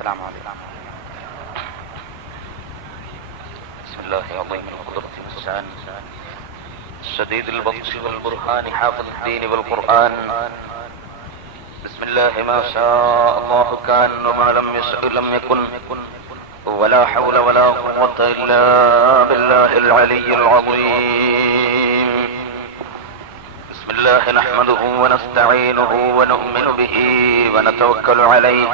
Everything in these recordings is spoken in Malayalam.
السلام عليكم. بسم الله العظيم القدرة والشان شديد البطش والبرهان حافظ الدين والقرآن. بسم الله ما شاء الله كان وما لم يشأ لم يكن ولا حول ولا قوة إلا بالله العلي العظيم. بسم الله نحمده ونستعينه ونؤمن به ونتوكل عليه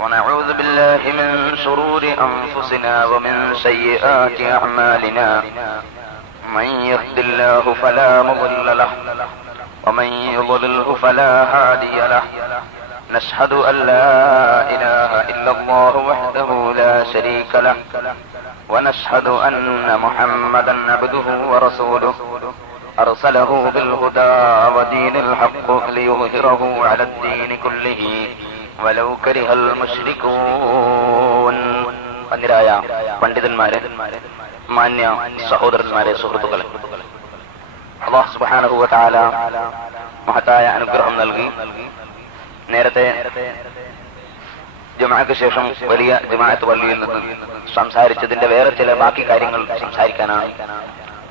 ونعوذ بالله من شرور أنفسنا ومن سيئات أعمالنا. من يهد الله فلا مضل له ومن يضلله فلا هادي له. نشهد أن لا إله إلا الله وحده لا شريك له ونشهد أن محمدا عبده ورسوله أرسله بالهدى ودين الحق ليظهره على الدين كله ولو كره المشركون. അന്നിരായ പണ്ഡിതന്മാരെ, മാന്യ സഹോദരന്മാരെ, സുഹൃത്തുക്കളെ, അല്ലാഹു സുബ്ഹാനഹു വ തആല മഹത്തായ അനുഗ്രഹം നൽകി നേരത്തെ ജുമുഅക്ക് ശേഷം വലിയ ജമാഅത്ത് പള്ളിയിൽ നിന്ന് സംസാരിച്ചതിന്റെ വേറെ ചില ബാക്കി കാര്യങ്ങൾ സംസാരിക്കാനാണ്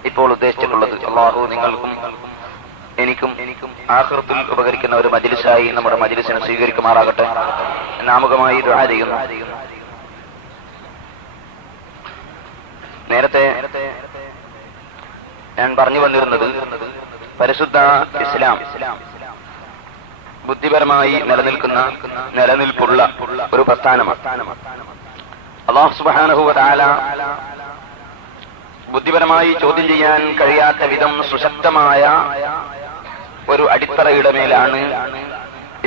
ഇപ്പോൾ ഉദ്ദേശിച്ചിട്ടുള്ളത്. അല്ലാഹു നിങ്ങൾക്കും എനിക്കും ആഖിറത്തിൽ ഉപകരിക്കുന്ന ഒരു മജ്ലിസായി നമ്മുടെ മജ്ലിസിനെ സ്വീകരിക്കുമാറാകട്ടെ. നാമകമായി ദുആ ചെയ്യുന്നു. നേരത്തെ ഞാൻ പറഞ്ഞു വന്നിരുന്നത് പരിശുദ്ധ ഇസ്ലാം ബുദ്ധിപരമായി നിലനിൽപ്പുള്ള ഒരു പ്രസ്ഥാനമാണ്. അല്ലാഹു സുബ്ഹാനഹു വ തആല ബുദ്ധിപരമായി ചോദ്യം ചെയ്യാൻ കഴിയാത്ത വിധം സുശക്തമായ ഒരു അടിത്തറയുടെ മേലാണ്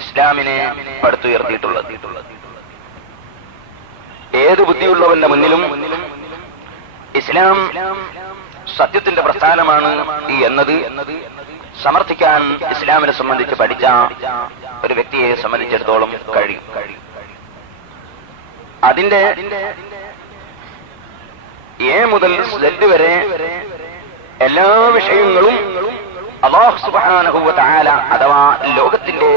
ഇസ്ലാമിനെ പടുത്തുയർത്തിയിട്ടുള്ളത്. ഏത് ബുദ്ധിയുള്ളവന്റെ മുന്നിലും ഇസ്ലാം സത്യത്തിന്റെ പ്രസ്ഥാനമാണ് എന്നത് സമർത്ഥിക്കാൻ ഇസ്ലാമിനെ സംബന്ധിച്ച് പഠിച്ച ഒരു വ്യക്തിയെ സംബന്ധിച്ചിടത്തോളം കഴിയും. അതിന്റെ എ മുതൽ സെഡ് വരെ എല്ലാ വിഷയങ്ങളും അല്ലാഹു സുബ്ഹാനഹു വ തആല അഥവാ ലോകത്തിന്റെ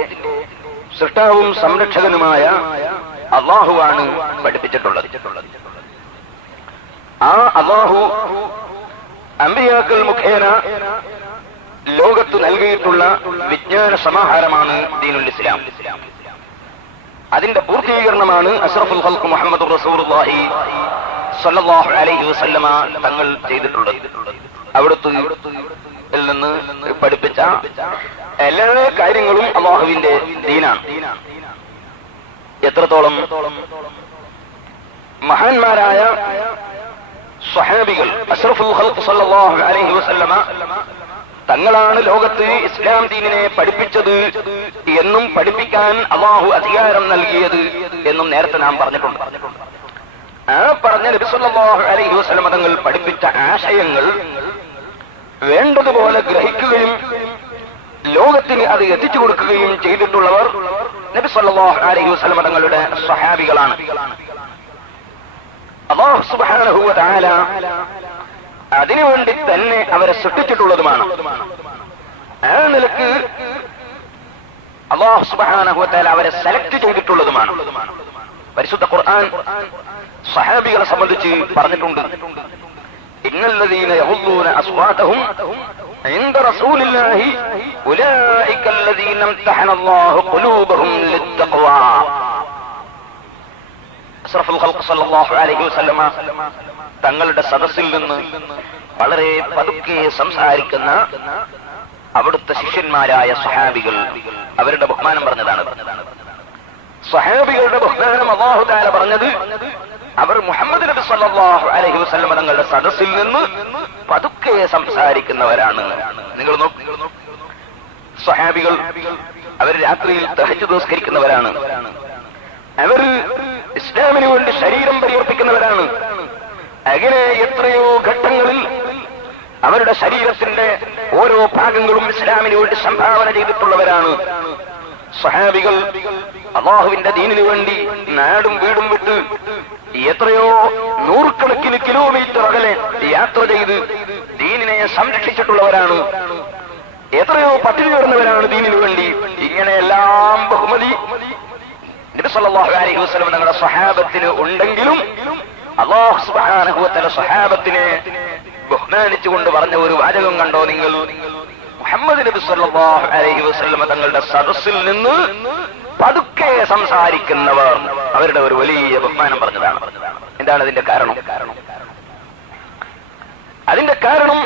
സൃഷ്ടാവും സംരക്ഷകനുമായ അല്ലാഹുവാണ് പഠിപ്പിച്ചിട്ടുള്ളത്. ആ അല്ലാഹു അമ്പിയാക്കൾ മുഖേന ലോകത്ത് നൽകിയിട്ടുള്ള വിജ്ഞാന സമാഹാരമാണ് ദീനുൽ ഇസ്ലാം. അതിന്റെ പൂർത്തീകരണമാണ് അഷ്റഫുൽ ഖൽഖ് മുഹമ്മദുർ റസൂലുള്ളാഹി സ്വല്ലല്ലാഹു അലൈഹി വസല്ലമ തങ്ങൾ ചെയ്തിട്ടുള്ളത്. അവിടുത്തെ നിന്ന് പഠിപ്പിച്ച എല്ലാ കാര്യങ്ങളും അല്ലാഹുവിന്റെ ദീനാണ്. എത്രത്തോളം മഹാന്മാരായ സ്വഹാബികൾ അഷ്റഫുൽ ഖൽഖ് സ്വല്ലല്ലാഹു അലൈഹി വസല്ലമ തങ്ങളാണ് ലോകത്ത് ഇസ്ലാം ദീനിനെ പഠിപ്പിച്ചത് എന്നും പഠിപ്പിക്കാൻ അല്ലാഹു അധികാരം നൽകിയത് എന്നും നേരത്തെ നാം പറഞ്ഞിട്ടുണ്ട്. ആ പറഞ്ഞ നബി സല്ലല്ലാഹു അലൈഹി വസല്ലമ തങ്ങൾ പഠിപ്പിച്ച ആശയങ്ങൾ വേണ്ടതുപോലെ ഗ്രഹിക്കുകയും ലോകത്തിന് അത് എത്തിച്ചു കൊടുക്കുകയും ചെയ്തിട്ടുള്ളവർ നബി സല്ലല്ലാഹു അലൈഹി വസല്ലമ തങ്ങളുടെ സ്വഹാബികളാണ്. അല്ലാഹു സുബ്ഹാനഹു വ തആല അതിനുവേണ്ടി തന്നെ അവരെ സൃഷ്ടിച്ചിട്ടുള്ളതുമാണ്. ആ നിലക്ക് അല്ലാഹു സുബ്ഹാനഹു വ തആല അവരെ സെലക്ട് ചെയ്തിട്ടുള്ളതുമാണ്. പരിശുദ്ധ ഖുർആൻ സ്വഹാബികളെ സംബന്ധിച്ച് പറഞ്ഞിട്ടുണ്ട്. ഇന്നല്ലദീന യഗ്ദൂന അസ്വാതഹും ഇൻദ റസൂലില്ലാഹി ഉലൈകല്ലദീന ഇംതഹനല്ലാഹു ഖുലൂബഹും ലിത്തഖ്വാ. അഷ്റഫുൽ ഖൽഖ് സ്വല്ലല്ലാഹു അലൈഹി വസല്ലമ തങ്ങളുടെ സദസ്സിൽ നിന്ന് വളരെ പതുക്കെ സംസാരിക്കുന്ന അവിടുത്തെ ശിഷ്യന്മാരായ സ്വഹാബികൾ അവരുടെ ബഹുമാനം പറഞ്ഞതാണ്. സ്വഹാബികളുടെ ബഹുമാനം അല്ലാഹു തആല പറഞ്ഞത് അവർ മുഹമ്മദ് നബി സല്ലല്ലാഹു അലൈഹി വസല്ലമ തങ്ങളുടെ സദസ്സിൽ നിന്ന് പതുക്കെ സംസാരിക്കുന്നവരാണ്. നിങ്ങൾ നോക്കൂ, സ്വഹാബികൾ അവർ രാത്രിയിൽ തഹജ്ജുദ് നിസ്കരിക്കുന്നവരാണ്. അവർ ഇസ്ലാമിന് വേണ്ടി ശരീരം പരിവർത്തിക്കുന്നവരാണ്. അങ്ങനെ എത്രയോ ഘട്ടങ്ങളിൽ അവരുടെ ശരീരത്തിന്റെ ഓരോ ഭാഗങ്ങളും ഇസ്ലാമിന് വേണ്ടി സംഭാവന ചെയ്തിട്ടുള്ളവരാണ്. സ്വഹാബികൾ അല്ലാഹുവിന്റെ ദീനിനു വേണ്ടി നാടും വീടും വിട്ട് എത്രയോ നൂറുകണക്കിന് കിലോമീറ്റർ അകലെ യാത്ര ചെയ്ത് ദീനിനെ സംരക്ഷിച്ചിട്ടുള്ളവരാണ്. എത്രയോ പട്ടിണി കിടന്നവരാണ് ദീനിനു വേണ്ടി. ഇങ്ങനെയെല്ലാം ബഹുമതി നബി സല്ലല്ലാഹു അലൈഹി വസല്ലം തങ്ങളുടെ സ്വഹാബത്തിന് ഉണ്ടെങ്കിലും അല്ലാഹു സുബ്ഹാനഹു വ തആല സ്വഹാബത്തിനെ ബഹുമാനിച്ചുകൊണ്ട് പറഞ്ഞ ഒരു വാചകം കണ്ടോ നിങ്ങൾ? മുഹമ്മദ് നബി സല്ലല്ലാഹു അലൈഹി വസല്ലം തങ്ങളുടെ സദസ്സിൽ നിന്ന് പതുക്കെ സംസാരിക്കുന്നവർ, അവരുടെ ഒരു വലിയ ബഹുമാനം പറഞ്ഞതാണ്. എന്താണ് അതിന്റെ കാരണം? അതിന്റെ കാരണം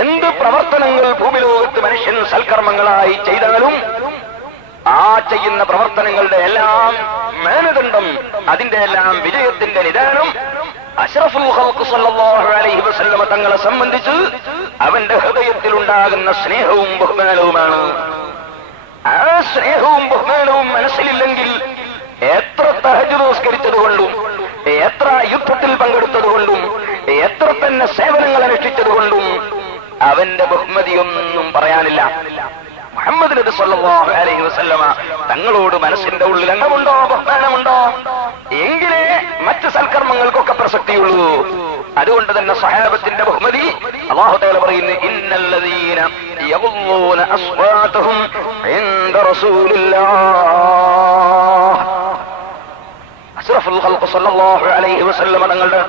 എന്ത് പ്രവർത്തനങ്ങൾ ഭൂമിലോകത്ത് മനുഷ്യൻ സൽക്കർമ്മങ്ങളായി ചെയ്താലും ആ ചെയ്യുന്ന പ്രവർത്തനങ്ങളുടെ എല്ലാം മാനദണ്ഡം, അതിന്റെ എല്ലാം വിജയത്തിന്റെ നിദാനം അഷ്റഫുൽ ഖൽഖ് സല്ലല്ലാഹു അലൈഹി വസല്ലം തങ്ങളെ സംബന്ധിച്ച് അവന്റെ ഹൃദയത്തിൽ ഉണ്ടാകുന്ന സ്നേഹവും ബഹുമാനവുമാണ്. ആ സ്നേഹവും ബഹുമാനവും മനസ്സിലില്ലെങ്കിൽ എത്ര തഹജ്ജുദ് നിസ്കരിച്ചതുകൊണ്ടും, എത്ര യുദ്ധത്തിൽ പങ്കെടുത്തതുകൊണ്ടും, എത്ര തന്നെ സേവനങ്ങൾ അനുഷ്ഠിച്ചതുകൊണ്ടും അവന്റെ ബഹുമതിയൊന്നും പറയാനില്ല. മുഹമ്മദ് നബി സല്ലല്ലാഹു അലൈഹി വസല്ലമ തങ്ങളോട് മനസ്സിന്റെ ഉള്ളിൽ അംഗമുണ്ടോ, ബഹുമാനമുണ്ടോ, എങ്കിലേ മറ്റ് സൽക്കർമ്മങ്ങൾക്കൊക്കെ പ്രസക്തിയുള്ളൂ. അതുകൊണ്ട് തന്നെ സ്വഹാബത്തിന്റെ ബഹുമതി അല്ലാഹു തആല പറയുന്നു, ഇന്നല്ലദീന യഗുള്ളൂന അസ്വാതഹും ഇൻദ റസൂലില്ലാഹ്. അഷ്റഫുൽ ഖൽഖ് സല്ലല്ലാഹു അലൈഹി വസല്ലം തങ്ങളുടെ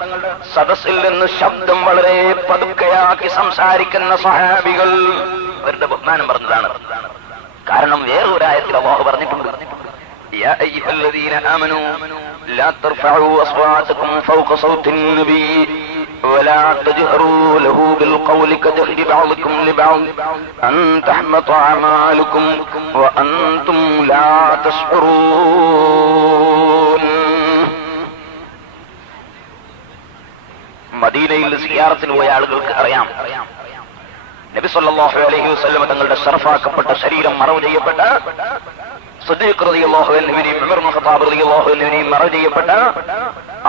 സദസ്സിൽ നിന്ന് ശബ്ദം വളരെ പതുക്കെയാക്കി സംസാരിക്കുന്ന സ്വഹാബികൾ, അവരുടെ ബഹുമാനം പറഞ്ഞതാണ്. കാരണം വേറൊരായത്തിൽ അല്ലാഹു പറഞ്ഞിട്ടുണ്ട്, യാ അയ്യുഹല്ലദീന ആമനൂ ലാ തർഫഉ അസ്വാതകും ഫൗക സൗത്തിൻ നബി വലാ തജ്ഹറൂ ലഹു ബിൽ ഖൗലി കജഹരി ബഅദികും ലിബഅദ് അൻ തഹ്ബത അമാലുകും വഅൻതും ലാ തശ്ഉറൂൻ. മദീനയിൽ സിയാറത്തിന് പോയ ആളുകൾക്ക് അറിയാം, നബി സല്ലല്ലാഹു അലൈഹി വസല്ലം തങ്ങളുടെ ശറഫാക്കപ്പെട്ട ശരീരം മറവ് ചെയ്യപ്പെട്ട സിദ്ദീഖ് റളിയല്ലാഹു അൻഹുവിനെയും ഉമർ ഇബ്നു ഖത്താബ് റളിയല്ലാഹു അൻഹുവിനെയും മറവ് ചെയ്യപ്പെട്ട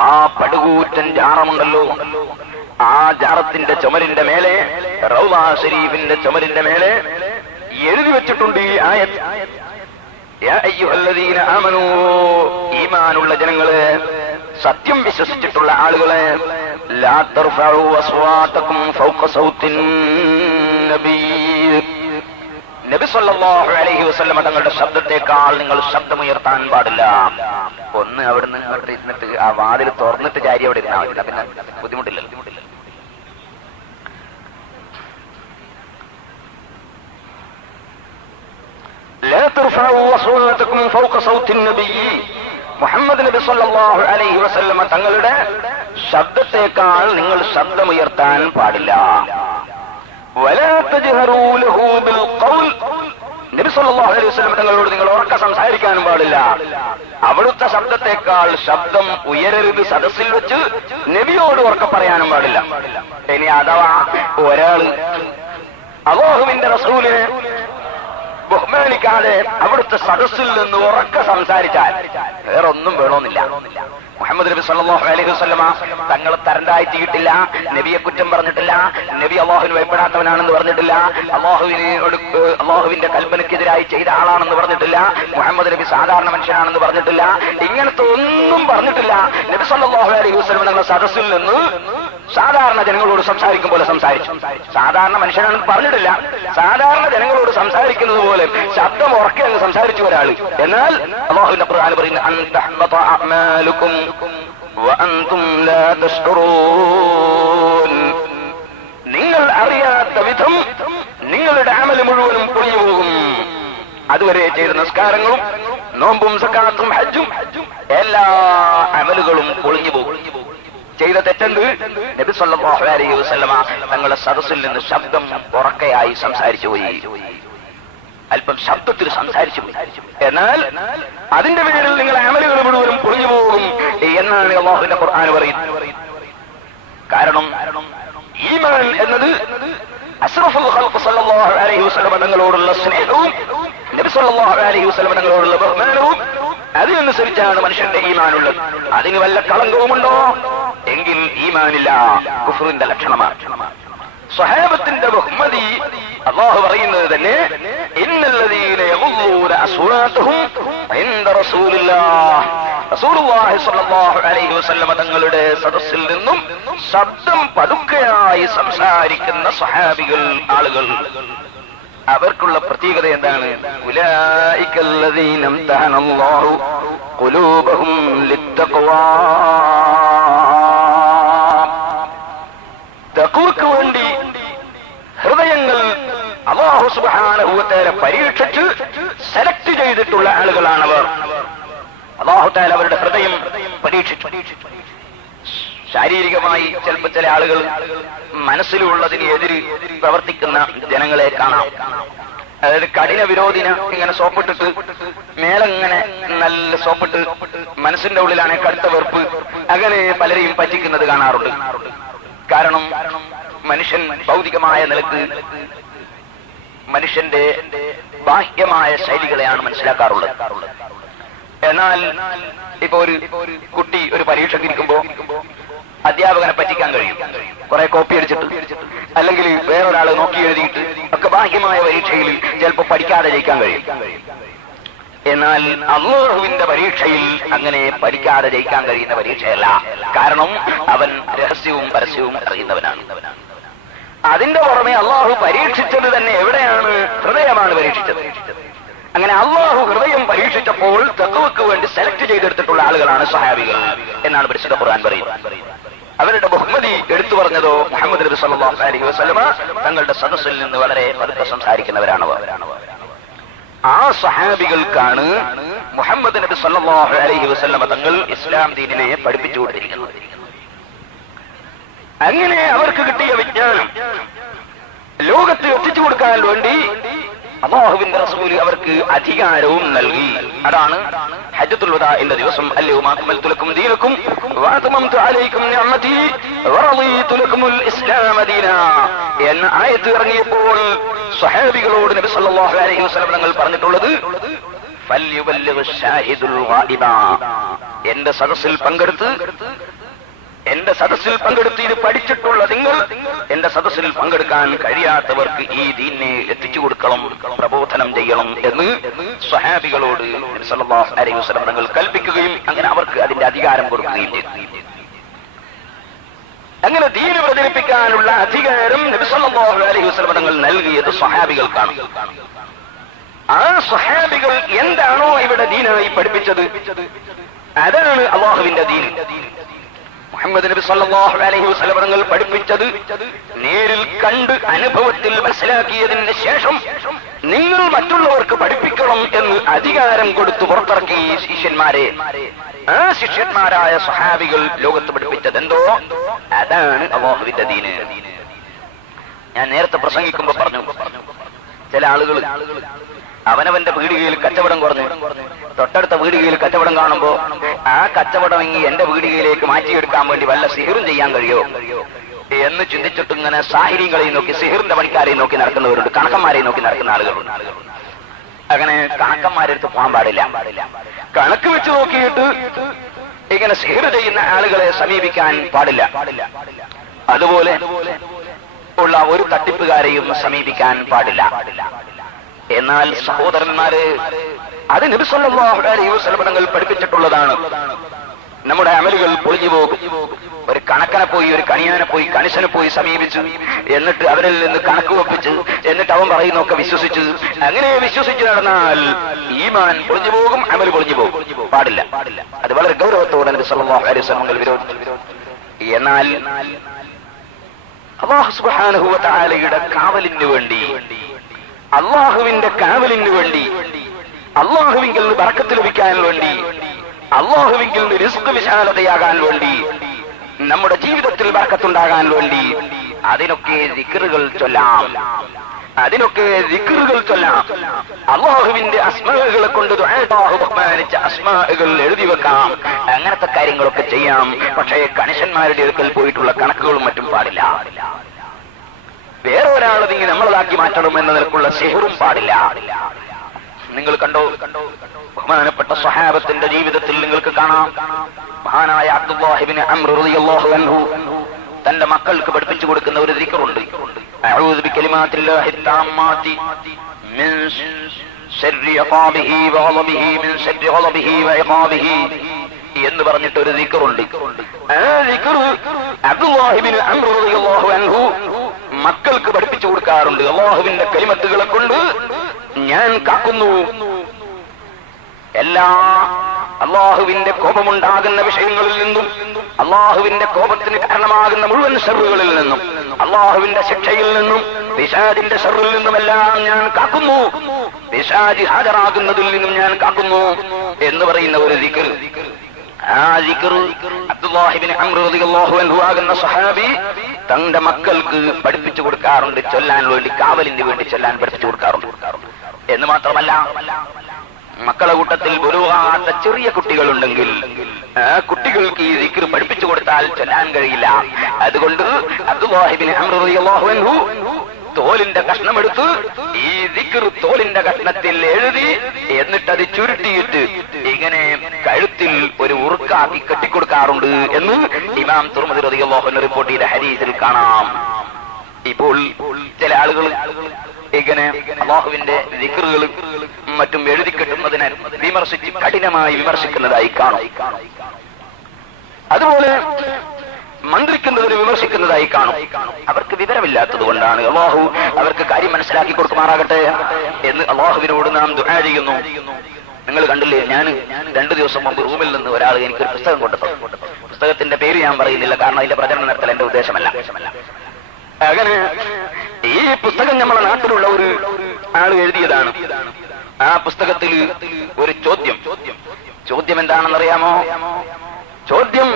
ആ പടുകൂറ്റൻ ജാറമുണ്ടല്ലോ, ആ ജാറത്തിന്റെ ചുമരിന്റെ മേലെ, റൗള ശരീഫിന്റെ ചുമരിന്റെ മേലെ എഴുതി വെച്ചിട്ടുണ്ട് ഈ ആയത്ത്, യാ അയ്യുഹല്ലദീന ആമനൂ, ഈമാനുള്ള ജനങ്ങളെ, സത്യം വിശ്വസിച്ചിട്ടുള്ള ആളുകളെ, ലാ തർഫഉ അസ്വാതകും ഫൗക സൗത്തിൻ നബി, നബി സല്ലല്ലാഹു അലൈഹി വസല്ലം തങ്ങളുടെ ശബ്ദത്തെക്കാൾ നിങ്ങൾ ശബ്ദമുയർത്താൻ പാടില്ല. ഒന്ന് അവിടുന്ന് അവിടെ ഇരുന്നിട്ട് ആ വാതിൽ തുറന്നിട്ട് ചാരി അവിടെ ഇരുന്നാൽ മതി, പിന്നെ ബുദ്ധിമുട്ടില്ല. ലാ തർഫഉ അസ്വാതകും ഫൗക സൗത്തിൻ നബി, മുഹമ്മദ് നബി സല്ലല്ലാഹു അലൈഹി വസല്ലം തങ്ങളുടെ ശബ്ദത്തെക്കാൾ നിങ്ങൾ ശബ്ദമുയർത്താൻ പാടില്ല. വലാ തജ്ഹറൂ ലഹു ബിൽ ഖൗൽ, നബി സല്ലല്ലാഹു അലൈഹി വസല്ലം തങ്ങളോട് നിങ്ങൾ ഉറക്കെ സംസാരിക്കാനും പാടില്ല. അവിടുത്തെ ശബ്ദത്തെക്കാൾ ശബ്ദം ഉയരരുത്, സദസ്സിൽ വെച്ച് നബിയോട് ഉറക്കെ പറയാനും പാടില്ല. ഇനി അഥവാ ഒരാള് അല്ലാഹുവിന്റെ റസൂലിനെ ബഹുമാനിക്കാതെ അവിടുത്തെ സദസ്സിൽ നിന്ന് ഉറക്കെ സംസാരിച്ചാൽ വേറൊന്നും വേണമെന്നില്ല. മുഹമ്മദ് നബി സല്ലല്ലാഹു അലൈഹി വസല്ലമ തങ്ങൾ തരണ്ടായിട്ടില്ല, നബിയെ കുറ്റം പറഞ്ഞിട്ടില്ല, നബി അല്ലാഹുവിന് ഭയപ്പെടാത്തവനാണെന്ന് പറഞ്ഞിട്ടില്ല, അല്ലാഹുവിന്റെ കൽപ്പനയ്ക്കെതിരായി ചെയ്ത ആളാണെന്ന് പറഞ്ഞിട്ടില്ല, മുഹമ്മദ് നബി സാധാരണ മനുഷ്യനാണെന്ന് പറഞ്ഞിട്ടില്ല, ഇങ്ങനത്തെ ഒന്നും പറഞ്ഞിട്ടില്ല. നബി സല്ലല്ലാഹു അലൈഹി വസല്ലമ തങ്ങൾ സദസ്സിൽ നിന്ന് സാധാരണ ജനങ്ങളോട് സംസാരിക്കും പോലെ സംസാരിച്ചു. സാധാരണ മനുഷ്യനാണെന്ന് പറഞ്ഞിട്ടില്ല, സാധാരണ ജനങ്ങളോട് സംസാരിക്കുന്നത് പോലെ ശബ്ദം ഉറക്കെ അങ്ങ് സംസാരിച്ചു ഒരാൾ. എന്നാൽ അല്ലാഹുവിന്റെ ഖുർആൻ പറയുന്നു, അൻ തഹ്ബത അഅമാലുകും വഅൻതും ലാ തശ്ഉറൂൻ, നിങ്ങൾ അറിയാത്ത വിധം നിങ്ങളുടെ അമൽ മുഴുവനും പൊളിഞ്ഞു പോകും. അതുവരെ ചെയ്ത നിസ്കാരങ്ങളും നോമ്പും സക്കാത്തും ഹജ്ജും എല്ലാ അമലുകളും പൊളിഞ്ഞു പോകും. ചെയ്ത തെറ്റെന്ത്? നബി സല്ലല്ലാഹു അലൈഹി വസല്ലമ തങ്ങളുടെ സദസ്സിൽ നിന്ന് ശബ്ദം ഉറക്കെയായി സംസാരിച്ചു പോയി, അല്പം ശബ്ദത്തിൽ സംസാരിച്ചു പോയി. എന്നാൽ അതിന്റെ പേരിൽ നിങ്ങളുടെ അമലുകൾ മുഴുവനും പൊളിഞ്ഞു പോകും എന്നാണ് അല്ലാഹുവിന്റെ ഖുർആൻ പറയുന്നത്. കാരണം ഈമാൻ എന്നത് അഷ്റഫുൽ ഖൽഖ് സല്ലല്ലാഹു അലൈഹി വസല്ലം തങ്ങളോടുള്ള സ്നേഹവും നബി സല്ലല്ലാഹു അലൈഹി വസല്ലം തങ്ങളോടുള്ള ബഹുമാനവും അതിനനുസരിച്ചാണ് മനുഷ്യന്റെ ഈമാനുള്ളത്. അതിന് വല്ല കളങ്കവുമുണ്ടോ എങ്കിൽ ഈമാനില്ല, കുഫ്റിന്റെ ലക്ഷണമാണ്. സ്വഹാബത്തിന്റെ ബഹുമതി അല്ലാഹു പറയുന്നത് തന്നെ, ഇന്നല്ലദീന യഗുള്ളൂന അസ്വാതഹും ഇൻദ റസൂലില്ലാഹ്, റസൂലുള്ളാഹി സ്വല്ലല്ലാഹു അലൈഹി വസല്ലം തങ്ങളുടെ സദസ്സിൽ നിന്നും ശബ്ദം പതുക്കെയായി സംസാരിക്കുന്ന സ്വഹാബികൾ, ആളുകൾ. അവർക്കുള്ള പ്രത്യേകത എന്താണ്? ഉലൈകല്ലദീന ഇംതഹനല്ലാഹു ഖുലൂബഹും ലിത്തഖ്വാ. തഖ്വക്ക് വേണ്ടി ഹൃദയങ്ങൾ അല്ലാഹു സുബ്ഹാനഹു വ തആല പരീക്ഷിച്ച് സെലക്ട് ചെയ്തിട്ടുള്ള ആളുകളാണവർ. അല്ലാഹു തആല അവരുടെ ഹൃദയം പരീക്ഷിച്ചു. ശാരീരികമായി ചിലപ്പോൾ ചില ആളുകൾ മനസ്സിലുള്ളതിന് എതിര് പ്രവർത്തിക്കുന്ന ജനങ്ങളെ കാണാം. അതായത് കഠിന വിരോധിന ഇങ്ങനെ സോപ്പിട്ടിട്ട് മേലങ്ങനെ നല്ല സോപ്പിട്ട് മനസ്സിന്റെ ഉള്ളിലാണ് കടുത്ത വെറുപ്പ്, അങ്ങനെ പലരെയും പറ്റിക്കുന്നത് കാണാറുണ്ട്. കാരണം മനുഷ്യൻ ഭൗതികമായ നിലക്ക് മനുഷ്യന്റെ ബാഹ്യമായ ശൈലികളെയാണ് മനസ്സിലാക്കാറുള്ളത്. എന്നാൽ ഇപ്പൊ ഒരു കുട്ടി ഒരു പരീക്ഷയ്ക്ക് ഇരിക്കുമ്പോ അധ്യാപകനെ പറ്റിക്കാൻ കഴിയും, കുറെ കോപ്പി അടിച്ചിട്ട് അല്ലെങ്കിൽ വേറൊരാള് നോക്കി എഴുതിയിട്ട് ഒക്കെ ബാഹ്യമായ പരീക്ഷയിൽ ചിലപ്പോൾ പഠിക്കാതെ ജയിക്കാൻ കഴിയും. എന്നാൽ അല്ലാഹുവിന്റെ പരീക്ഷയിൽ അങ്ങനെ പഠിക്കാതെ ജയിക്കാൻ കഴിയുന്ന പരീക്ഷയല്ല. കാരണം അവൻ രഹസ്യവും പരസ്യവും അറിയുന്നവനാണ്. അതിന്റെ പുറമെ അല്ലാഹു പരീക്ഷിച്ചത് തന്നെ എവിടെയാണ്? ഹൃദയമാണ് പരീക്ഷിച്ചത്. അങ്ങനെ അല്ലാഹു ഹൃദയം പരീക്ഷിച്ചപ്പോൾ തഖ്വക്ക് വേണ്ടി സെലക്ട് ചെയ്തെടുത്തിട്ടുള്ള ആളുകളാണ് സ്വഹാബികൾ എന്നാണ് പരിശുദ്ധ ഖുർആൻ പറയുന്നത്. അവരുടെ ബഹുമതി എടുത്തു പറഞ്ഞതോ മുഹമ്മദ് നബി സല്ലല്ലാഹു അലൈഹി വസല്ലമ തങ്ങളുടെ സദസ്സിൽ നിന്ന് വളരെ പതുക്കെ സംസാരിക്കുന്നവരാണവർ. ആ സ്വഹാബികൾക്കാണ് മുഹമ്മദ് നബി സല്ലല്ലാഹു അലൈഹി വസല്ലമ തങ്ങൾ ഇസ്ലാം ദീനിനെ പഠിപ്പിച്ചു കൊടുത്തിരിക്കുന്നത്. അങ്ങനെ അവർക്ക് കിട്ടിയ വിജ്ഞാനം ലോകത്ത് എത്തിച്ചു കൊടുക്കാൻ വേണ്ടി അല്ലാഹുവിന്റെ റസൂൽ അവർക്ക് അധികാരവും നൽകി. അതാണ് ഹജ്ജത്തുൽ വദാഇന്റെ ദിവസം അൽയൗമ അക്മൽതു ലക്കും ദീനക്കും വഅത്മംതു അലൈക്കും നിഅമതി വറളീതു ലക്കുമുൽ ഇസ്ലാമ ദീനാ എന്ന ആയത്ത് ഇറങ്ങിയപ്പോൾ സ്വഹാബികളോട് നബി സല്ലല്ലാഹു അലൈഹി വസല്ലം തങ്ങൾ പറഞ്ഞിട്ടുള്ളത് ഫൽയുബല്ലിഗു ഷാഹിദുൽ ഗായിബ. എന്റെ സദസ്സിൽ പങ്കെടുത്ത് ഇത് പഠിച്ചിട്ടുള്ള നിങ്ങൾ എന്റെ സദസ്സിൽ പങ്കെടുക്കാൻ കഴിയാത്തവർക്ക് ഈ ദീനിനെ എത്തിച്ചു കൊടുക്കണം, പ്രബോധനം ചെയ്യണം എന്ന് സ്വഹാബികളോട് നബി സല്ലല്ലാഹു അലൈഹി വസല്ലം തങ്ങൾ കൽപ്പിക്കുകയും അങ്ങനെ അവർക്ക് അതിന്റെ അധികാരം കൊടുക്കുകയും ചെയ്തു. അങ്ങനെ ദീന് പ്രചരിപ്പിക്കാനുള്ള അധികാരം നബി സല്ലല്ലാഹു അലൈഹി വസല്ലം തങ്ങൾ നൽകിയത് സ്വഹാബികൾക്കാണ്. ആ സ്വഹാബികൾ എന്താണോ ഇവിടെ ദീനായി പഠിപ്പിച്ചത് അതാണ് അല്ലാഹുവിന്റെ ദീൻ. മുഹമ്മദ് നബി സല്ലല്ലാഹു അലൈഹി വസല്ലം തങ്ങൾ പഠിപ്പിച്ചത് നേരിൽ കണ്ട് അനുഭവത്തിൽ മനസ്സിലാക്കിയതിന് ശേഷം നിങ്ങൾ മറ്റുള്ളവർക്ക് പഠിപ്പിക്കണം എന്ന് അധികാരം കൊടുത്തു പുറത്തിറക്കി ശിഷ്യന്മാരെ. ആ ശിഷ്യന്മാരായ സ്വഹാബികൾ ലോകത്ത് പഠിപ്പിച്ചതെന്തോ അതാണ് അല്ലാഹുവിന്റെ ദീന്. ഞാൻ നേരത്തെ പ്രസംഗിക്കുമ്പോ പറഞ്ഞു, ചില ആളുകൾ അവനവന്റെ പീടികയിൽ കച്ചവടം കുറഞ്ഞു തൊട്ടടുത്ത പീടികയിൽ കച്ചവടം കാണുമ്പോ ആ കച്ചവടം ഇനി എന്റെ പീടികയിലേക്ക് മാറ്റിയെടുക്കാൻ വേണ്ടി വല്ല സിഹിറും ചെയ്യാൻ കഴിയോ എന്ന് ചിന്തിച്ചിട്ട് ഇങ്ങനെ സാഹിര്യങ്ങളെയും നോക്കി സിഹിറിന്റെ പണിക്കാരെയും നോക്കി നടക്കുന്നവരുണ്ട്, കണക്കന്മാരെയും നോക്കി നടക്കുന്ന ആളുകളുണ്ട്. അങ്ങനെ കണക്കന്മാരെടുത്ത് പോകാൻ പാടില്ല. കണക്ക് വെച്ച് നോക്കിയിട്ട് ഇങ്ങനെ സിഹിർ ചെയ്യുന്ന ആളുകളെ സമീപിക്കാൻ പാടില്ല. അതുപോലെ ഉള്ള ഒരു തട്ടിപ്പുകാരെയും സമീപിക്കാൻ പാടില്ല. എന്നാൽ സഹോദരന്മാരെ, അത് നബി സല്ലല്ലാഹു അലൈഹി വസല്ലം തങ്ങൾ പഠിപ്പിച്ചിട്ടുള്ളതാണ്. നമ്മുടെ അമലുകൾ പൊളിഞ്ഞു പോകും. ഒരു കണക്കനെ പോയി, ഒരു കണിയാനെ പോയി, കണിശനെ പോയി സമീപിച്ചു, എന്നിട്ട് അവരിൽ നിന്ന് കണക്ക് വെപ്പിച്ച്, എന്നിട്ട് അവൻ പറയുന്നൊക്കെ വിശ്വസിച്ചു, അങ്ങനെ വിശ്വസിച്ച് നടന്നാൽ ഈമാൻ പൊളിഞ്ഞു പോകും, അമൽ പൊളിഞ്ഞു പോകും. പാടില്ല. അത് വളരെ ഗൗരവത്തോടെ നബി സല്ലല്ലാഹു അലൈഹി വസല്ലം തങ്ങൾ വിരോധിച്ചു. എന്നാൽ അല്ലാഹു സുബ്ഹാനഹു വ തആലയുടെ കാവലിന് വേണ്ടി, അള്ളാഹുവിന്റെ കാവലിന് വേണ്ടി, അള്ളാഹുവിങ്കിൽ നിന്ന് ബറക്കത്ത് ലഭിക്കാൻ വേണ്ടി, അള്ളാഹുവിങ്കിൽ നിന്ന് റിസ്ക് വിശാലതയാകാൻ വേണ്ടി, നമ്മുടെ ജീവിതത്തിൽ ബറക്കത്തുണ്ടാകാൻ വേണ്ടി അതിനൊക്കെ ദിക്റുകൾ ചൊല്ലാം. അള്ളാഹുവിന്റെ അസ്മാകളെ കൊണ്ട് ബഹുമാനിച്ച അസ്മാകൾ എഴുതി വെക്കാം. അങ്ങനത്തെ കാര്യങ്ങളൊക്കെ ചെയ്യാം. പക്ഷേ കണിശന്മാരുടെ അടുക്കൽ പോയിട്ടുള്ള കണക്കുകളും മറ്റും പാടില്ല. വേറെ ഒരാളതിങ്ങി നമ്മളതാക്കി മാറ്റണം എന്ന നിലക്കുള്ള സിഹറും പാടില്ല. നിങ്ങൾ കണ്ടോ, ബഹുമാനപ്പെട്ട സ്വഹാബത്തിന്റെ ജീവിതത്തിൽ നിങ്ങൾക്ക് കാണാം. മഹാനായ അബ്ദുല്ലാഹി ഇബ്നു അംർ റളിയല്ലാഹു അൻഹു തന്റെ മക്കൾക്ക് പഠിപ്പിച്ചു കൊടുക്കുന്ന ഒരു ദിക്റുണ്ട്. അഊദു ബികലിമാത്തില്ലാഹി തമ്മാതി മിൻ ശർരി ഇഖാബിഹി വഗളബിഹി മിൻ ശർരി ഗളബിഹി വഇഖാബിഹി എന്ന് പറഞ്ഞിട്ട് ഒരു ദിക്റുണ്ട്. ആ ദിക്ർ അബ്ദുല്ലാഹി ഇബ്നു അംർ റളിയല്ലാഹു അൻഹു മക്കൾക്ക് പഠിപ്പിച്ചു കൊടുക്കാറുണ്ട്. അല്ലാഹുവിന്റെ കലിമത്തുകളെ കൊണ്ട് ഞാൻ കാക്കുന്നു എല്ലാ അള്ളാഹുവിന്റെ കോപമുണ്ടാകുന്ന വിഷയങ്ങളിൽ നിന്നും, അള്ളാഹുവിന്റെ കോപത്തിന് കാരണമാകുന്ന മുഴുവൻ ഷർറുകളിൽ നിന്നും, അള്ളാഹുവിന്റെ ശിക്ഷയിൽ നിന്നും, പിശാചിന്റെ ഷർറിൽ നിന്നുമെല്ലാം ഞാൻ കാക്കുന്നു, പിശാചി ഹാജരാകുന്നതിൽ നിന്നും ഞാൻ കാക്കുന്നു എന്ന് പറയുന്ന ഒരു ദിക്ർ. ആ ദിക്ർ അബ്ദുല്ലാഹി ഇബ്നു അംർ റളിയല്ലാഹു അൻഹു ആകുന്ന സഹാബി തന്റെ മക്കൾക്ക് പഠിപ്പിച്ചു കൊടുക്കാറുണ്ട്, ചൊല്ലാൻ വേണ്ടി, കാവലിന് വേണ്ടി ചൊല്ലാൻ പഠിപ്പിച്ചു കൊടുക്കാറുണ്ട്. എന്ന് മാത്രമല്ല, മക്കളെ കൂട്ടത്തിൽ ബുലുഗാത്ത ചെറിയ കുട്ടികളുണ്ടെങ്കിൽ ആ കുട്ടികൾക്ക് ഈ ദിക്ർ പഠിപ്പിച്ചു കൊടുത്താൽ ചൊല്ലാൻ കഴിയില്ല. അതുകൊണ്ട് അബ്ദുല്ലാഹി ഇബ്നു അംർ റളിയല്ലാഹു അൻഹു തോലിന്റെ കഷ്ണമെടുത്ത് ഈ ദിക്ർ തോലിന്റെ കഷ്ണത്തിൽ എഴുതി എന്നിട്ടത് ചുരുട്ടിയിട്ട് ഇങ്ങനെ കഴുത്തിൽ ഒരു ഉറുക്കാക്കി കെട്ടിക്കൊടുക്കാറുണ്ട് എന്ന് ഇമാം തുർമുദി റളിയല്ലാഹു അൻഹു റിപ്പോർട്ട് ചെയ്ത ഹദീസിൽ കാണാം. ഇപ്പോൾ ചില ആളുകൾ ഇങ്ങനെ അല്ലാഹുവിന്റെ ദിക്റുകൾ മറ്റും എഴുതി കെട്ടുന്നതിനെ വിമർശിച്ച് കഠിനമായി വിമർശിക്കുന്നതായി കാണും. അതുപോലെ മന്ത്രിക്കുന്നതിന് വിമർശിക്കുന്നതായി കാണും. അവർക്ക് വിവരമില്ലാത്തത് കൊണ്ടാണ്. അല്ലാഹു അവർക്ക് കാര്യം മനസ്സിലാക്കി കൊടുക്കുമാറാകട്ടെ എന്ന് അല്ലാഹുവിനോട് നാം ദുആ ചെയ്യുന്നു. നിങ്ങൾ കണ്ടില്ലേ, ഞാൻ 2 ദിവസം മുമ്പ് റൂമിൽ നിന്ന് ഒരാൾ എനിക്കൊരു പുസ്തകം കൊണ്ടുതന്നു. പുസ്തകത്തിന്റെ പേര് ഞാൻ പറയുന്നില്ല, കാരണം അതിന്റെ പ്രചരണം നടത്തൽ എന്റെ ഉദ്ദേശമല്ല. അങ്ങനെ ഈ പുസ്തകം നമ്മുടെ നാട്ടിലുള്ള ഒരു ആൾ എഴുതിയതാണ്. ആ പുസ്തകത്തിൽ ഒരു ചോദ്യം എന്താണെന്നറിയാമോ? ചോദ്യം,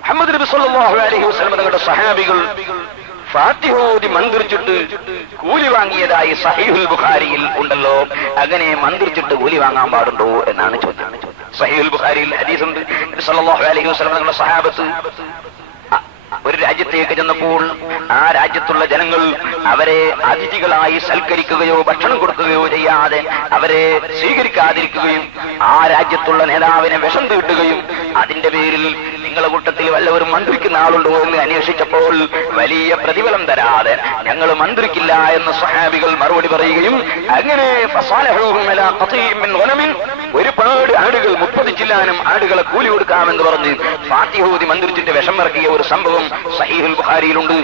മുഹമ്മദ് നബി സല്ലല്ലാഹു അലൈഹി വസല്ലം തങ്ങളുടെ സഹാബികൾ ഫാത്തിഹ ഓതി മന്ത്രിച്ചിട്ട് കൂലി വാങ്ങിയതായി സഹീഹുൽ ബുഖാരിയിൽ ഉണ്ടല്ലോ, അങ്ങനെ മന്ത്രിച്ചിട്ട് കൂലി വാങ്ങാൻ പാടുണ്ടോ എന്നാണ് ചോദ്യം. സഹീഹുൽ ബുഖാരിയിൽ ഹദീസുണ്ട്. നബി സല്ലല്ലാഹു അലൈഹി വസല്ലം തങ്ങളുടെ സഹാബത്ത് ഒരു രാജ്യത്തേക്ക് ചെന്നപ്പോൾ ആ രാജ്യത്തുള്ള ജനങ്ങൾ അവരെ അതിഥികളായി സൽക്കരിക്കുകയോ ഭക്ഷണം കൊടുക്കുകയോ ചെയ്യാതെ അവരെ സ്വീകരിക്കാതിരിക്കുകയും ആ രാജ്യത്തുള്ള നേതാവിനെ വിഷം തീട്ടുകയും അതിന്റെ പേരിൽ നിങ്ങളുടെ കൂട്ടത്തിൽ വല്ലവരും മന്ത്രിക്കുന്ന ആളുണ്ടോ എന്ന് അന്വേഷിച്ചപ്പോൾ വലിയ പ്രതിഫലം തരാതെ ഞങ്ങൾ മന്ത്രിക്കില്ല എന്ന് സ്വഹാബികൾ മറുപടി പറയുകയും അങ്ങനെ ഒരുപാട് ആടുകൾ 30 ചില്ലാനും ആടുകളെ കൂലി കൊടുക്കാമെന്ന് പറഞ്ഞ് ഫാത്തിഹ ഓതി മന്ത്രിച്ചിട്ട് വിഷം ഇറക്കിയ ഒരു സംഭവം സഹീഹുൽ ബുഖാരിയിലുണ്ട്.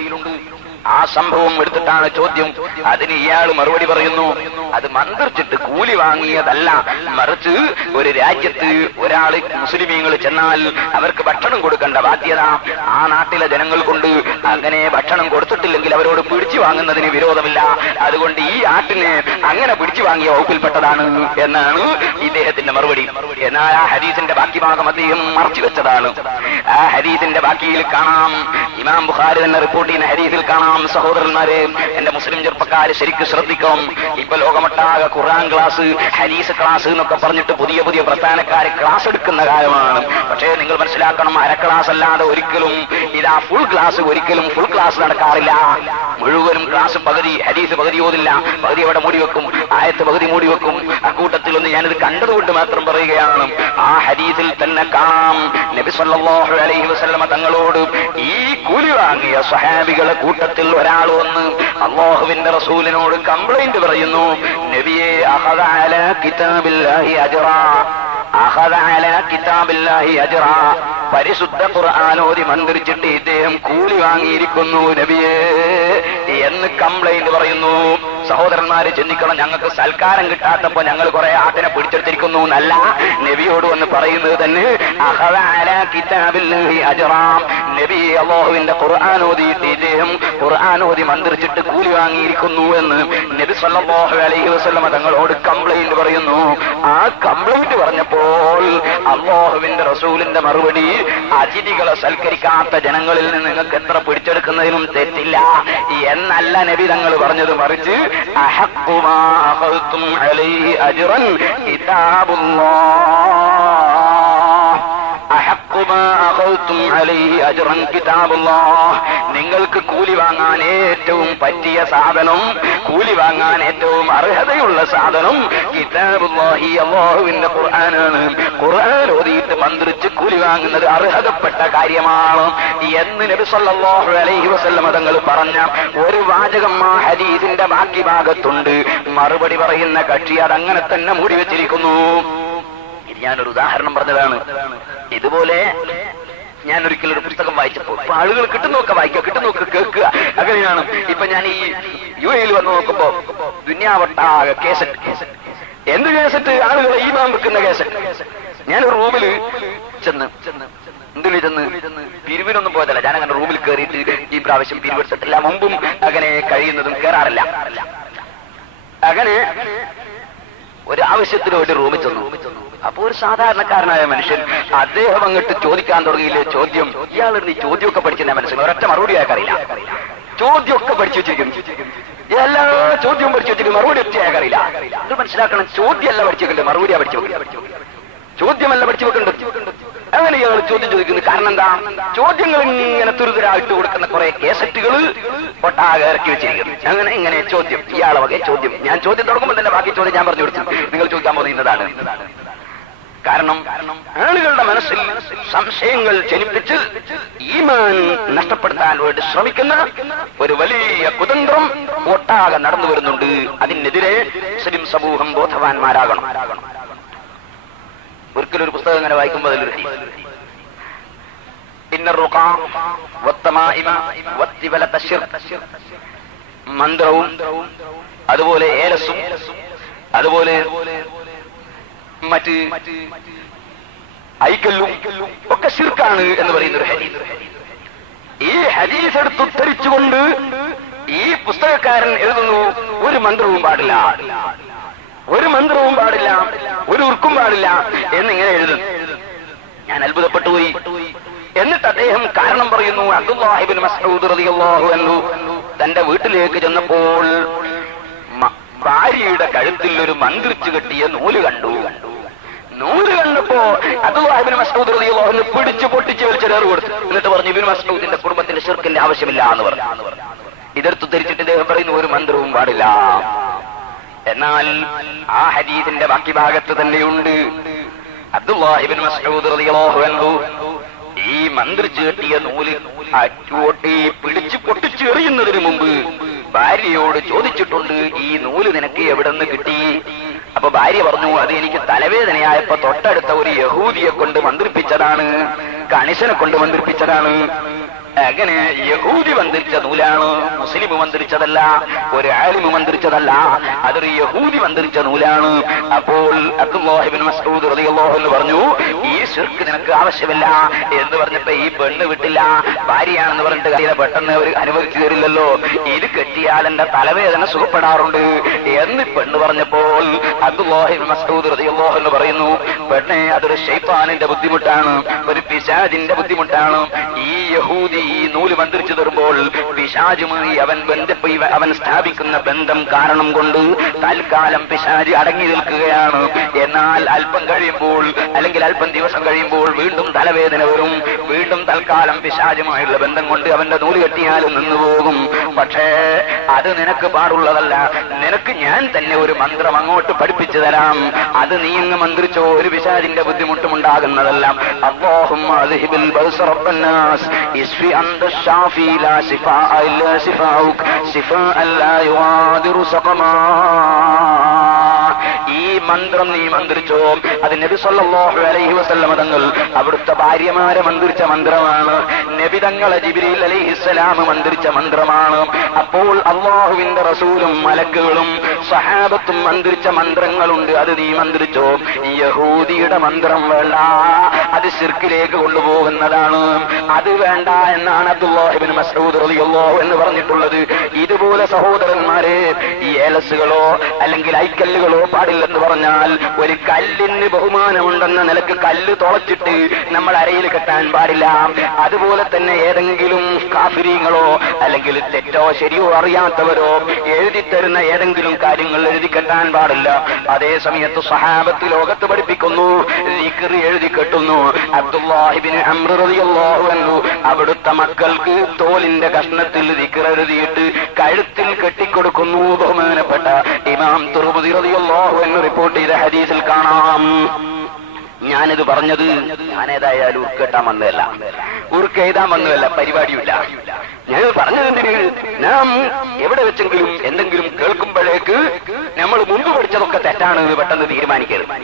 ആ സംഭവം എടുത്തിട്ടാണ് ചോദ്യം. അതിന് ഇയാൾ മറുപടി പറയുന്നു, അത് മന്ത്രിച്ചിട്ട് കൂലി വാങ്ങിയതല്ല, മറിച്ച് ഒരു രാജ്യത്ത് ഒരാൾ മുസ്ലിമീങ്ങൾ ചെന്നാൽ അവർക്ക് ഭക്ഷണം കൊടുക്കേണ്ട ബാധ്യത ആ നാട്ടിലെ ജനങ്ങൾ കൊണ്ട്, അങ്ങനെ ഭക്ഷണം കൊടുത്തിട്ടില്ലെങ്കിൽ അവരോട് പിടിച്ചു വാങ്ങുന്നതിന് വിരോധമില്ല, അതുകൊണ്ട് ഈ ആട്ടിനെ അങ്ങനെ പിടിച്ചു വാങ്ങിയ വകുപ്പിൽപ്പെട്ടതാണ് എന്നാണ് ഇദ്ദേഹത്തിന്റെ മറുപടി. എന്നാൽ ആ ഹദീസിന്റെ ബാക്കി ഭാഗം അദ്ദേഹം മറച്ചു വെച്ചതാണ്. ആ ഹദീസിന്റെ ബാക്കിയിൽ കാണാം, ഇമാം ബുഖാരി തന്നെ റിപ്പോർട്ട് ചെയ്യുന്ന ഹദീസിൽ കാണാം, സഹോദരന്മാരെ, എന്റെ മുസ്ലിം ചെറുപ്പക്കാര് ശരിക്കും ശ്രദ്ധിക്കണം. ഇപ്പൊ ലോകമൊട്ടാകെ ഖുർആൻ ക്ലാസ്, ഹദീസ് ക്ലാസ് എന്നൊക്കെ പറഞ്ഞിട്ട് പുതിയ പുതിയ പ്രസ്ഥാനക്കാരെ ക്ലാസ് എടുക്കുന്ന കാലമാണ്. പക്ഷേ നിങ്ങൾ മനസ്സിലാക്കണം, അര ക്ലാസ് അല്ലാതെ ഒരിക്കലും ഇതാ ഫുൾ ക്ലാസ്, ഒരിക്കലും ഫുൾ ക്ലാസ് നടക്കാറില്ല. മുഴുവനും ക്ലാസ് പകുതി, ഹദീസ് പകുതി ഓതില്ല, പകുതി അവിടെ മൂടി വെക്കും, ആയത്ത് പകുതി മൂടി വെക്കും. അക്കൂട്ടത്തിലൊന്ന് ഞാനിത് കണ്ടതുകൊണ്ട് മാത്രം പറയുകയാണ്. ആ ഹദീസിൽ തന്നെ കാണാം, നബി സല്ലല്ലാഹു അലൈഹി വസല്ലമ തങ്ങളോട് ഈ കൂലി വാങ്ങിയ സ്വഹാബികളെ കൂട്ടത്തിൽ ഒരാൾ വന്ന് അല്ലാഹുവിന്റെ റസൂലിനോട് കംപ്ലൈന്റ് പറയുന്നു, നബിയെ അഖദ അലാ കിതാബില്ലാഹി അജ്റാ, അഖദ അലാ കിതാബില്ലാഹി അജ്റാ, പരിശുദ്ധ ഖുർആൻ ഓതി മന്ത്രിച്ചിട്ട് ഇദ്ദേഹം കൂലി വാങ്ങിയിരിക്കുന്നു നബിയെ എന്ന് കംപ്ലൈന്റ് പറയുന്നു. സഹോദരന്മാരെ ചിന്തിക്കണം, ഞങ്ങൾക്ക് സൽക്കാരം കിട്ടാത്തപ്പോ ഞങ്ങൾ കുറെ ആട്ടിനെ പിടിച്ചെടുത്തിരിക്കുന്നു എന്നല്ല, നബിയോട് വന്ന് പറയുന്നത് തന്നെ അഖദ അലാ കിതാബില്ലാഹി അജ്റാ, നബി അല്ലാഹുവിന്റെ ഖുർആൻ ഓതിയിട്ട് ഇദ്ദേഹം ഖുർആൻ ഓതി മന്ത്രിച്ചിട്ട് കൂലി വാങ്ങിയിരിക്കുന്നു എന്ന് നബി സല്ലല്ലാഹു അലൈഹി വസല്ലം തങ്ങളോട് കംപ്ലൈന്റ് പറയുന്നു. ആ കംപ്ലൈന്റ് പറഞ്ഞപ്പോൾ അല്ലാഹുവിന്റെ റസൂലിന്റെ മറുപടി, അതിഥികളെ സൽക്കരിക്കാത്ത ജനങ്ങളിൽ നിന്ന് നിങ്ങൾക്ക് എത്ര പിടിച്ചെടുക്കുന്നതിനും തെറ്റില്ല എന്നല്ല നബി തങ്ങൾ പറഞ്ഞത്, മറിച്ച് അഹഖ്ഖു മാ അഖൽതും അലൈഹി അജ്റൻ കിതാബുല്ലാഹ്, അഹഖ്ഖു മാ അഖൽതും അലൈഹി അജ്റൻ കിതാബുല്ലാഹ്, നിങ്ങൾക്ക് കൂലി വാങ്ങാൻ ഏറ്റവും പറ്റിയ സാധനം, കൂലി വാങ്ങാൻ ഏറ്റവും അർഹതയുള്ള സാധനം കിതാബുല്ലാഹി, അല്ലാഹുവിന്റെ ഖുർആനാണ്. ഖുർആൻ ഓതിയിട്ട് മന്ത്രിച്ച് കൂലി വാങ്ങുന്നത് അർഹതപ്പെട്ട കാര്യമാണ് എന്ന് നബി സല്ലല്ലാഹു അലൈഹി വസല്ലം തങ്ങൾ പറഞ്ഞ ഒരു വാചകം ആ ഹദീസിന്റെ ബാക്കി ഭാഗത്തുണ്ട്. മറുപടി പറയുന്ന കക്ഷി അതങ്ങനെ തന്നെ മൂടി വെച്ചിരിക്കുന്നു. ഞാനൊരു ഉദാഹരണം പറഞ്ഞതാണ്. ഇതുപോലെ ഞാൻ ഒരിക്കലും ഒരു പുസ്തകം വായിച്ചപ്പോൾ ഇപ്പൊ ആളുകൾ കിട്ടുന്നൊക്കെ വായിക്കുക, കിട്ടുന്നൊക്കെ കേൾക്കുക, അങ്ങനെയാണ്. ഇപ്പൊ ഞാൻ ഈ UAE വന്ന് നോക്കുമ്പോ ദുനിയാവട്ടാകെ കേസറ്റ്. എന്ത് കേസറ്റ്? ആളുകളെ ഈമാൻ വെക്കുന്ന കേസറ്റ്. ഞാനൊരു റൂമിൽ ചെന്ന് പിരിവിനൊന്നും പോയതല്ല, ഞാൻ അങ്ങനെ റൂമിൽ കയറിയിട്ട് ഈ പ്രാവശ്യം പിരിവെടുത്തിട്ടില്ല, മുമ്പും അങ്ങനെ കഴിയുന്നതും കയറാറില്ല. അങ്ങനെ ഒരാവശ്യത്തിന് ഒരു റൂമിൽ ചെന്നു. അപ്പൊ ഒരു സാധാരണക്കാരനായ മനുഷ്യൻ, അദ്ദേഹം അങ്ങോട്ട് ചോദിക്കാൻ തുടങ്ങിയില്ലേ ചോദ്യം. ഇയാൾ നീ ചോദ്യമൊക്കെ പഠിക്കുന്ന മനുഷ്യൻ, ഒരൊറ്റ മറുപടി ആക്കാറില്ല. ചോദ്യമൊക്കെ പഠിച്ചു വെച്ചിരിക്കും, എല്ലാ ചോദ്യവും പഠിച്ചു വെച്ചിരിക്കും, മറുപടി ഒറ്റ ആക്കാറില്ല. ഇത് മനസ്സിലാക്കണം, ചോദ്യമല്ല പഠിച്ചു വെക്കണ്ടേ, മറുപടിയാ പഠിച്ചു വെക്കണ്ടേ, ചോദ്യമല്ല പഠിച്ചു വെക്കണ്ടത്. അങ്ങനെ ഇയാൾ ചോദ്യം ചോദിക്കുന്നത് കാരണം എന്താ? ചോദ്യങ്ങൾ ഇങ്ങനെ തുരുതരായിട്ട് കൊടുക്കുന്ന കുറെ കേസറ്റുകൾ ഒട്ടാകെ ഇറക്കി വെച്ചിരിക്കുന്നു. അങ്ങനെ ഇങ്ങനെ ചോദ്യം, ഇയാളെ വകെ ചോദ്യം. ഞാൻ ചോദ്യം തുടങ്ങുമ്പോൾ തന്നെ ബാക്കി ചോദ്യം ഞാൻ പറഞ്ഞു കൊടുത്തു, നിങ്ങൾ ചോദിക്കാൻ പോകുന്നതാണ്. കാരണം ആളുകളുടെ മനസ്സിൽ സംശയങ്ങൾ ജനിപ്പിച്ച് ഈമാൻ നഷ്ടപ്പെടുത്താൻ വേണ്ടി ശ്രമിക്കുന്ന ഒരു വലിയ കുതന്ത്രം ഒട്ടാകെ നടന്നു വരുന്നുണ്ട്. അതിനെതിരെ മുസ്ലിം സമൂഹം ബോധവാന്മാരാകണം. ഒരിക്കലും ഒരു പുസ്തകം ഇങ്ങനെ വായിക്കുമ്പോൾ അതിലൊരു മന്ത്രവും അതുപോലെ ഏലസും അതുപോലെ മറ്റ് ഐക്കല്ലും ഒക്കെ ശിർക്കാണ് എന്ന് പറയുന്ന ഒരു ഹദീസ്. ഈ ഹദീസ് എടുത്ത് ഉദ്ധരിച്ചുകൊണ്ട് ഈ പുസ്തകക്കാരൻ എഴുതുന്നു, ഒരു മന്ത്രവും പാടില്ല, ഒരു മന്ത്രവും പാടില്ല, ഒരു ഉർക്കും പാടില്ല എന്നിങ്ങനെ എഴുതുന്നു. ഞാൻ അത്ഭുതപ്പെട്ടു പോയി. എന്നിട്ട് അദ്ദേഹം കാരണം പറയുന്നു. അബ്ദുല്ലാഹ് ഇബ്നു മസ്ഊദ് റളിയല്ലാഹു അൻഹു തന്റെ വീട്ടിലേക്ക് ചെന്നപ്പോൾ ഭാര്യയുടെ കഴുത്തിൽ ഒരു മന്ത്രിച്ചു കെട്ടിയ നൂല് കണ്ടു. നൂല് കണ്ടപ്പോ അബ്ദുല്ലാഹ് ഇബ്നു മസ്ഊദ് റളിയല്ലാഹു അൻഹു പിടിച്ചു പൊട്ടിച്ച് വലിച്ചെറിഞ്ഞു കൊടുത്തു. എന്നിട്ട് പറഞ്ഞു, ഇബ്നു മസ്ഊദിന്റെ കുടുംബത്തിന് ശിർക്കിന്റെ ആവശ്യമില്ല എന്ന് പറഞ്ഞു. ഇതെടുത്ത് ധരിച്ചിട്ട് അദ്ദേഹം പറയുന്നു, ഒരു മന്ത്രവും പാടില്ല. എന്നാൽ ആ ഹദീസിന്റെ ബാക്കി ഭാഗത്ത് തന്നെയുണ്ട് അബ്ദുല്ലാഹ് ഇബ്നു മസ്ഊദ് റളിയല്ലാഹു അൻഹു ഈ മന്ത്രിച്ചു കെട്ടിയ നൂല് പിടിച്ചു പൊട്ടിച്ച് എറിയുന്നതിന് മുമ്പ് ഭാര്യയോട് ചോദിച്ചിട്ടുണ്ട്, ഈ നൂല് നിനക്ക് എവിടെ നിന്ന് കിട്ടി? അപ്പൊ ഭാര്യ പറഞ്ഞു, അത് എനിക്ക് തലവേദനയായപ്പോ തൊട്ടടുത്ത ഒരു യഹൂദിയെ കൊണ്ട് മന്ത്രിപ്പിച്ചതാണ്, കണിശനെ കൊണ്ട് മന്ത്രിപ്പിച്ചതാണ്. അങ്ങനെ യഹൂദി മന്ത്രിച്ച നൂലാണ്, മുസ്ലിം മന്ത്രിച്ചതല്ല, ഒരു ആലിം മന്ത്രിച്ചതല്ല, അതൊരു യഹൂദി മന്ത്രിച്ച നൂലാണ്. അപ്പോൾ അബ്ദുല്ലാഹ് ഇബ്നു മസ്ഊദ് റളിയല്ലാഹു അൻഹു പറഞ്ഞു, ഈ ശിർക്ക് നിനക്ക് ആവശ്യമില്ല എന്ന് പറഞ്ഞപ്പോ ഈ പെണ്ണ് വിട്ടില്ല. ഭാര്യയാണെന്ന് പറഞ്ഞിട്ട് കാര്യം പെട്ടെന്ന് ഒരു അനുവദിച്ചു തരില്ലല്ലോ, ഇത് കെട്ടിയാൽ എന്റെ തലവേദന സുഖപ്പെടാറുണ്ട് എന്ന് പെണ്ണ് പറഞ്ഞപ്പോൾ അബ്ദുല്ലാഹ് ഇബ്നു മസ്ഊദ് റളിയല്ലാഹു അൻഹു പറയുന്നു, പെണ്ണെ, അതൊരു ശൈത്താനിന്റെ ബുദ്ധിമുട്ടാണ്, ഒരു പിശാചിന്റെ ബുദ്ധിമുട്ടാണ്. ഈ യഹൂദി ഈ നൂല് മന്ത്രിച്ചു തരുമ്പോൾ പിശാചുമായി അവൻ സ്ഥാപിക്കുന്ന ബന്ധം കാരണം കൊണ്ട് തൽക്കാലം പിശാച് അടങ്ങി നിൽക്കുകയാണ്. എന്നാൽ അല്പം കഴിയുമ്പോൾ അല്ലെങ്കിൽ അല്പം ദിവസം കഴിയുമ്പോൾ വീണ്ടും തലവേദന വരും. വീണ്ടും തൽക്കാലം പിശാചുമായുള്ള ബന്ധം കൊണ്ട് അവന്റെ നൂല് കെട്ടിയാലും നിന്നുപോകും. പക്ഷേ അത് നിനക്ക് പാടുള്ളതല്ല. നിനക്ക് ഞാൻ തന്നെ ഒരു മന്ത്രം അങ്ങോട്ട് പഠിപ്പിച്ചു തരാം, അത് നീ അങ്ങ് മന്ത്രിച്ചോ, ഒരു പിശാചിന്റെ ബുദ്ധിമുട്ടും ഉണ്ടാകുന്നതല്ല. അല്ലാഹുമ്മ അദ്ഹിബിൽ ബഅ്സ റബ്ബന്നാസ് ഇശ്ഫി അന്ത ശാഫി ലാ ശിഫാഅ ഇല്ലാ ശിഫാഉക ശിഫാഅൻ ലാ യുഗാദിറു സഖമാ. ഈ മന്ത്രം നീ മന്ത്രിച്ചോ, അത് നബി സല്ലല്ലാഹു അലൈഹി വസല്ലം തങ്ങൾ അവിടുത്തെ ഭാര്യമാരെ മന്ത്രിച്ച മന്ത്രമാണ്. നബി തങ്ങളെ ജിബ്രീൽ അലൈഹിസ്സലാം മന്ത്രിച്ച മന്ത്രമാണ്. അപ്പോൾ അല്ലാഹുവിന്റെ റസൂലും മലക്കുകളും സഹാബത്തും മന്ത്രിച്ച മന്ത്രങ്ങളുണ്ട്, അത് നീ മന്ത്രിച്ചോ. യഹൂദിയുടെ മന്ത്രം വേണ്ട, അത് ശിർക്കിലേക്ക് കൊണ്ടുപോകുന്നതാണ്, അത് വേണ്ട എന്നാണ് അബ്ദുല്ലാഹ് ഇബ്നു മസ്ഊദ് റളിയല്ലാഹു എന്ന് പറഞ്ഞിട്ടുള്ളത്. ഇതുപോലെ സഹോദരന്മാരെ, ഈ ഏലസുകളോ അല്ലെങ്കിൽ ഐക്കല്ലുകളോ പാടില്ലെന്ന് പറഞ്ഞാൽ ഒരു കല്ലിന് ബഹുമാനമുണ്ടെന്ന നിലക്ക് കല്ല് തുളച്ചിട്ട് നമ്മൾ അരയിൽ കെട്ടാൻ പാടില്ല. അതുപോലെ തന്നെ ഏതെങ്കിലും കാഫിരീങ്ങളോ അല്ലെങ്കിൽ തെറ്റോ ശരിയോ അറിയാത്തവരോ എഴുതിത്തരുന്ന ഏതെങ്കിലും കാര്യങ്ങൾ എഴുതി കെട്ടാൻ പാടില്ല. അതേ സമയത്ത് സഹാബത്ത് ലോകത്ത് പഠിപ്പിക്കുന്നു, ദിക്ർ എഴുതി കെട്ടുന്നു. അബ്ദുല്ലാഹ് ഇബ്നു അംർ റളിയല്ലാഹു അൻഹു അവിടുത്തെ മക്കൾക്ക് തോലിന്റെ കഷ്ണത്തിൽ ദിക്ർ എഴുതിയിട്ട് കഴുത്തിൽ കെട്ടിക്കൊടുക്കുന്നു. ബഹുമാനപ്പെട്ട ഇമാം തുർമുദി റളിയല്ലാഹു അൻഹു റിപ്പോർട്ട് ചെയ്ത ഹദീസിൽ കാണാം. ഞാനിത് പറഞ്ഞത് ഞാനേതായാലും ഉറുക്കെട്ടാൻ വന്നതല്ല, ഉറുക്കെഴുതാൻ വന്നതല്ല, പരിപാടിയില്ല. ഞാൻ പറഞ്ഞത് എന്തിന്, നാം എവിടെ വെച്ചെങ്കിലും എന്തെങ്കിലും കേൾക്കുമ്പോഴേക്ക് നമ്മൾ മുമ്പ് പഠിച്ചതൊക്കെ തെറ്റാണ് എന്ന് പെട്ടെന്ന് തീരുമാനിക്കരുത്.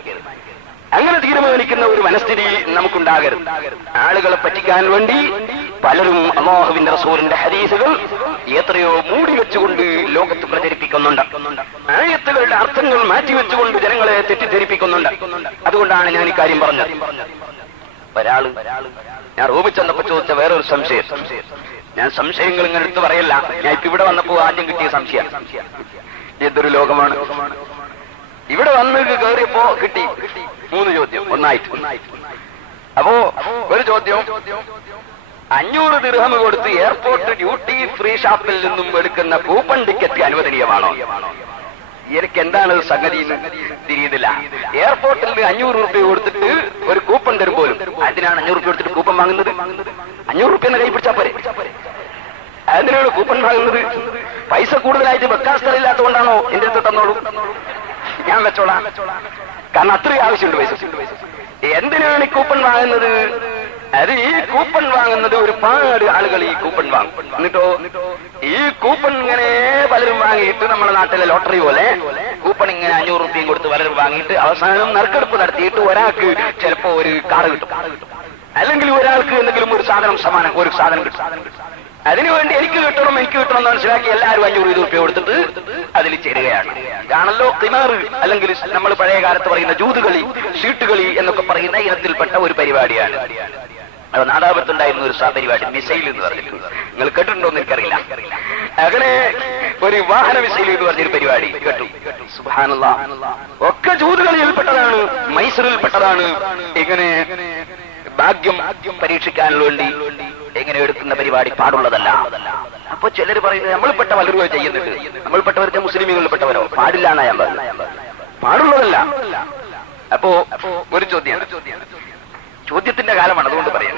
അങ്ങനെ തീരുമാനിക്കുന്ന ഒരു മനസ്ഥിതി നമുക്കുണ്ടാകരുത്. ആളുകളെ പറ്റിക്കാൻ വേണ്ടി പലരും അല്ലാഹുവിന്റെ റസൂലിന്റെ ഹദീസുകൾ എത്രയോ മൂടി വെച്ചുകൊണ്ട് ലോകത്ത് പ്രചരിപ്പിക്കുന്നുണ്ട്. ആയത്തുകളുടെ അർത്ഥങ്ങൾ മാറ്റിവെച്ചുകൊണ്ട് ജനങ്ങളെ തെറ്റിദ്ധരിപ്പിക്കുന്നുണ്ട്. അതുകൊണ്ടാണ് ഞാൻ ഈ കാര്യം പറഞ്ഞത്. ഒരാള് ഞാൻ റൂമിൽ ചെന്നപ്പോ ചോദിച്ച വേറൊരു സംശയം. ഞാൻ സംശയങ്ങൾ ഇങ്ങനെ എടുത്ത് പറയല്ല, ഞാൻ ഇപ്പൊ ഇവിടെ വന്നപ്പോ ആദ്യം കിട്ടിയ സംശയം. എന്തൊരു ലോകമാണ്! ഇവിടെ വന്ന് കയറിയപ്പോ കിട്ടി 3 ചോദ്യം ഒന്നായിട്ട്. അപ്പോ ഒരു ചോദ്യം, 500 ദിർഹം കൊടുത്ത് എയർപോർട്ട് ഡ്യൂട്ടി ഫ്രീ ഷാപ്പിൽ നിന്നും എടുക്കുന്ന കൂപ്പൺ ടിക്കറ്റ് അനുവദനീയമാണോ? എനിക്ക് എന്താണ് സംഗതി തിരിയുന്നില്ല. എയർപോർട്ടിൽ 500 രൂപ കൊടുത്തിട്ട് ഒരു കൂപ്പൺ തരും പോലും. അതിനാണ് 500 രൂപ കൊടുത്തിട്ട് കൂപ്പൺ വാങ്ങുന്നത്? 500 രൂപ കൈ പിടിച്ചാ പോരെ? അതിനാണ് കൂപ്പൺ വാങ്ങുന്നത്? പൈസ കൂടുതലായിട്ട് വെക്കാൻ സ്ഥലമില്ലാത്തതുകൊണ്ടാണോ എന്റെ അടുത്ത് തന്നോളൂ, ഞാൻ വെച്ചോളാം, കാരണം അത്രയും ആവശ്യമുണ്ട് പൈസ. എന്തിനാണ് ഈ കൂപ്പൺ വാങ്ങുന്നത്? അത് ഈ കൂപ്പൺ വാങ്ങുന്നത് ഒരുപാട് ആളുകൾ ഈ കൂപ്പൺ വാങ്ങും. എന്നിട്ടോ ഈ കൂപ്പൺ ഇങ്ങനെ പലരും വാങ്ങിയിട്ട് നമ്മുടെ നാട്ടിലെ ലോട്ടറി പോലെ കൂപ്പൺ ഇങ്ങനെ 500 രൂപയും കൊടുത്ത് പലരും വാങ്ങിയിട്ട് അവസാനം നറുക്കെടുപ്പ് നടത്തിയിട്ട് ഒരാൾക്ക് ചിലപ്പോ ഒരു കാർ കിട്ടും, അല്ലെങ്കിൽ ഒരാൾക്ക് എന്തെങ്കിലും ഒരു സാധനം സമാനം ഒരു സാധനം കിട്ടും. അതിനുവേണ്ടി എനിക്ക് കിട്ടണം എന്ന് മനസ്സിലാക്കി എല്ലാവരും 500 രൂപ കൊടുത്തിട്ട് അതിൽ ചേരുകയാണ്. ഇതാണല്ലോ ഖിമാർ, അല്ലെങ്കിൽ നമ്മൾ പഴയ കാലത്ത് പറയുന്ന ജൂതുകളി, ഷീട്ടുകളി എന്നൊക്കെ പറയുന്ന ഇനത്തിൽപ്പെട്ട ഒരു പരിപാടിയാണ്. അത് നാദാപത്തുണ്ടായിരുന്ന ഒരു പരിപാടി, മിസൈൽ എന്ന് പറഞ്ഞിട്ട്. നിങ്ങൾ കേട്ടിട്ടുണ്ടോ എന്ന് എനിക്കറിയില്ല. അങ്ങനെ ഒരു വാഹന മിസൈൽ എന്ന് പറഞ്ഞൊരു പരിപാടി കേട്ടു. സുബ്ഹാനല്ലാഹ്, ഒക്കെ ജൂതുകളിൽപ്പെട്ടതാണ്, മൈസൂരിൽപ്പെട്ടതാണ്. ഇങ്ങനെ ഭാഗ്യം പരീക്ഷിക്കാനുള്ള വേണ്ടി എങ്ങനെ എടുക്കുന്ന പരിപാടി പാടുള്ളതല്ല. അപ്പൊ ചിലർ പറയുന്നത് നമ്മൾപ്പെട്ട പലരും ചെയ്യുന്നുണ്ട്, നമ്മൾപ്പെട്ടവർക്ക് മുസ്ലിമുകളിൽപ്പെട്ടവരോ പാടില്ല എന്നാ ഞാൻ പറഞ്ഞു. പാടുള്ളതല്ല. അപ്പോ ഒരു ചോദ്യത്തിന്റെ കാലമാണ്, അതുകൊണ്ട് പറയാം.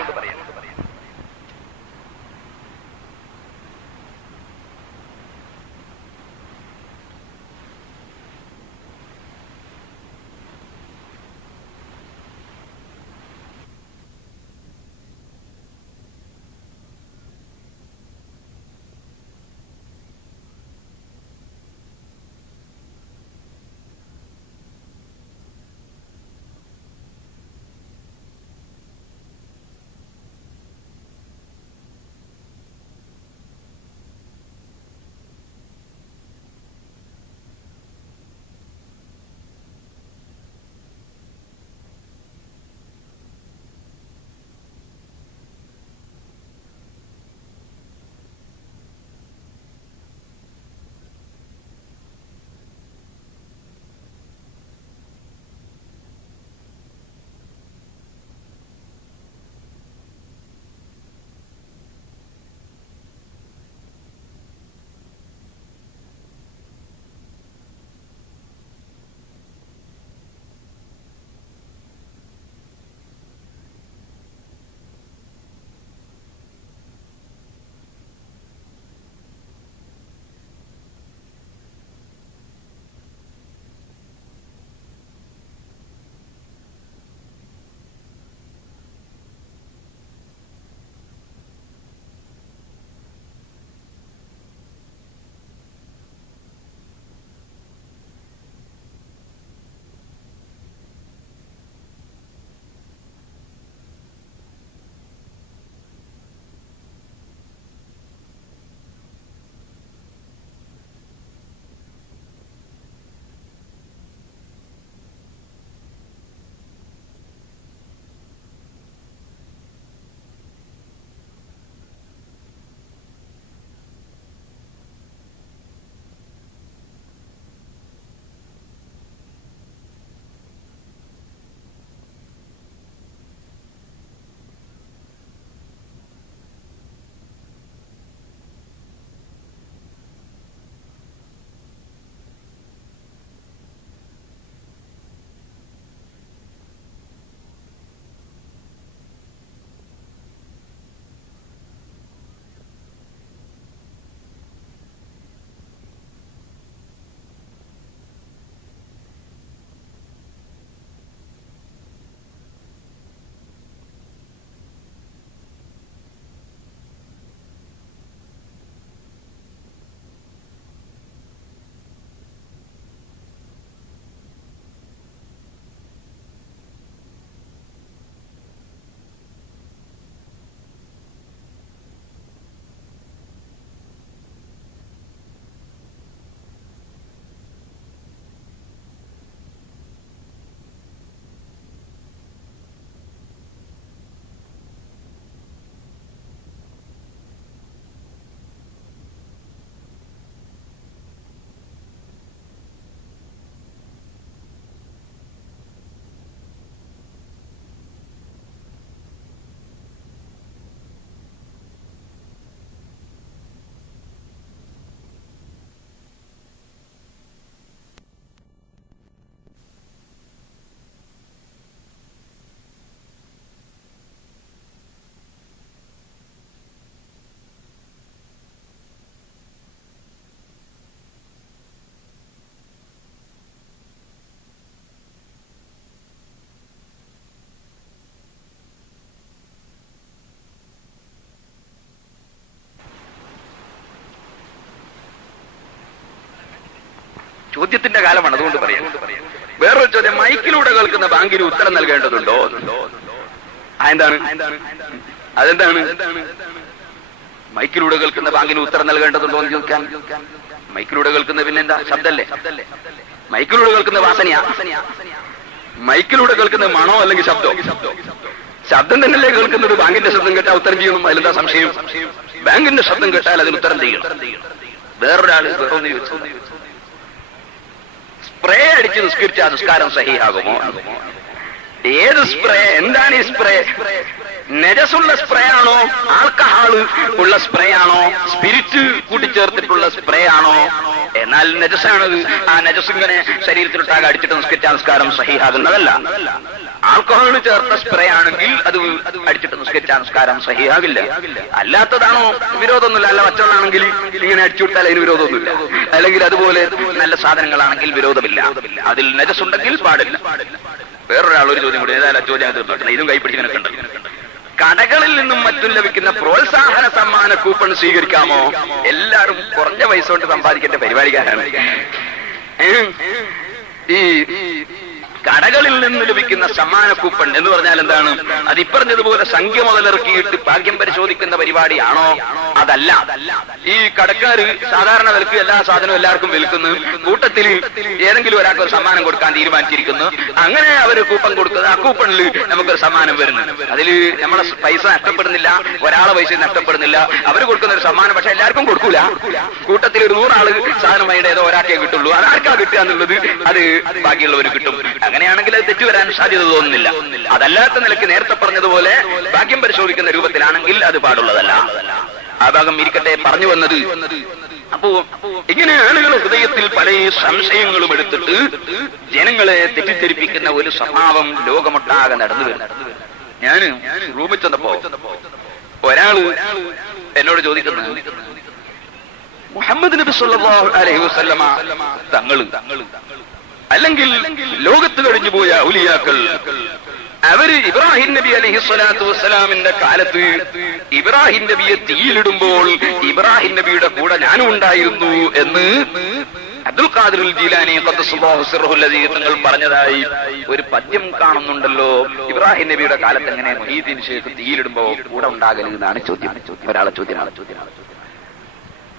ചോദ്യത്തിന്റെ കാലമാണ്, അതുകൊണ്ട് പറയാം. വേറൊരു ചോദ്യം, മൈക്കിലൂടെ കേൾക്കുന്ന ബാങ്കിന് ഉത്തരം നൽകേണ്ടതുണ്ടോ? അതെന്താണ് മൈക്കിലൂടെ കേൾക്കുന്ന ബാങ്കിന് ഉത്തരം നൽകേണ്ടതുണ്ടോ എന്ന് ചോദിക്കാൻ? മൈക്കിലൂടെ കേൾക്കുന്ന പിന്നെന്താ? ശബ്ദല്ലേ? മൈക്കിലൂടെ കേൾക്കുന്ന വാസനയാ? മൈക്കിലൂടെ കേൾക്കുന്ന മണോ അല്ലെങ്കിൽ ശബ്ദം? ശബ്ദം തന്നെയല്ലേ കേൾക്കുന്നത്. ബാങ്കിന്റെ ശബ്ദം കേട്ടാൽ ഉത്തരം ചെയ്യണം, അതിലെന്താ സംശയം? ബാങ്കിന്റെ ശബ്ദം കേട്ടാൽ അതിന് ഉത്തരം ചെയ്യണം. വേറൊരാള് വേറൊന്ന് ചോദിച്ചു, സ്പ്രേ അടിച്ച് നിസ്കരിച്ച നിസ്കാരം സഹിയാകുമോ? ഏത് സ്പ്രേ? എന്താണ് ഈ സ്പ്രേ? നജസുള്ള സ്പ്രേ ആണോ? ആൽക്കഹാള് ഉള്ള സ്പ്രേ ആണോ? സ്പിരിറ്റ് കൂട്ടിച്ചേർത്തിട്ടുള്ള സ്പ്രേ ആണോ? എന്നാൽ നജസാണത്. ആ നജസ് ഇങ്ങനെ ശരീരത്തിലൊട്ടാകെ അടിച്ചിട്ട് നിസ്കരിച്ച നിസ്കാരം സഹിയാകുന്നതല്ല. ആൽക്കഹോൾ ചേർത്ത സ്പ്രേ ആണെങ്കിൽ അത് അടിച്ചിട്ട് നിസ്കരിച്ച നിസ്കാരം സഹിയാകില്ല. അല്ലാത്തതാണോ വിരോധമൊന്നുമില്ല. അല്ല വച്ചോളാണെങ്കിൽ ഇങ്ങനെ അടിച്ചു വിട്ടാൽ അതിന് വിരോധമൊന്നുമില്ല. അല്ലെങ്കിൽ അതുപോലെ നല്ല സാധനങ്ങളാണെങ്കിൽ വിരോധമില്ല. അതിൽ നജസ് ഉണ്ടെങ്കിൽ പാടില്ല. വേറൊരാൾ ഒരു ചോദ്യം കൂടി, ഏതായാലും ചോദ്യം തീർന്നിട്ടുണ്ട്, ഇതും കൈപ്പിടിങ്ങനെ കണ്ടു. കടകളിൽ നിന്നും മറ്റും ലഭിക്കുന്ന പ്രോത്സാഹന സമ്മാന കൂപ്പൺ സ്വീകരിക്കാമോ? എല്ലാവരും കുറഞ്ഞ പൈസ കൊണ്ട് സമ്പാദിക്കേണ്ട പരിപാടിക്കാരാണ്. ഈ കടകളിൽ നിന്ന് ലഭിക്കുന്ന സമ്മാന കൂപ്പൺ എന്ന് പറഞ്ഞാൽ എന്താണ്? അത് ഇപ്പറഞ്ഞതുപോലെ സംഖ്യ മുതലിറക്കിയിട്ട് ഭാഗ്യം പരിശോധിക്കുന്ന പരിപാടിയാണോ? അതല്ല. ഈ കടക്കാര് സാധാരണ വിലക്ക് എല്ലാ സാധനവും എല്ലാവർക്കും വിൽക്കുന്നു. കൂട്ടത്തിൽ ഏതെങ്കിലും ഒരാൾക്ക് ഒരു സമ്മാനം കൊടുക്കാൻ തീരുമാനിച്ചിരിക്കുന്നു. അങ്ങനെ അവര് കൂപ്പൺ കൊടുക്കുന്നത്, ആ കൂപ്പണിൽ നമുക്കൊരു സമ്മാനം വരുന്നു. അതിൽ നമ്മളെ പൈസ നഷ്ടപ്പെടുന്നില്ല, ഒരാളെ പൈസ നഷ്ടപ്പെടുന്നില്ല. അവർ കൊടുക്കുന്ന ഒരു സമ്മാനം പക്ഷെ എല്ലാവർക്കും കൊടുക്കൂല. കൂട്ടത്തിൽ ഒരു 100 ആള് സാധനമായിട്ട് ഏതോ ഒരാൾക്കേ കിട്ടുള്ളൂ. അതാർക്കാ കിട്ടുക എന്നുള്ളത് അത് ബാക്കിയുള്ളവർ കിട്ടും. അങ്ങനെയാണെങ്കിൽ അത് തെറ്റുവരാൻ സാധ്യത തോന്നുന്നില്ല. അതല്ലാത്ത നിലയ്ക്ക് നേരത്തെ പറഞ്ഞതുപോലെ ഭാഗ്യം പരിശോധിക്കുന്ന രൂപത്തിലാണെങ്കിൽ അത് പാടുള്ളതല്ല. ആ ഭാഗം ഇരിക്കട്ടെ. പറഞ്ഞു വന്നത്, അപ്പോ ഇങ്ങനെ ആളുകൾ ഹൃദയത്തിൽ പല സംശയങ്ങളും എടുത്തിട്ട് ജനങ്ങളെ തെറ്റിദ്ധരിപ്പിക്കുന്ന ഒരു സ്വഭാവം ലോകമൊട്ടാകെ നടന്നു വരുന്നു. ഞാൻ റൂമിൽ ചെന്നപ്പോ ഒരാള് എന്നോട് ചോദിക്കുന്നത്, മുഹമ്മദ് നബി സല്ലല്ലാഹു അലൈഹി വസല്ലമ തങ്ങള് അല്ലെങ്കിൽ ലോകത്ത് കഴിഞ്ഞുപോയ ഔലിയാക്കൾ അവര് ഇബ്രാഹിം നബി അലൈഹി സ്വലാത്തു വസ്സലാമിന്റെ കാലത്ത് ഇബ്രാഹിം നബിയെ തീയിലിടുമ്പോൾ ഇബ്രാഹിം നബിയുടെ കൂടെ ഞാനും ഉണ്ടായിരുന്നു എന്ന് അബ്ദുൽ ഖാദിർ ജീലാനി ഖദ്ദസല്ലാഹു സിർറഹുൽ അസീസ് തങ്ങൾ പറഞ്ഞതായി ഒരു പദ്യം കാണുന്നുണ്ടല്ലോ. ഇബ്രാഹിം നബിയുടെ കാലത്ത് എങ്ങനെ മുഹീദ്ദീൻ ശൈഖ് തീയിലിടുമ്പോ കൂടെ ഉണ്ടാകരുത് എന്നാണ് ചോദ്യം. ഒരാളെ ചോദ്യമാണ്.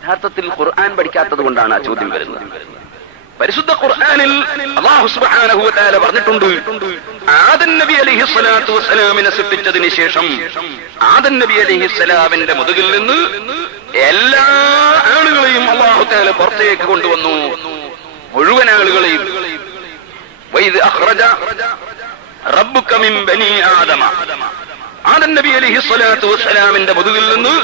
യഥാർത്ഥത്തിൽ ഖുർആൻ പഠിക്കാത്തത് കൊണ്ടാണ് ആ ചോദ്യം വരുന്നത്. പരിശുദ്ധ ഖുർആനിൽ അല്ലാഹു സുബ്ഹാനഹു വ തആല പറഞ്ഞിട്ടുണ്ട്, ആദം നബി അലൈഹിസ്സലാത്തു വസ്സലാമിനെ സൃഷ്ടിച്ചതിന് ശേഷം ആദം നബി അലൈഹിസ്സലാമിന്റെ മുതുകിൽ നിന്ന് എല്ലാ ആളുകളെയും അല്ലാഹു തആല പുറത്തേക്ക് കൊണ്ടുവന്നു. മുഴുവൻ ആളുകളെയും. വൈദ് അഖ്റജ റബ്ബുക മിൻ ബനി ആദമ, ആദം നബി അലൈഹിസ്സലാത്തു വസ്സലാമിന്റെ മുതുകിൽ നിന്ന്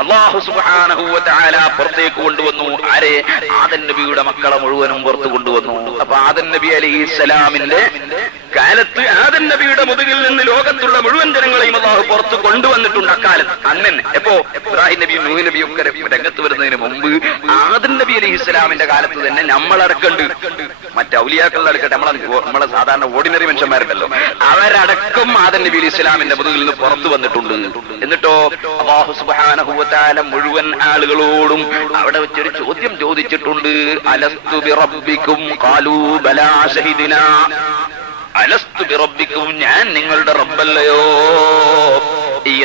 അല്ലാഹു സുബ്ഹാനഹു വ തആല പുറത്തേക്ക് കൊണ്ടുവന്നു. ആരെ? ആദം നബിയുടെ മക്കളെ മുഴുവനും പുറത്തു കൊണ്ടുവന്നു. അപ്പൊ ആദം നബി അലൈഹിസ്സലാമിന്റെ കാലത്ത് ആദം നബിയുടെ മുതുകിൽ നിന്ന് ലോകത്തുള്ള മുഴുവൻ ജനങ്ങളെയും അല്ലാഹു പുറത്ത് കൊണ്ടുവന്നിട്ടുണ്ട്. അക്കാലത്ത് അന്നൻ എപ്പോ ഇബ്രാഹിം നബിയും നൂഹ് നബിയും ഒക്കെ രംഗത്ത് വരുന്നതിന് മുമ്പ് ആദം നബി അലൈഹിസ്സലാമിന്റെ കാലത്ത് തന്നെ നമ്മളടക്കണ്ട്, മറ്റ് ഔലിയാക്കളുടെ അടുക്കട്ടെ, നമ്മളെ സാധാരണ ഓർഡിനറി മനുഷ്യന്മാരുണ്ടല്ലോ, അവരടക്കം ആദം നബി അലൈഹിസ്സലാമിന്റെ മുതുകിൽ നിന്ന് പുറത്തു വന്നിട്ടുണ്ട്. എന്നിട്ടോ അല്ലാഹു സുബ്ഹാനഹു വ തആല മുഴുവൻ ആളുകളോടും അവിടെ വെച്ചൊരു ചോദ്യം ചോദിച്ചിട്ടുണ്ട്. അലസ്തു ബിറബ്ബിക്കും ഖാലൂ ബലാ ശഹീദിനാ, അലസ്തു ബിറബ്ബിക്കും, ഞാൻ നിങ്ങളുടെ റബ്ബല്ലയോ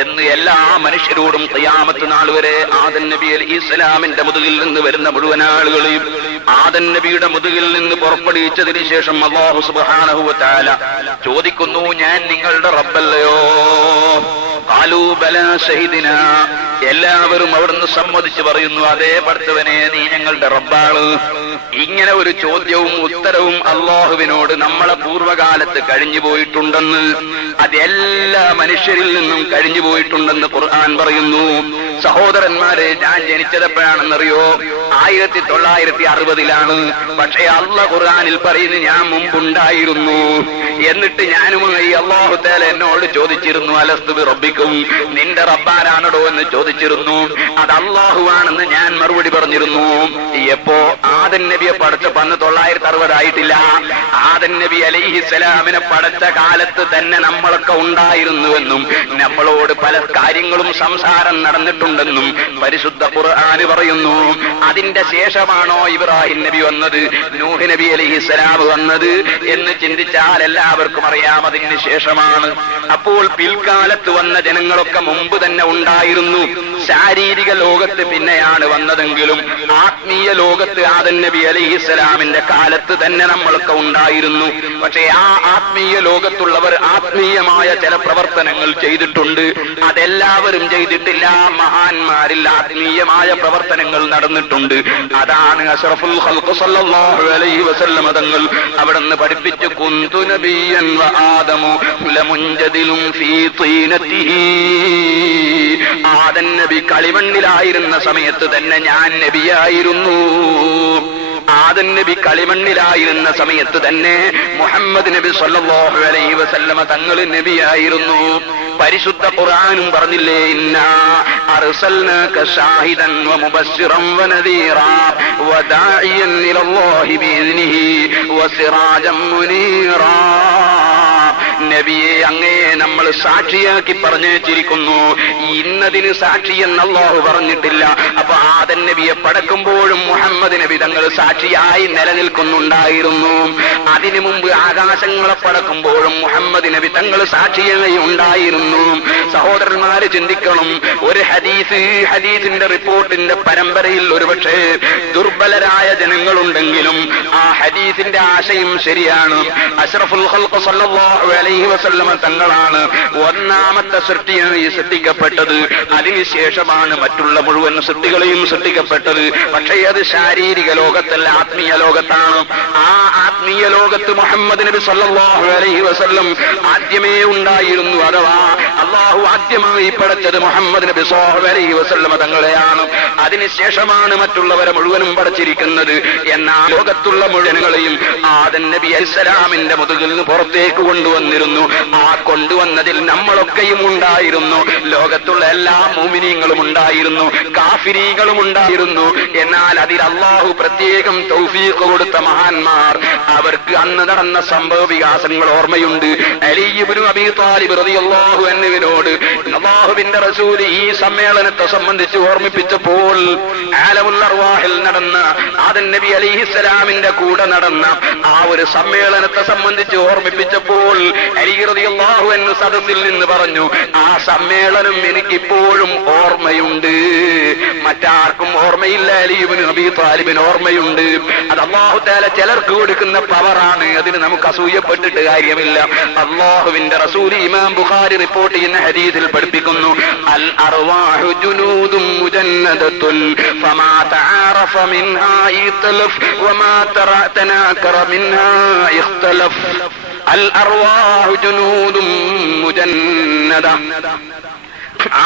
എന്ന് എല്ലാ മനുഷ്യരോടും ഖിയാമത്ത് നാൾ വരെ ആദം നബി അലൈഹിസ്സലാമിന്റെ മുതുകിൽ നിന്ന് വരുന്ന മുഴുവൻ ആളുകളെയും ആദം നബിയുടെ മുതുകിൽ നിന്ന് പുറപ്പെടുവിച്ചതിന് ശേഷം അല്ലാഹു സുബ്ഹാനഹു വ തആല ചോദിക്കുന്നു, ഞാൻ നിങ്ങളുടെ റബ്ബല്ലയോ? ഖാലൂ ബലാ ശഹീദിനാ, എല്ലാവരും അവിടുന്ന് സമ്മതിച്ചു പറയുന്നു, അതേ പഠിച്ചവനെ, നീ ഞങ്ങളുടെ റബ്ബാണ്. ഇങ്ങനെ ഒരു ചോദ്യവും ഉത്തരവും അല്ലാഹുവിനോട് നമ്മളെ പൂർവ്വകാലത്ത് കഴിഞ്ഞു പോയിട്ടുണ്ടെന്ന്, അതെല്ലാ മനുഷ്യരിൽ നിന്നും കഴിഞ്ഞു പോയിട്ടുണ്ടെന്ന് ഖുർആൻ പറയുന്നു. സഹോദരന്മാരെ, ഞാൻ ജനിച്ചതെപ്പോഴാണെന്നറിയോ? 1960-ലാണ്. പക്ഷേ അല്ലാഹു ഖുർആനിൽ പറയുന്നു, ഞാൻ മുമ്പുണ്ടായിരുന്നു. എന്നിട്ട് ഞാനുമായി അല്ലാഹു തആല എന്നോട് ചോദിച്ചിരുന്നു, അലസ്തു ബി റബ്ബിക്കും, നിന്റെ റബ്ബാനാണോ എന്ന് ചോദിച്ചിരുന്നു. അത് അല്ലാഹുവാണെന്ന് ഞാൻ മറുപടി പറഞ്ഞിരുന്നു. എപ്പോ? ആദം നബിയെ പടച്ചപ്പോ അന്ന് 960 ആയിട്ടില്ല. ആദം നബി അലൈഹിസ്സലാമിനെ പടച്ച കാലത്ത് തന്നെ നമ്മളൊക്കെ ഉണ്ടായിരുന്നുവെന്നും നമ്മളോട് പല കാര്യങ്ങളും സംസാരം നടന്നിട്ടുണ്ടെന്നും പരിശുദ്ധ ഖുർആന് പറയുന്നു. അതിന്റെ ശേഷമാണോ ഇബ്രാഹിം നബി വന്നത്, നൂഹ് നബി അലൈഹിസ്സലാം വന്നത് എന്ന് ചിന്തിച്ചാൽ എല്ലാവർക്കും അറിയാം അതിന് ശേഷമാണ്. അപ്പോൾ പിൽക്കാലത്ത് വന്ന ജനങ്ങളൊക്കെ മുമ്പ് തന്നെ ഉണ്ടായിരുന്നു. ശാരീരിക ലോകത്ത് പിന്നെയാണ് വന്നതെങ്കിലും ആത്മീയ ലോകത്ത് ആദം നബി അലൈഹിസ്സലാമിന്റെ കാലത്ത് തന്നെ നമ്മളൊക്കെ ഉണ്ടായിരുന്നു. പക്ഷേ ആ ആത്മീയ ലോകത്തുള്ളവർ ആത്മീയമായ ചില പ്രവർത്തനങ്ങൾ ചെയ്തിട്ടുണ്ട്. അതെല്ലാവരും ചെയ്തിട്ടില്ല. മഹാന്മാരിൽ ആത്മീയമായ പ്രവർത്തനങ്ങൾ നടന്നിട്ടുണ്ട്. അതാണ് അഷ്റഫുൽ ഖൽഖ് സല്ലല്ലാഹു അലൈഹി വസല്ലം തങ്ങൾ അവിടുന്ന് പഠിപ്പിച്ചു, കുന്തു നബിയ്യൻ വ ആദമു ലമുൻജദിലും ഫീ തീനതിഹി. ആദം നബി കളിമണ്ണിലായിരുന്ന സമയത്ത് തന്നെ ഞാൻ നബിയായിരുന്നു. ആദം നബി കളിമണ്ണിലായിരുന്ന സമയത്ത് തന്നെ മുഹമ്മദ് നബി സല്ലല്ലാഹു അലൈഹി വസല്ലമ തങ്ങൾ നബിയായിരുന്നു. പരിശുദ്ധ ഖുർആനും പറഞ്ഞില്ലേ, ഇന്നാ അർസൽനാക ഷാഹിദൻ വമുബശ്ശിറൻ വനദീറാ വദാഇയൻ ഇലല്ലാഹി ബിഇذനിഹി വസിറാജൻ മുനീറാ. നബിയെ, അങ്ങേ നമ്മൾ സാക്ഷിയാക്കി പറഞ്ഞേച്ചിരിക്കുന്നു. ഇന്നതിന് സാക്ഷി എന്ന് അല്ലാഹു പറഞ്ഞിട്ടില്ല. അപ്പൊ ആദം നബിയെ പടക്കുമ്പോഴും മുഹമ്മദ് നബി തങ്ങൾ സാക്ഷിയായി നിലനിൽക്കുന്നുണ്ടായിരുന്നു. അതിനു മുമ്പ് ആകാശങ്ങളെ പടക്കുമ്പോഴും മുഹമ്മദ് നബി തങ്ങൾ സാക്ഷിയായി ഉണ്ടായിരുന്നു. സഹോദരന്മാര് ചിന്തിക്കണം, ഒരു ഹദീസിന്റെ റിപ്പോർട്ടിന്റെ പരമ്പരയിൽ ഒരുപക്ഷെ ദുർബലരായ ജനങ്ങളുണ്ടെങ്കിലും ആ ഹദീസിന്റെ ആശയം ശരിയാണ്. അഷ്റഫുൽ ഖൽഖ് സല്ലല്ലാഹു അലൈഹി വസല്ലമ തങ്ങളാണ് ഒന്നാമത്തെ സൃഷ്ടിയായി സൃഷ്ടിക്കപ്പെട്ടത്. അതിനുശേഷമാണ് മറ്റുള്ള മുഴുവൻ സൃഷ്ടികളെയും സൃഷ്ടിക്കപ്പെട്ടത്. പക്ഷേ അത് ശാരീരിക ലോകത്തല്ല, ആത്മീയ ലോകത്താണ്. ആ ആത്മീയ ലോകത്ത് മുഹമ്മദ് നബി സല്ലല്ലാഹു അലൈഹി വസല്ലം ആദ്യമേ ഉണ്ടായിരുന്നു. അഥവാ അല്ലാഹു ആദ്യമായി പടച്ചത് മുഹമ്മദ് നബി സല്ലല്ലാഹു അലൈഹി വസല്ലം തങ്ങളെയാണ്. അതിനുശേഷമാണ് മറ്റുള്ളവരെ മുഴുവനും പടച്ചിരിക്കുന്നത്. എന്നാൽ ലോകത്തുള്ള മുഴുവനുകളെയും ആദം നബി അലൈഹിസ്സലാമിന്റെ മുതുകിൽ നിന്ന് പുറത്തേക്ക് കൊണ്ടുവന്നിരുന്നു. ആ കൊണ്ടുവന്നതിൽ നമ്മളൊക്കെയും ഉണ്ടായിരുന്നു. ലോകത്തുള്ള എല്ലാ മുഅ്മിനീങ്ങളും ഉണ്ടായിരുന്നു, കാഫിരീകളും ഉണ്ടായിരുന്നു. എന്നാൽ അതിൽ അല്ലാഹു പ്രത്യേകം തൗഫീഖ് കൊടുത്ത മഹാന്മാർ, അവർക്ക് അന്ന് നടന്ന സംഭവ വികാസങ്ങൾ ഓർമ്മയുണ്ട്. അലി ഇബ്നു അബീ ത്വാലിബ് റളിയല്ലാഹു അൻഹുവിനോട് അല്ലാഹുവിന്റെ റസൂൽ ഈ സമ്മേളനത്തെ സംബന്ധിച്ച് ഓർമ്മിപ്പിച്ചപ്പോൾ, ആലമുൽ അർവാഹിൽ നടന്ന ആദം നബി അലൈഹിസ്സലാമിന്റെ കൂടെ നടന്ന ആ ഒരു സമ്മേളനത്തെ സംബന്ധിച്ച് ഓർമ്മിപ്പിച്ചപ്പോൾ അലി റളിയല്ലാഹു അൻഹു സദസ്സിൽ നിന്ന് പറഞ്ഞു, ആ സമ്മേളനം എനിക്കിപ്പോഴും ഓർമ്മയുണ്ട്. മറ്റാർക്കും ഓർമ്മയില്ല, അലി ഇബ്നു അബീ ത്വാലിബിന് ഓർമ്മയുണ്ട്. അത് അല്ലാഹു തആല ചിലർക്ക് കൊടുക്കുന്ന പവറാണ്. അതിന് നമുക്ക് അസൂയപ്പെട്ടിട്ട് കാര്യമില്ല. അല്ലാഹുവിന്റെ റസൂൽ ഇമാം ബുഖാരി റിപ്പോർട്ട് ചെയ്യുന്ന ഹദീസിൽ പഠിപ്പിക്കുന്നു, അൽ അർവാഹു ജുനൂദും മുജന്നദത്തുൻ ഫമാ തആറഫ മിൻഹാ ഇഖ്തലഫ് വമാ തനാകറ മിൻഹാ ഇഖ്തലഫ്. അൽ അർവാഹു ജുനൂദും മുജന്നദ.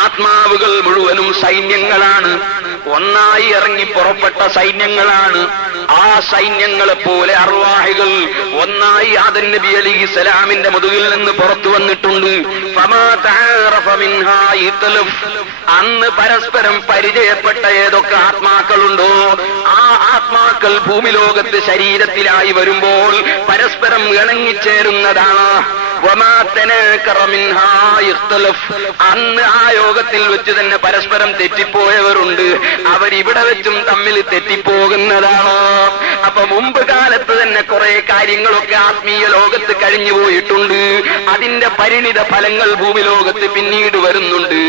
ആത്മാവുകൾ മുഴുവനും സൈന്യങ്ങളാണ്, ഒന്നായി ഇറങ്ങി പുറപ്പെട്ട സൈന്യങ്ങളാണ്. ആ സൈന്യങ്ങളെ പോലെ അർവാഹികൾ ഒന്നായി ആദം നബി അലൈഹിസ്സലാമിന്റെ മുതുകിൽ നിന്ന് പുറത്തു വന്നിട്ടുണ്ട്. ഫമാ തആറഫ മിൻഹാ ഇഖ്തലഫ്. അന്ന് പരസ്പരം പരിചയപ്പെട്ട ഏതൊക്കെ ആത്മാക്കളുണ്ടോ ആ ആത്മാക്കൾ ഭൂമി ലോകത്ത് ശരീരത്തിലായി വരുമ്പോൾ പരസ്പരം ഇണങ്ങിച്ചേരുന്നതാണ്. വമാ തനാകറ മിൻഹാ ഇഖ്തലഫ്. അന്ന് ആ യോഗത്തിൽ വെച്ച് തന്നെ പരസ്പരം തെറ്റിപ്പോയവരുണ്ട്. അവരിവിടെ വെച്ചും തമ്മിൽ തെറ്റിപ്പോകുന്നതാണ്. അപ്പൊ മുമ്പ് കാലത്ത് തന്നെ കുറെ കാര്യങ്ങളൊക്കെ ആത്മീയ ലോകത്ത് കഴിഞ്ഞു പോയിട്ടുണ്ട്. അതിന്റെ പരിണിത ഫലങ്ങൾ ഭൂമി ലോകത്ത് പിന്നീട് വരുന്നുണ്ട്.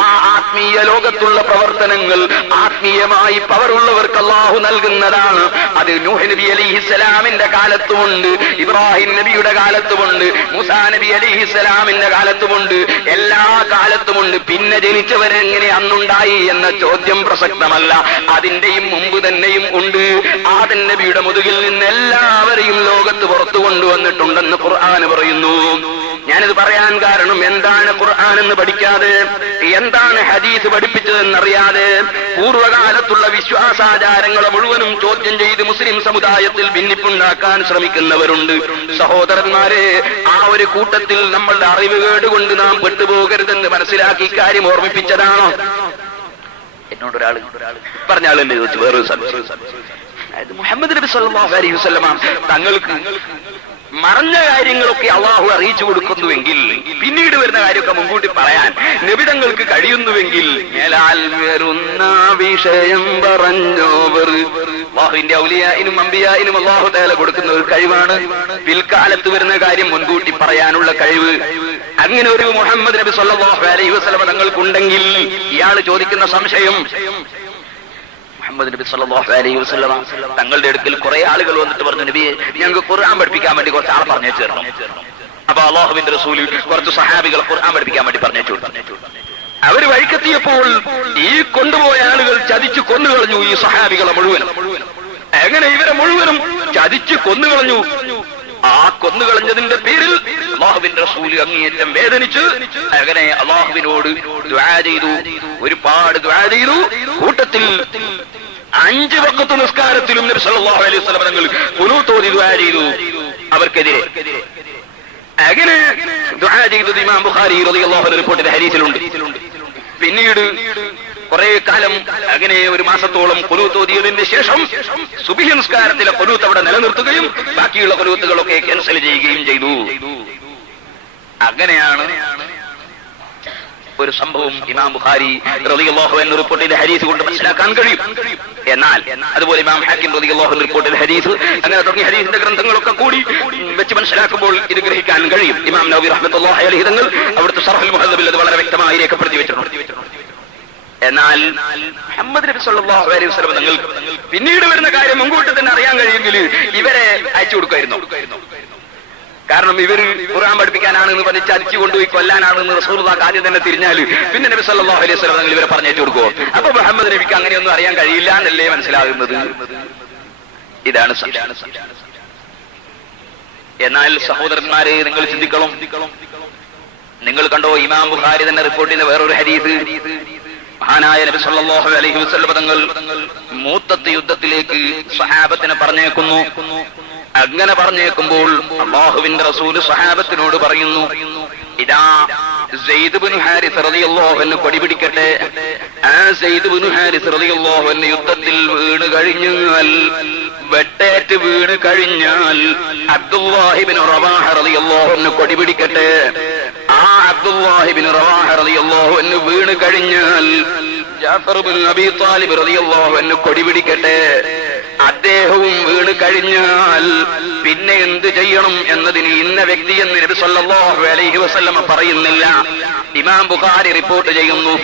ആ ആത്മീയ ലോകത്തുള്ള പ്രവർത്തനങ്ങൾ ആത്മീയമായി പവറുള്ളവർക്ക് അല്ലാഹു നൽകുന്നതാണ്. അത് നൂഹ് നബി അലൈഹിസ്സലാമിന്റെ കാലത്തുമുണ്ട്, ഇബ്രാഹിം നബിയുടെ കാലത്തുമുണ്ട്, മൂസാ നബി അലൈഹിസ്സലാമിന്റെ കാലത്തുമുണ്ട്, എല്ലാ കാലത്തുമുണ്ട്. പിന്നെ ജനിച്ചവരെങ്ങനെ അന്നുണ്ടായി എന്ന ചോദ്യം പ്രസക്തമല്ല. അതിന്റെയും മുമ്പ് തന്നെയും ഉണ്ട്. ആദം നബിയുടെ മുതുകിൽ നിന്ന് എല്ലാവരെയും ലോകത്ത് പുറത്തു കൊണ്ടുവന്നിട്ടുണ്ടെന്ന് ഖുർആൻ പറയുന്നു. ഞാനിത് പറയാൻ കാരണം എന്താണ് ഖുർആൻ എന്ന് പഠിക്കാതെ, എന്താണ് ഹദീസ് പഠിപ്പിച്ചതെന്നറിയാതെ പൂർവ്വകാലത്തുള്ള വിശ്വാസാചാരങ്ങളെ മുഴുവനും ചോദ്യം ചെയ്ത് മുസ്ലിം സമുദായത്തിൽ ഭിന്നിപ്പുണ്ടാക്കാൻ ശ്രമിക്കുന്നവരുണ്ട്. സഹോദരന്മാരെ, ആ ഒരു കൂട്ടത്തിൽ നമ്മളുടെ അറിവുകേട് കൊണ്ട് നാം പെട്ടുപോകരുതെന്ന് മനസ്സിലാക്കി കാര്യം ഓർമ്മിപ്പിച്ചതാണോ? എന്നോടൊരാൾ പറഞ്ഞ ആളെന്നെ ചോദിച്ചു വേറൊരു സംശയം. അതായത് മുഹമ്മദ് നബി സല്ലല്ലാഹു അലൈഹി വസല്ലമ തങ്ങൾക്ക് മറഞ്ഞ കാര്യങ്ങളൊക്കെ അള്ളാഹു അറിയിച്ചു കൊടുക്കുന്നുവെങ്കിൽ പിന്നീട് വരുന്ന കാര്യമൊക്കെ മുൻകൂട്ടി പറയാൻ നബിതങ്ങൾക്ക് കഴിയുന്നുവെങ്കിൽ മേലാൽ വരുന്ന വിഷയം പറഞ്ഞോവർ അള്ളാഹുവിന്റെ ഔലിയായിനും അമ്പിയായിനും അള്ളാഹു തആല കൊടുക്കുന്ന ഒരു കഴിവാണ് പിൽക്കാലത്ത് വരുന്ന കാര്യം മുൻകൂട്ടി പറയാനുള്ള കഴിവ്. അങ്ങനെ ഒരു മുഹമ്മദ് നബി സല്ലല്ലാഹു അലൈഹി വസല്ലമ തങ്ങൾക്കുണ്ടെങ്കിൽ ഇയാൾ ചോദിക്കുന്ന സംശയം, മുഹമ്മദ് നബി സല്ലല്ലാഹു അലൈഹി വസല്ലമ തങ്ങളുടെ അടുക്കൽ കുറെ ആളുകൾ വന്നിട്ട് പറഞ്ഞു, നബിയെ ഞങ്ങൾക്ക് ഖുർആൻ പഠിപ്പിക്കാൻ വേണ്ടി കുറച്ച് ആളെ പറഞ്ഞു ചേർന്നു. അപ്പൊ അല്ലാഹുവിന്റെ റസൂൽ കുറച്ച് സഹാബികൾ ഖുർആൻ പഠിപ്പിക്കാൻ വേണ്ടി പറഞ്ഞു. അവര് വഴിക്കെത്തിയപ്പോൾ ഈ കൊണ്ടുപോയ ആളുകൾ ചതിച്ചു കൊന്നുകളഞ്ഞു ഈ സഹാബികളെ മുഴുവനും. എങ്ങനെ ഇവരെ മുഴുവനും ചതിച്ചു കൊന്നുകളഞ്ഞു. ആ കൊന്നുകളഞ്ഞതിന്റെ പേരിൽ അല്ലാഹുവിന്റെ റസൂൽ അങ്ങേയറ്റം വേദനിച്ച് അങ്ങനെ അല്ലാഹുവിനോട് ദുആ ചെയ്തു, ഒരുപാട് ദുആ ചെയ്തു. കൂട്ടത്തിൽ 5 വഖത്ത് നിസ്കാരത്തിലും നബി സല്ലല്ലാഹു അലൈഹി വസല്ലം തങ്ങൾ ഖുനൂത്ത് ഓതി ദുആ ചെയ്തു അവർക്കെതിരെ. അങ്ങനെ ദുആ ചെയ്തത് ഇമാം ബുഖാരി റളിയല്ലാഹു അൻഹു റിപ്പോർട്ട് ഹദീസിലുണ്ട്. പിന്നീട് കുറെ കാലം അങ്ങനെ ഒരു മാസത്തോളം ഖുനൂത്ത് ഓതിയതിന് ശേഷം സുബ്ഹി നിസ്കാരത്തിലെ ഖുനൂത്ത് അവിടെ നിലനിർത്തുകയും ബാക്കിയുള്ള ഖുനൂത്തുകളൊക്കെ ക്യാൻസൽ ചെയ്യുകയും ചെയ്തു. അങ്ങനെയാണ് ഒരു സംഭവം ഇമാം ബുഖാരി റളിയല്ലാഹു അൻഹു റിപ്പോർട്ട് ചെയ്ത ഹദീസ് കൊണ്ട് മനസ്സിലാക്കാൻ കഴിയും. എന്നാൽ അതുപോലെ ഇമാം ഹാക്കിം റളിയല്ലാഹു അൻഹു റിപ്പോർട്ട് ചെയ്ത ഹദീസ്, അങ്ങനെ തുടങ്ങിയ ഹദീസിന്റെ ഗ്രന്ഥങ്ങളൊക്കെ കൂടി വെച്ച് മനസ്സിലാക്കുമ്പോൾ ഇത് ഗ്രഹിക്കാൻ കഴിയും. ഇമാം നവവി റഹ്മത്തുള്ളാഹി അലൈഹി തങ്ങൾ അവിടുത്തെ ശർഹുൽ മുഹദ്ദബിൽ അത് വളരെ വ്യക്തമായി രേഖപ്പെടുത്തി വെച്ചിട്ടുണ്ട്. എന്നാൽ മുഹമ്മദ് നബി സല്ലല്ലാഹു അലൈഹി വസല്ലം തങ്ങൾക്ക് പിന്നീട് വരുന്ന കാര്യം മുൻകൂട്ടി തന്നെ അറിയാൻ കഴിയുമെങ്കിൽ ഇവരെ അയച്ചു കൊടുക്കുമായിരുന്നു. കാരണം ഇവർ ഖുർആൻ പഠിപ്പിക്കാനാണെന്ന് പറഞ്ഞ് ചതിച്ചു കൊണ്ടുപോയി കൊല്ലാനാണെന്ന് റസൂലുള്ളാഹി ആദ്യം തന്നെ തിരിഞ്ഞാൽ പിന്നെ നബി സല്ലല്ലാഹു അലൈഹി വസല്ലം തങ്ങൾ ഇവരെ പറഞ്ഞയച്ചു കൊടുക്കുമോ? അപ്പൊ മുഹമ്മദ് നബിക്ക് അങ്ങനെയൊന്നും അറിയാൻ കഴിയില്ല എന്നല്ലേ മനസ്സിലാകുന്നത്. ഇതാണ് സംശയം. എന്നാൽ സഹോദരന്മാരെ, നിങ്ങൾ ചിന്തിക്കണം. നിങ്ങൾ കണ്ടോ, ഇമാം ബുഖാരി തന്നെ റിപ്പോർട്ട് ചെയ്ത വേറൊരു ഹദീസ്, മഹാനായ നബി സല്ലല്ലാഹു അലൈഹി വസല്ലം തങ്ങൾ മൂത്തത്ത് യുദ്ധത്തിലേക്ക് സ്വഹാബത്തിനെ പറഞ്ഞേക്കുന്നു. അങ്ങനെ പറഞ്ഞേക്കുമ്പോൾ അല്ലാഹുവിന്റെ റസൂൽ സ്വഹാബത്തിനോട് പറയുന്നു, ഇതാ സെയ്ദ് ഇബ്നു ഹാരിസ് റളിയല്ലാഹു അൻഹു കൊടിപിടിക്കട്ടെ. ആ സെയ്ദ് ഇബ്നു ഹാരിസ് റളിയല്ലാഹു അൻഹു യുദ്ധത്തിൽ വീണ് കഴിഞ്ഞാൽ, വെട്ടേറ്റ് വീണ് കഴിഞ്ഞാൽ അബ്ദുല്ലാഹി ഇബ്നു റവാഹ റളിയല്ലാഹു അൻഹു കൊടിപിടിക്കട്ടെ. ആ അബ്ദുല്ലാഹി ഇബ്നു റവാഹ റളിയല്ലാഹു അൻഹു വീണ് കഴിഞ്ഞാൽ ജാഫർ ഇബ്നു അബീ ത്വാലിബ് റളിയല്ലാഹു അൻഹു കൊടിപിടിക്കട്ടെ. അദ്ദേഹവും വീണ് കഴിഞ്ഞാൽ പിന്നെ എന്ത് ചെയ്യണം എന്നതിന് ഇന്ന വ്യക്തി എന്ന് നബി സല്ലല്ലാഹു അലൈഹി വസല്ലം പറയുന്നില്ല. ഇമാം ബുഖാരി റിപ്പോർട്ട് ചെയ്യുന്നു,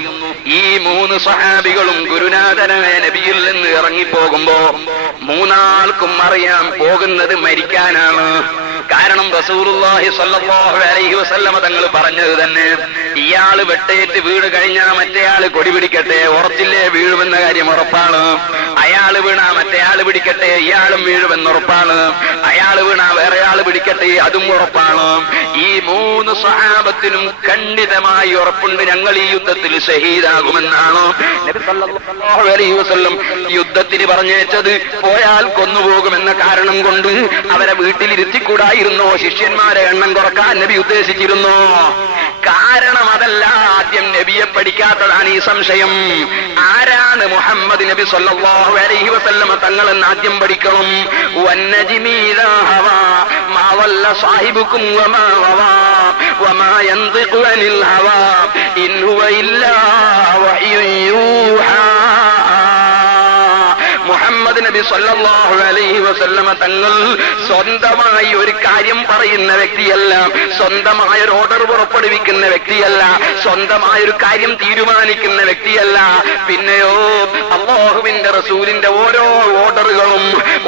ഈ 3 സഹാബികളും ഗുരുനാഥനായ നബിയിൽ നിന്ന് ഇറങ്ങിപ്പോകുമ്പോ മൂന്നാൾക്കും അറിയാം പോകുന്നത് മരിക്കാനാണ്. കാരണം റസൂലുള്ളാഹി സ്വല്ലല്ലാഹു അലൈഹി വസല്ലം തങ്ങൾ പറഞ്ഞത് തന്നെ, ഇയാള് വെട്ടേറ്റ് വീണ് കഴിഞ്ഞാൽ മറ്റേയാള് കൊടി പിടിക്കട്ടെ, ഉറച്ചില്ലേ വീഴുമെന്ന കാര്യം ഉറപ്പാണ്. അയാള് വീണാ മറ്റേയാള് പിടിക്കട്ടെ, ഇയാളും വീഴുമെന്ന് ഉറപ്പാണ്. അയാള് വീണാ വേറെ ആള് പിടിക്കട്ടെ, അതും ഉറപ്പാണ്. ഈ 3 സ്വഹാബത്തിനും ഖണ്ഡിതമായി ഉറപ്പുണ്ട്, ഞങ്ങൾ ഈ യുദ്ധത്തിൽ ഷഹീദാകുമെന്നാണ് നബി സല്ലല്ലാഹു അലൈഹി വസല്ലം യുദ്ധത്തിന് പറഞ്ഞേച്ചത്. പോയാൽ കൊന്നുപോകുമെന്ന കാരണം കൊണ്ട് അവരെ വീട്ടിലിരുത്തിക്കൂടായിരുന്നോ? ശിഷ്യന്മാരെ എണ്ണം കുറക്കാൻ നബി ഉദ്ദേശിച്ചിരുന്നോ? കാരണം അതല്ല, ആദ്യം നബിയെ പഠിക്കാത്തതാണ് ഈ സംശയം. ആരാണ് മുഹമ്മദ് നബി സല്ലല്ലാഹു അലൈഹി വസല്ലം തങ്ങളെന്ന് ആദ്യം പഠിക്കണം. വന്നജ്മി ഇദാ ഹവാ മാ വല്ല സാഹിബുക്കും വമാ വവാ വമാ യൻതിഖു അനിൽ ഹവാ ഇൻ ഹുവ ഇല്ലാ വഹ്യുൻ യൂഹാ. മുഹമ്മദ് നബി സല്ലല്ലാഹു അലൈഹി വസല്ലമ തങ്ങൾ സ്വന്തമായി ഒരു കാര്യം പറയുന്ന വ്യക്തിയല്ല, സ്വന്തമായ ഒരു ഓർഡർ പുറപ്പെടുവിക്കുന്ന വ്യക്തിയല്ല, സ്വന്തമായ ഒരു കാര്യം തീരുമാനിക്കുന്ന വ്യക്തിയല്ല. പിന്നെയോ അല്ലാഹുവിന്റെ റസൂലിന്റെ ഓരോ ഓർഡറുകളും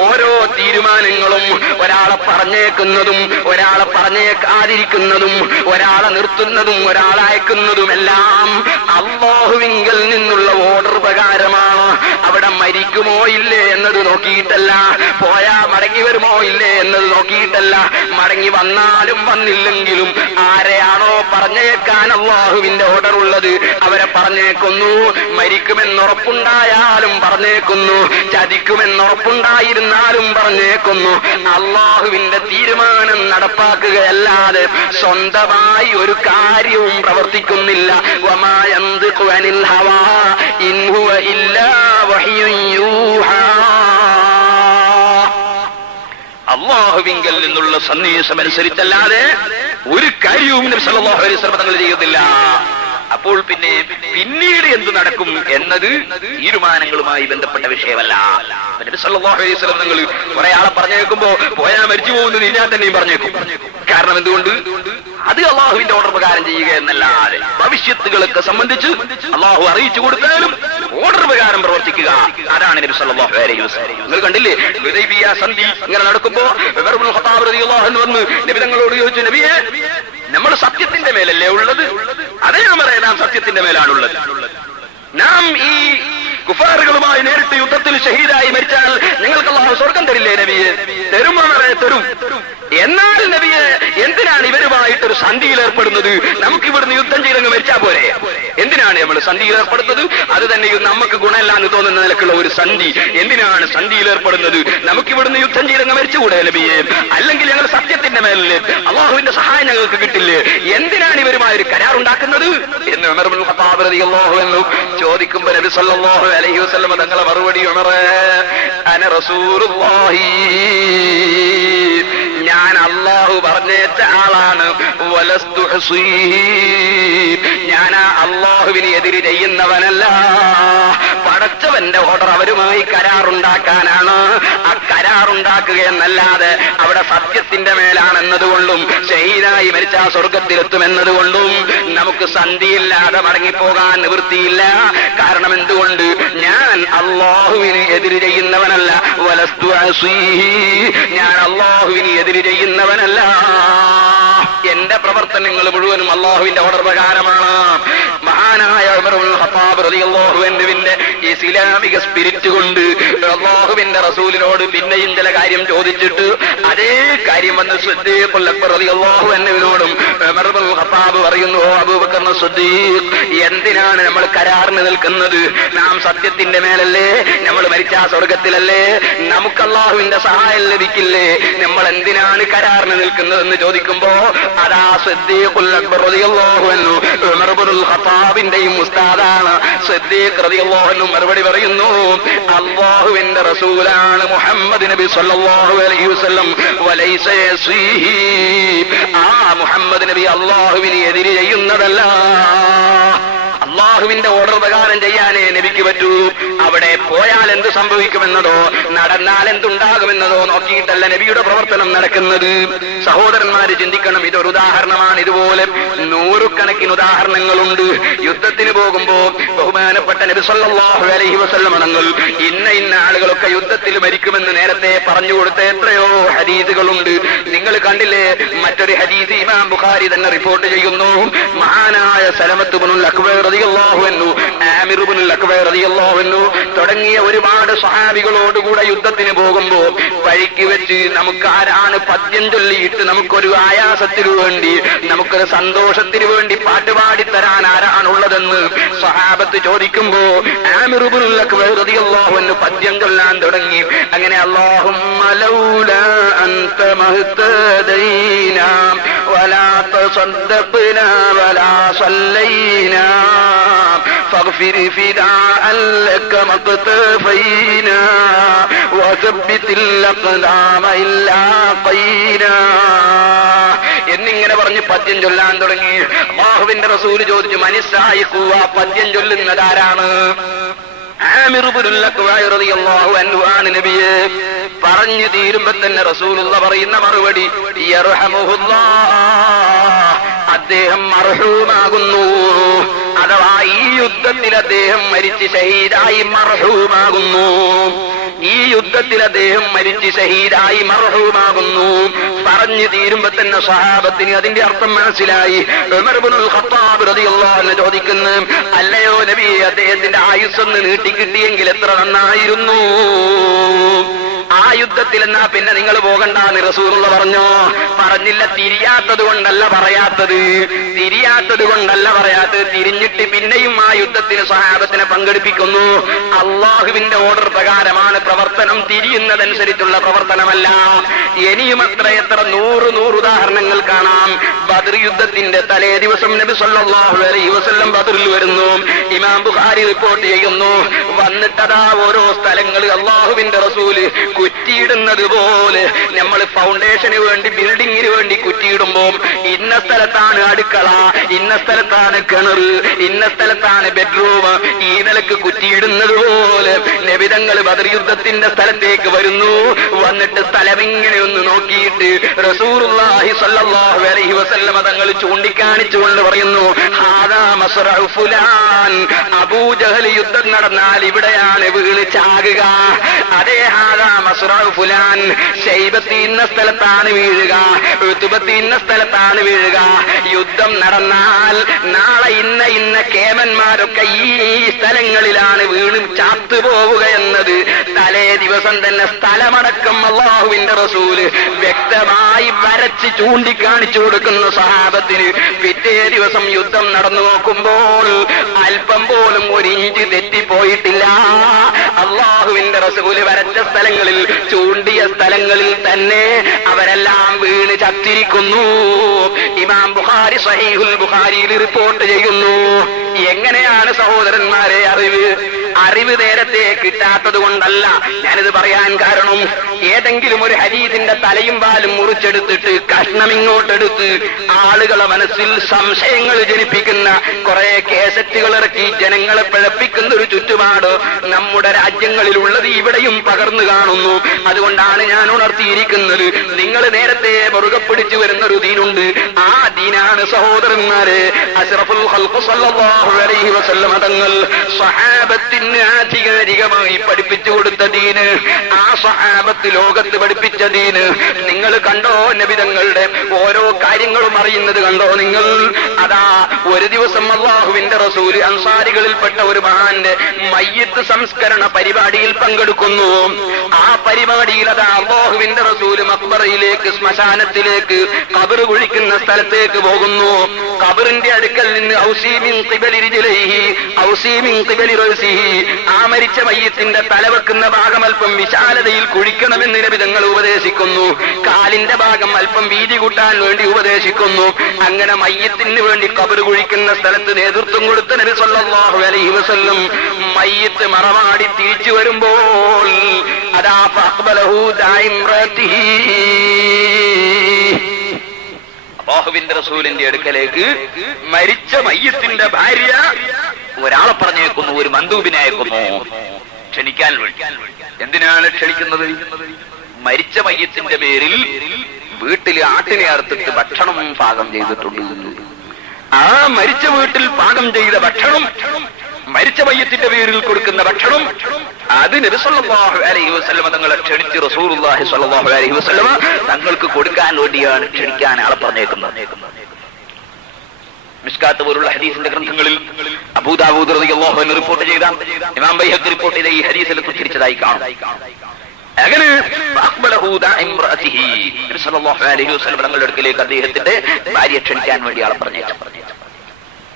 ഓരോ തീരുമാനങ്ങളും, ഒരാളെ പറഞ്ഞേക്കുന്നതും ഒരാളെ പറഞ്ഞേക്കാതിരിക്കുന്നതും ഒരാളെ നിർത്തുന്നതും ഒരാളെ അയക്കുന്നതുമെല്ലാം അല്ലാഹുവിങ്കൽ നിന്നുള്ള ഓർഡർ പ്രകാരമാണ്. അവിടെ മരിക്കുമോ ഇല്ലേ എന്നത് നോക്കിയിട്ടല്ല, പോയാ മടങ്ങി വരുമോ ഇല്ലേ എന്നത് നോക്കിയിട്ടല്ല, മടങ്ങി വന്നാലും വന്നില്ലെങ്കിലും ആരെയാണോ പറഞ്ഞേക്കാൻ അല്ലാഹുവിന്റെ ഓർഡർ ഉള്ളത് അവരെ പറഞ്ഞേക്കുന്നു. മരിക്കുമെന്നുറപ്പുണ്ടായാലും പറഞ്ഞേക്കുന്നു, ചതിക്കുമെന്നുറപ്പുണ്ടായിരുന്നാലും പറഞ്ഞേക്കുന്നു. അല്ലാഹുവിന്റെ തീരുമാനം നടപ്പാക്കുകയല്ലാതെ സ്വന്തമായി ഒരു കാര്യവും പ്രവർത്തിക്കുന്നില്ല. വമാ യന്തിഖു അനിൽ ഹവാ ഇൻ ഹുവ ഇല്ലാ വഹ്യുൻ യൂഹാ. അല്ലാഹുവിങ്കൽ നിന്നുള്ള സന്ദേശം അനുസരിച്ചല്ലാതെ ഒരു കാര്യവും നബി സല്ലല്ലാഹു അലൈഹി വസല്ലം തങ്ങൾ ചെയ്യുന്നില്ല. അപ്പോൾ പിന്നീട് എന്ത് നടക്കും എന്നത് തീരുമാനങ്ങളുമായി ബന്ധപ്പെട്ട വിഷയമല്ല. നബി സല്ലല്ലാഹു അലൈഹി വസല്ലം തങ്ങൾ കുറെ ആളെ പറഞ്ഞേക്കുമ്പോ പോയാ മരിച്ചു പോകുന്നത് ഞാൻ തന്നെയും പറഞ്ഞേക്കും. കാരണം എന്തുകൊണ്ട്? അത് അള്ളാഹുവിന്റെ ഓർഡർ പ്രകാരം ചെയ്യുക എന്നല്ലാതെ ഭവിഷ്യത്തുകളൊക്കെ സംബന്ധിച്ച് അള്ളാഹു അറിയിച്ചു കൊടുത്താലും ഓർഡർ പ്രകാരം പ്രവർത്തിക്കുക, അതാണ് നബി സല്ലല്ലാഹു അലൈഹി വസല്ലം. നിങ്ങൾ കണ്ടില്ലേ ഹുദൈബിയ സന്ധി ഇങ്ങനെ നടക്കുമ്പോ ഉമർ ഇബ്നുൽ ഖത്താബ് റളിയല്ലാഹു അൻഹു വന്ന് നബി തങ്ങളോട് ചോദിച്ചു, നബിയെ നമ്മൾ സത്യത്തിന്റെ മേലല്ലേ ഉള്ളത്? അതേ ഉമറേ, നാം സത്യത്തിന്റെ മേലാണുള്ളത്. നാം ഈ കുഫാറുകളുമായി നേരിട്ട് യുദ്ധത്തിൽ ഷഹീദായി മരിച്ചാൽ നിങ്ങൾക്ക് അല്ലാഹു സ്വർഗം തരില്ലേ നബിയെ? തരും ഉമറേ, തരും. എന്നാൽ നബിയെ എന്തിനാണ് ഇവരുമായിട്ടൊരു സന്ധിയിൽ ഏർപ്പെടുന്നത്? നമുക്ക് ഇവിടുന്ന് യുദ്ധം ചെയ്തങ്ങ് മരിച്ചാ പോരെ? എന്തിനാണ് നമ്മൾ സന്ധിയിൽ ഏർപ്പെടുന്നത്? അത് തന്നെ നമുക്ക് ഗുണമില്ലാന്ന് തോന്നുന്ന നിലക്കുള്ള ഒരു സന്ധി. എന്തിനാണ് സന്ധിയിൽ ഏർപ്പെടുന്നത്? നമുക്ക് ഇവിടുന്ന് യുദ്ധം ചെയ്തങ്ങ് മരിച്ചുകൂടെ നബിയെ? അല്ലെങ്കിൽ ഞങ്ങൾ സത്യത്തിന്റെ മേലല്ലേ, അള്ളാഹുവിന്റെ സഹായം ഞങ്ങൾക്ക് കിട്ടില്ലേ? എന്തിനാണ് ഇവരുമായി ഒരു കരാർ ഉണ്ടാക്കുന്നത് എന്ന് ഉമർ ഇബ്നുൽ ഖത്താബ് റളിയല്ലാഹു അൻഹു ചോദിക്കുമ്പോൾ നബി സല്ലല്ലാഹു അലൈഹി വസല്ലം തങ്ങളെ മറുപടി, ഉമറേ അന റസൂലുള്ളാഹി, ഞാൻ അല്ലാഹു പറഞ്ഞേച്ച ആളാണ്. വലസ്തു ഹസീഹി, ഞാൻ അല്ലാഹുവിന് എതിര് ചെയ്യുന്നവനല്ല. പടച്ചവന്റെ ഓർഡർ അവരുമായി കരാറുണ്ടാക്കാനാണ്. ആ കരാറുണ്ടാക്കുക എന്നല്ലാതെ അവിടെ സത്യത്തിന്റെ മേലാണെന്നതുകൊണ്ടും ഷഹീദായി മരിച്ച സ്വർഗത്തിലെത്തുമെന്നതുകൊണ്ടും നമുക്ക് സന്ധിയില്ലാതെ മടങ്ങിപ്പോകാൻ നിവൃത്തിയില്ല. കാരണം എന്തുകൊണ്ട്? ഞാൻ അല്ലാഹുവിന് എതിര് ചെയ്യുന്നവനല്ല. വലസ്തു ഹസീഹി, ഞാൻ അല്ലാഹുവിന് എതിര് ചെയ്യുന്നവനല്ല. എന്റെ പ്രവർത്തനങ്ങൾ മുഴുവനും അല്ലാഹുവിന്റെ ഓർഡർ പ്രകാരമാണ്. മഹാനായ ഉമർ ഇബ്നുൽ ഖത്താബ് റളിയല്ലാഹു അൻഹുവിന്റെ ഈ ഇസ്ലാമിക സ്പിരിറ്റ് കൊണ്ട് അല്ലാഹുവിന്റെ റസൂലിനോട് പിന്നെയും ചില കാര്യം ചോദിച്ചിട്ട് അതേ കാര്യം വന്ന് സിദ്ദീഖുൽ അക്ബർ റളിയല്ലാഹു അൻഹുവിനോടും ഉമർ ഇബ്നുൽ ഖത്താബ് പറയുന്നു, അബൂബക്കർ സിദ്ദീഖ്, എന്തിനാണ് നമ്മൾ കരാറിന് നിൽക്കുന്നത്? നാം സത്യത്തിന്റെ മേലല്ലേ? നമ്മൾ മരിച്ച സ്വർഗത്തിലല്ലേ? നമുക്ക് അല്ലാഹുവിന്റെ സഹായം ലഭിക്കില്ലേ? നമ്മൾ എന്തിനാണ് കരാറിന് നിൽക്കുന്നതെന്ന് ചോദിക്കുമ്പോ അതാ സിദ്ദീഖുൽ അക്ബർ റളിയല്ലാഹു അൻഹു ഉമർ ഇബ്നുൽ ഖത്താബിന്റെയും ഉസ്താദാണ്. സിദ്ദീഖ് റളിയല്ലാഹു അൻഹു മറുപടി പറയുന്നു, അല്ലാഹുവിന്റെ റസൂലാണ് മുഹമ്മദ് നബി സല്ലല്ലാഹു അലൈഹി വസല്ലം. വലൈസ യസീഹി, ആ മുഹമ്മദ് നബി അല്ലാഹുവിനെ എതിര് ചെയ്യുന്നതല്ല. അള്ളാഹുവിന്റെ ഓർഡർ പ്രകാരം ചെയ്യാനേ നബിക്ക് പറ്റൂ. അവിടെ പോയാൽ എന്ത് സംഭവിക്കുമെന്നതോ നടന്നാൽ എന്തുണ്ടാകുമെന്നതോ നോക്കിയിട്ടല്ല നബിയുടെ പ്രവർത്തനം നടക്കുന്നത്. സഹോദരന്മാര് ചിന്തിക്കണം, ഇതൊരു ഉദാഹരണമാണ്. ഇതുപോലെ നൂറുകണക്കിന് ഉദാഹരണങ്ങളുണ്ട്. യുദ്ധത്തിന് പോകുമ്പോ ബഹുമാനപ്പെട്ട നബി സല്ലല്ലാഹു അലൈഹി വസല്ലം തങ്ങൾ ഇന്ന ആളുകളൊക്കെ യുദ്ധത്തിൽ മരിക്കുമെന്ന് നേരത്തെ പറഞ്ഞു കൊടുത്ത എത്രയോ ഹദീസുകളുണ്ട്. നിങ്ങൾ കണ്ടില്ലേ? മറ്റൊരു ഹദീസ് ഇമാം ബുഖാരി തന്നെ റിപ്പോർട്ട് ചെയ്യുന്നു. മഹാനായ സലമത്ത് ഇബ്നുൽ അക്വ റളിയല്ലാഹു അൻഹു, ആമിർ ഇബ്നുൽ അക്വ റളിയല്ലാഹു അൻഹു തുടങ്ങിയ ഒരുപാട് സ്വഹാബികളോടുകൂടെ യുദ്ധത്തിന് പോകുമ്പോ വഴിക്ക് വെച്ച് നമുക്ക് ആരാണ് പദ്യം ചൊല്ലിയിട്ട് നമുക്കൊരു ആയാസത്തിനു വേണ്ടി, നമുക്കൊരു സന്തോഷത്തിന് വേണ്ടി പാട്ടുപാടി തരാൻ ആരാണുള്ളതെന്ന് സ്വഹാബത്ത് ചോദിക്കുമ്പോ ആമിർ ഇബ്നുൽ അക്വ റളിയല്ലാഹു അൻഹു പദ്യം ചൊല്ലാൻ തുടങ്ങി. അങ്ങനെ അല്ലാഹുമ്മ ലൗലാ അൻത മഹ്തദൈനാ വലാ തസദ്ദഖ്നാ വലാ സല്ലൈനാ فاغفر فداء لك ما اقتفينا وثبت الأقدام إلا قينا എന്നിങ്ങനെ പറഞ്ഞ് പദ്യം ചൊല്ലാൻ തുടങ്ങി. അല്ലാഹുവിന്റെ റസൂൽ ചോദിച്ചു, മനസ്സായിക്കൂ, ആ പദ്യം ചൊല്ലുന്നതാരാണ്? ആമിർ ഇബ്നുൽ അക്വ റളിയല്ലാഹു അൻഹു ആണ് നബിയെ. പറഞ്ഞു തീരുമ്പോ തന്നെ റസൂലുള്ള പറയുന്ന മറുപടി, യർഹമുഹുല്ലാഹ്, അദ്ദേഹം മർഹൂമാകുന്നു. അഥവാ ഈ യുദ്ധത്തിൽ അദ്ദേഹം മരിച്ച് ഷഹീദായി മർഹൂമാകുന്നു. ഈ യുദ്ധത്തിൽ അദ്ദേഹം മരിച്ച് ഷഹീദായി മർഹൂമാകുന്നു. പറഞ്ഞു തീരുമ്പോ തന്നെ സഹാബത്തിന് അതിന്റെ അർത്ഥം മനസ്സിലായി. ഉമർ ഇബ്നുൽ ഖത്താബ് റളിയല്ലാഹു അൻഹു ചോദിക്കുന്നു, അല്ലയോ നബി, അദ്ദേഹത്തിന്റെ ആയുസ്സൊന്ന് നീട്ടിക്കിട്ടിയെങ്കിൽ എത്ര നന്നായിരുന്നു. ആ യുദ്ധത്തിൽ എന്നാ പിന്നെ നിങ്ങൾ പോകണ്ടെന്ന് റസൂലുള്ള പറഞ്ഞോ? പറഞ്ഞില്ല. തിരിയാത്തത് കൊണ്ടല്ല പറയാത്തത്, തിരിഞ്ഞിട്ട് പിന്നെയും ആ യുദ്ധത്തിന് സഹാബത്തിനെ പങ്കെടുപ്പിക്കുന്നു. അള്ളാഹുവിന്റെ ഓർഡർ പ്രകാരമാണ് പ്രവർത്തനം, തിരിയുന്നതനുസരിച്ചുള്ള പ്രവർത്തനമല്ല. ഇനിയും എത്ര നൂറ് ഉദാഹരണങ്ങൾ കാണാം. ബദർ യുദ്ധത്തിന്റെ തലേ ദിവസം നബി സല്ലല്ലാഹു അലൈഹി വസല്ലം ബദറിൽ വരുന്നു. ഇമാം ബുഖാരി റിപ്പോർട്ട് ചെയ്യുന്നു, വന്നിട്ടതാ ഓരോ സ്ഥലങ്ങൾ അള്ളാഹുവിന്റെ റസൂല് കുറ്റിയിടുന്നത് പോലെ നമ്മൾ ഫൗണ്ടേഷന് വേണ്ടി, ബിൽഡിങ്ങിന് വേണ്ടി കുറ്റിയിടുമ്പോ ഇന്ന സ്ഥലത്താണ് അടുക്കള, ഇന്ന സ്ഥലത്താണ് കിണർ, ഇന്ന സ്ഥലത്താണ് ബെഡ്റൂം, ഈ നിലക്ക് കുറ്റിയിടുന്നത് പോലെ നബിതങ്ങൾ ബദർ യുദ്ധത്തിന്റെ സ്ഥലത്തേക്ക് വരുന്നു. വന്നിട്ട് സ്ഥലം ഇങ്ങനെ ഒന്ന് നോക്കിയിട്ട് റസൂലുള്ളാഹി സ്വല്ലല്ലാഹു അലൈഹി വസല്ലമ തങ്ങൾ ചൂണ്ടിക്കാണിച്ചുകൊണ്ട് പറയുന്നു, ഹാദാ മസ്റഉ ഫുലാൻ, അബൂജഹൽ യുദ്ധം നടന്നാൽ ഇവിടെയാണ് വീണ് ചാകുക. അതേ ഹാദാ മസ്റഉ ഫുലാൻ, ശൈബത്ത് ഇന്ന സ്ഥലത്താണ് വീഴുക, ഉത്ബത്ത് ഇന്ന സ്ഥലത്താണ് വീഴുക. യുദ്ധം നടന്നാൽ നാളെ ഇന്ന കേമന്മാരൊക്കെ ഈ സ്ഥലങ്ങളിലാണ് വീണ് ചാത്തുപോവുക എന്നത് തലേ ദിവസം തന്നെ സ്ഥലമടക്കം അല്ലാഹുവിന്റെ റസൂല് വ്യക്തമായി വരച്ച് ചൂണ്ടിക്കാണിച്ചു കൊടുക്കുന്ന സഹാബത്തിന് പിറ്റേ ദിവസം യുദ്ധം നടന്നു നോക്കുമ്പോൾ അല്പം പോലും ഒരു ഇഞ്ച് തെറ്റിപ്പോയിട്ടില്ല. അല്ലാഹുവിന്റെ റസൂല് വരച്ച സ്ഥലങ്ങളിൽ, ചൂണ്ടിയ സ്ഥലങ്ങളിൽ തന്നെ അവരെല്ലാം വീണ് ചത്തിരിക്കുന്നു. ഇമാം ബുഖാരി സഹീഹുൽ ബുഖാരിയിൽ റിപ്പോർട്ട് ചെയ്യുന്നു. എങ്ങനെയാണ് സഹോദരന്മാരെ അറിവ് നേരത്തെ കിട്ടാത്തത് കൊണ്ടല്ല ഞാനിത് പറയാൻ കാരണം. ഏതെങ്കിലും ഒരു ഹദീസിന്റെ തലയും പാലും മുറിച്ചെടുത്തിട്ട് കഷ്ണം ഇങ്ങോട്ടെടുത്ത് ആളുകളെ മനസ്സിൽ സംശയങ്ങൾ ജനിപ്പിക്കുന്ന കുറെ കേസറ്റുകൾ ഇറക്കി ജനങ്ങളെ പിഴപ്പിക്കുന്ന ഒരു ചുറ്റുപാട് നമ്മുടെ രാജ്യങ്ങളിലുള്ളത് ഇവിടെയും പകർന്നു കാണുന്നു. അതുകൊണ്ടാണ് ഞാൻ ഉണർത്തിയിരിക്കുന്നത്, നിങ്ങൾ നേരത്തെ മുറുകെ പിടിച്ചു വരുന്ന ഒരു ദീനുണ്ട്. ആ ദീനാണ് സഹോദരന്മാരെ അശ്റഫുൽ ഖൽഖ് സ്വല്ലല്ലാഹു അലൈഹി വസല്ലം തങ്ങൾ സ്വഹാബത്തിന് ആധികാരികമായി പഠിപ്പിച്ചു കൊടുത്ത ദീന്, ആ സ്വഹാബത്ത് ലോകത്ത് പഠിപ്പിച്ച ദീന് നിങ്ങൾ കണ്ടോ? നബിതങ്ങളുടെ ഓരോ കാര്യങ്ങളും അറിയുന്നത് കണ്ടോ നിങ്ങൾ? അതാ ഒരു ദിവസം അല്ലാഹുവിന്റെ റസൂല് അൻസാരികളിൽപ്പെട്ട ഒരു മഹാന്റെ മയ്യിത്ത് സംസ്കരണ പരിപാടിയിൽ പങ്കെടുക്കുന്നു. ആ പരിപാടിയിൽ അതാ അല്ലാഹുവിന്റെ റസൂല് മഖ്ബറയിലേക്ക്, ശ്മശാനത്തിലേക്ക്, ഖബർ കുഴിക്കുന്ന സ്ഥലത്തേക്ക് പോകുന്നു. ഖബറിന്റെ അടുക്കൽ നിന്ന് ഔസീ മിൻ ഖിബലി റിജ്ലിഹി ഔസീ മിൻ ഖിബലി റഅസിഹി, ആ മരിച്ച മയ്യിത്തിന്റെ തലവെക്കുന്ന ഭാഗം അല്പം വിശാലതയിൽ കുഴിക്കണമെന്ന് നബി തങ്ങൾ ഉപദേശിക്കുന്നു. കാലിന്റെ ഭാഗം അല്പം വീതി കൂട്ടാൻ വേണ്ടി ഉപദേശിക്കുന്നു. അങ്ങനെ മയ്യിത്തിന് വേണ്ടി ഖബർ കുഴിക്കുന്ന സ്ഥലത്ത് നേതൃത്വം കൊടുത്ത നബി സല്ലല്ലാഹു അലൈഹി വസല്ലം മയ്യിത്ത് മറമാടി തിരിച്ചു വരുമ്പോൾ അതാ ഫഅഖ്ബലഹു ദാഇംറതിഹി, അല്ലാഹുവിന്റെ റസൂലിന്റെ അടുക്കലേക്ക് മരിച്ച മയ്യിത്തിന്റെ ഭാര്യ ഒരാളെ പറഞ്ഞേക്കുന്നു, ഒരു മന്ദൂബിനെ അയക്കുന്നു ക്ഷണിക്കാൻ വേണ്ടി. എന്തിനാണ് ക്ഷണിക്കുന്നത്? മരിച്ച മയ്യിത്തിന്റെ പേരിൽ വീട്ടിൽ ആട്ടിനെ അറുത്തിട്ട് ഭക്ഷണം പാകം ചെയ്തിട്ടുണ്ട്. ആ മരിച്ച വീട്ടിൽ പാകം ചെയ്ത ഭക്ഷണം, മരിച്ച മയ്യിത്തിന്റെ പേരിൽ കൊടുക്കുന്ന ഭക്ഷണം, അത് നബി സല്ലല്ലാഹു അലൈഹി വസല്ലം തങ്ങളെ ക്ഷണിച്ച് റസൂലുള്ളാഹി സ്വല്ലല്ലാഹു അലൈഹി വസല്ലം തങ്ങൾക്ക് കൊടുക്കാൻ വേണ്ടിയാണ് ക്ഷണിക്കാൻ ആളെ പറഞ്ഞേക്കുന്നത്. മിസ്കാത്ത് പോലുള്ള ഹദീസിന്റെ ഗ്രന്ഥങ്ങളിൽ അബൂ ദാവൂദ് റളിയല്ലാഹു അൻഹു റിപ്പോർട്ട് ചെയ്ത, ഇമാം ബൈഹഖി റിപ്പോർട്ട് ചെയ്ത ഈ ഹദീസിൽ ഉദ്ധരിച്ചതായി കാണാം. അങ്ങനെ ഫഅഖ്ബലഹു ദാഇംറതിഹി, നബി സല്ലല്ലാഹു അലൈഹി വസല്ലം തങ്ങളുടെ അടുക്കലേക്ക് അദ്ദേഹത്തിന്റെ ഭാര്യയെ ക്ഷണിക്കാൻ വേണ്ടി ആളെ പറഞ്ഞേച്ചു.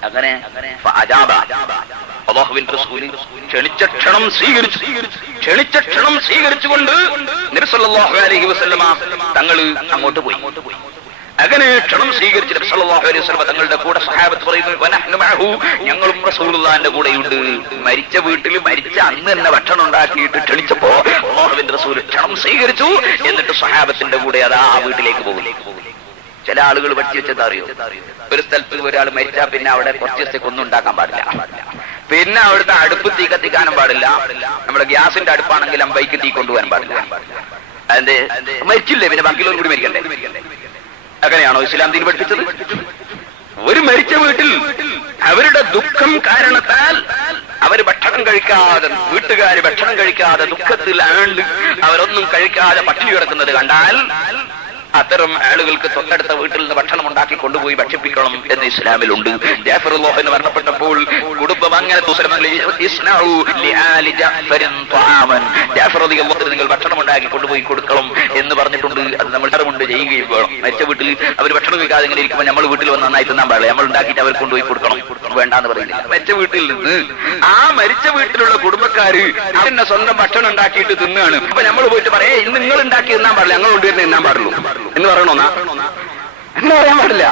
അങ്ങനെ ഫഅജാബ, അല്ലാഹുവിന്റെ റസൂൽ ക്ഷണിച്ച ക്ഷണം സ്വീകരിച്ചുകൊണ്ട് നബി സല്ലല്ലാഹു അലൈഹി വസല്ലം തങ്ങൾ അങ്ങോട്ട് പോയി. അങ്ങനെ ക്ഷണം സ്വീകരിച്ച് നബി സല്ലല്ലാഹു അലൈഹി വസല്ലം തങ്ങളുടെ കൂടെ സഹാബത്ത് പറയുന്നു, വനഹ്നു മഅഹു, ഞങ്ങളും റസൂലുള്ളാഹിന്റെ കൂടെയുണ്ട്. മരിച്ച വീട്ടിൽ മരിച്ച അന്ന് തന്നെ ഭക്ഷണം ഉണ്ടാക്കിയിട്ട് ക്ഷണിച്ചപ്പോ അല്ലാഹുവിന്റെ റസൂൽ ക്ഷണം സ്വീകരിച്ചു. എന്നിട്ട് സഹാബത്തിന്റെ കൂടെ അതാ ആ വീട്ടിലേക്ക് പോകുന്നു. ചില ആളുകൾ പഠിച്ചു വെച്ചത് അറിയോ? ഒരു സ്ഥലത്ത് ഒരാൾ മരിച്ചാൽ പിന്നെ അവിടെ കുറച്ച് ദിവസത്തേക്ക് ഒന്നും ഉണ്ടാക്കാൻ പാടില്ല, പിന്നെ അവിടുത്തെ അടുപ്പ് തീ കത്തിക്കാനും പാടില്ല. നമ്മുടെ ഗ്യാസിന്റെ അടുപ്പാണെങ്കിൽ അമ്പൈക്ക് തീ കൊണ്ടുപോകാൻ പാടില്ല. അതിന്റെ മരിച്ചില്ലേ, പിന്നെ ബാക്കിയുള്ളവർ കൂടി മരിക്കണ്ടേ? അങ്ങനെയാണോ ഇസ്ലാം ദീൻ പഠിപ്പിച്ചത്? ഒരു മരിച്ച വീട്ടിൽ അവരുടെ ദുഃഖം കാരണത്താൽ അവർ ഭക്ഷണം കഴിക്കാതെ, വീട്ടുകാര് ഭക്ഷണം കഴിക്കാതെ ദുഃഖത്തിൽ ആണ്ട് അവരൊന്നും കഴിക്കാതെ പട്ടിണി കിടക്കുന്നത് കണ്ടാൽ അത്തരം ആളുകൾക്ക് തൊട്ടടുത്ത വീട്ടിൽ നിന്ന് ഭക്ഷണം ഉണ്ടാക്കി കൊണ്ടുപോയി ഭക്ഷിപ്പിക്കണം എന്ന് ഇസ്ലാമിലുണ്ട്. ജാഫർ അല്ലാഹു മരണപ്പെട്ടപ്പോൾ കുടുംബം അങ്ങനെ ജാഫർ റളിയല്ലാഹു നിങ്ങൾ ഭക്ഷണം ഉണ്ടാക്കി കൊണ്ടുപോയി കൊടുക്കണം എന്ന് പറഞ്ഞിട്ടുണ്ട്. അത് നമ്മൾ കൊണ്ട് ചെയ്യുകയും വേണം. മരിച്ച വീട്ടിൽ അവർ ഭക്ഷണം കഴിക്കാതെ ഇങ്ങനെ ഇരിക്കുമ്പോൾ നമ്മൾ വീട്ടിൽ വന്ന് നന്നായി തിന്നാൻ പാടില്ല. നമ്മൾ ഉണ്ടാക്കിയിട്ട് അവർ കൊണ്ടുപോയി കൊടുക്കണം, വേണ്ടാന്ന് പറയുന്നില്ല. മരിച്ച വീട്ടിൽ നിന്ന് ആ മരിച്ച വീട്ടിലുള്ള കുടുംബക്കാര് അവരുടെ സ്വന്തം ഭക്ഷണം ഉണ്ടാക്കിയിട്ട് തിന്നാണ്. അപ്പൊ നമ്മൾ പോയിട്ട് പറയേ ഇന്ന് നിങ്ങൾ ഉണ്ടാക്കി തിന്നാൻ പാടില്ല, ഞങ്ങൾ കൊണ്ടുവരുന്ന തിന്നാൻ പാടുള്ളൂ എന്ന് പറയണോന്നാ? അങ്ങനെ പറയാൻ പാടില്ല.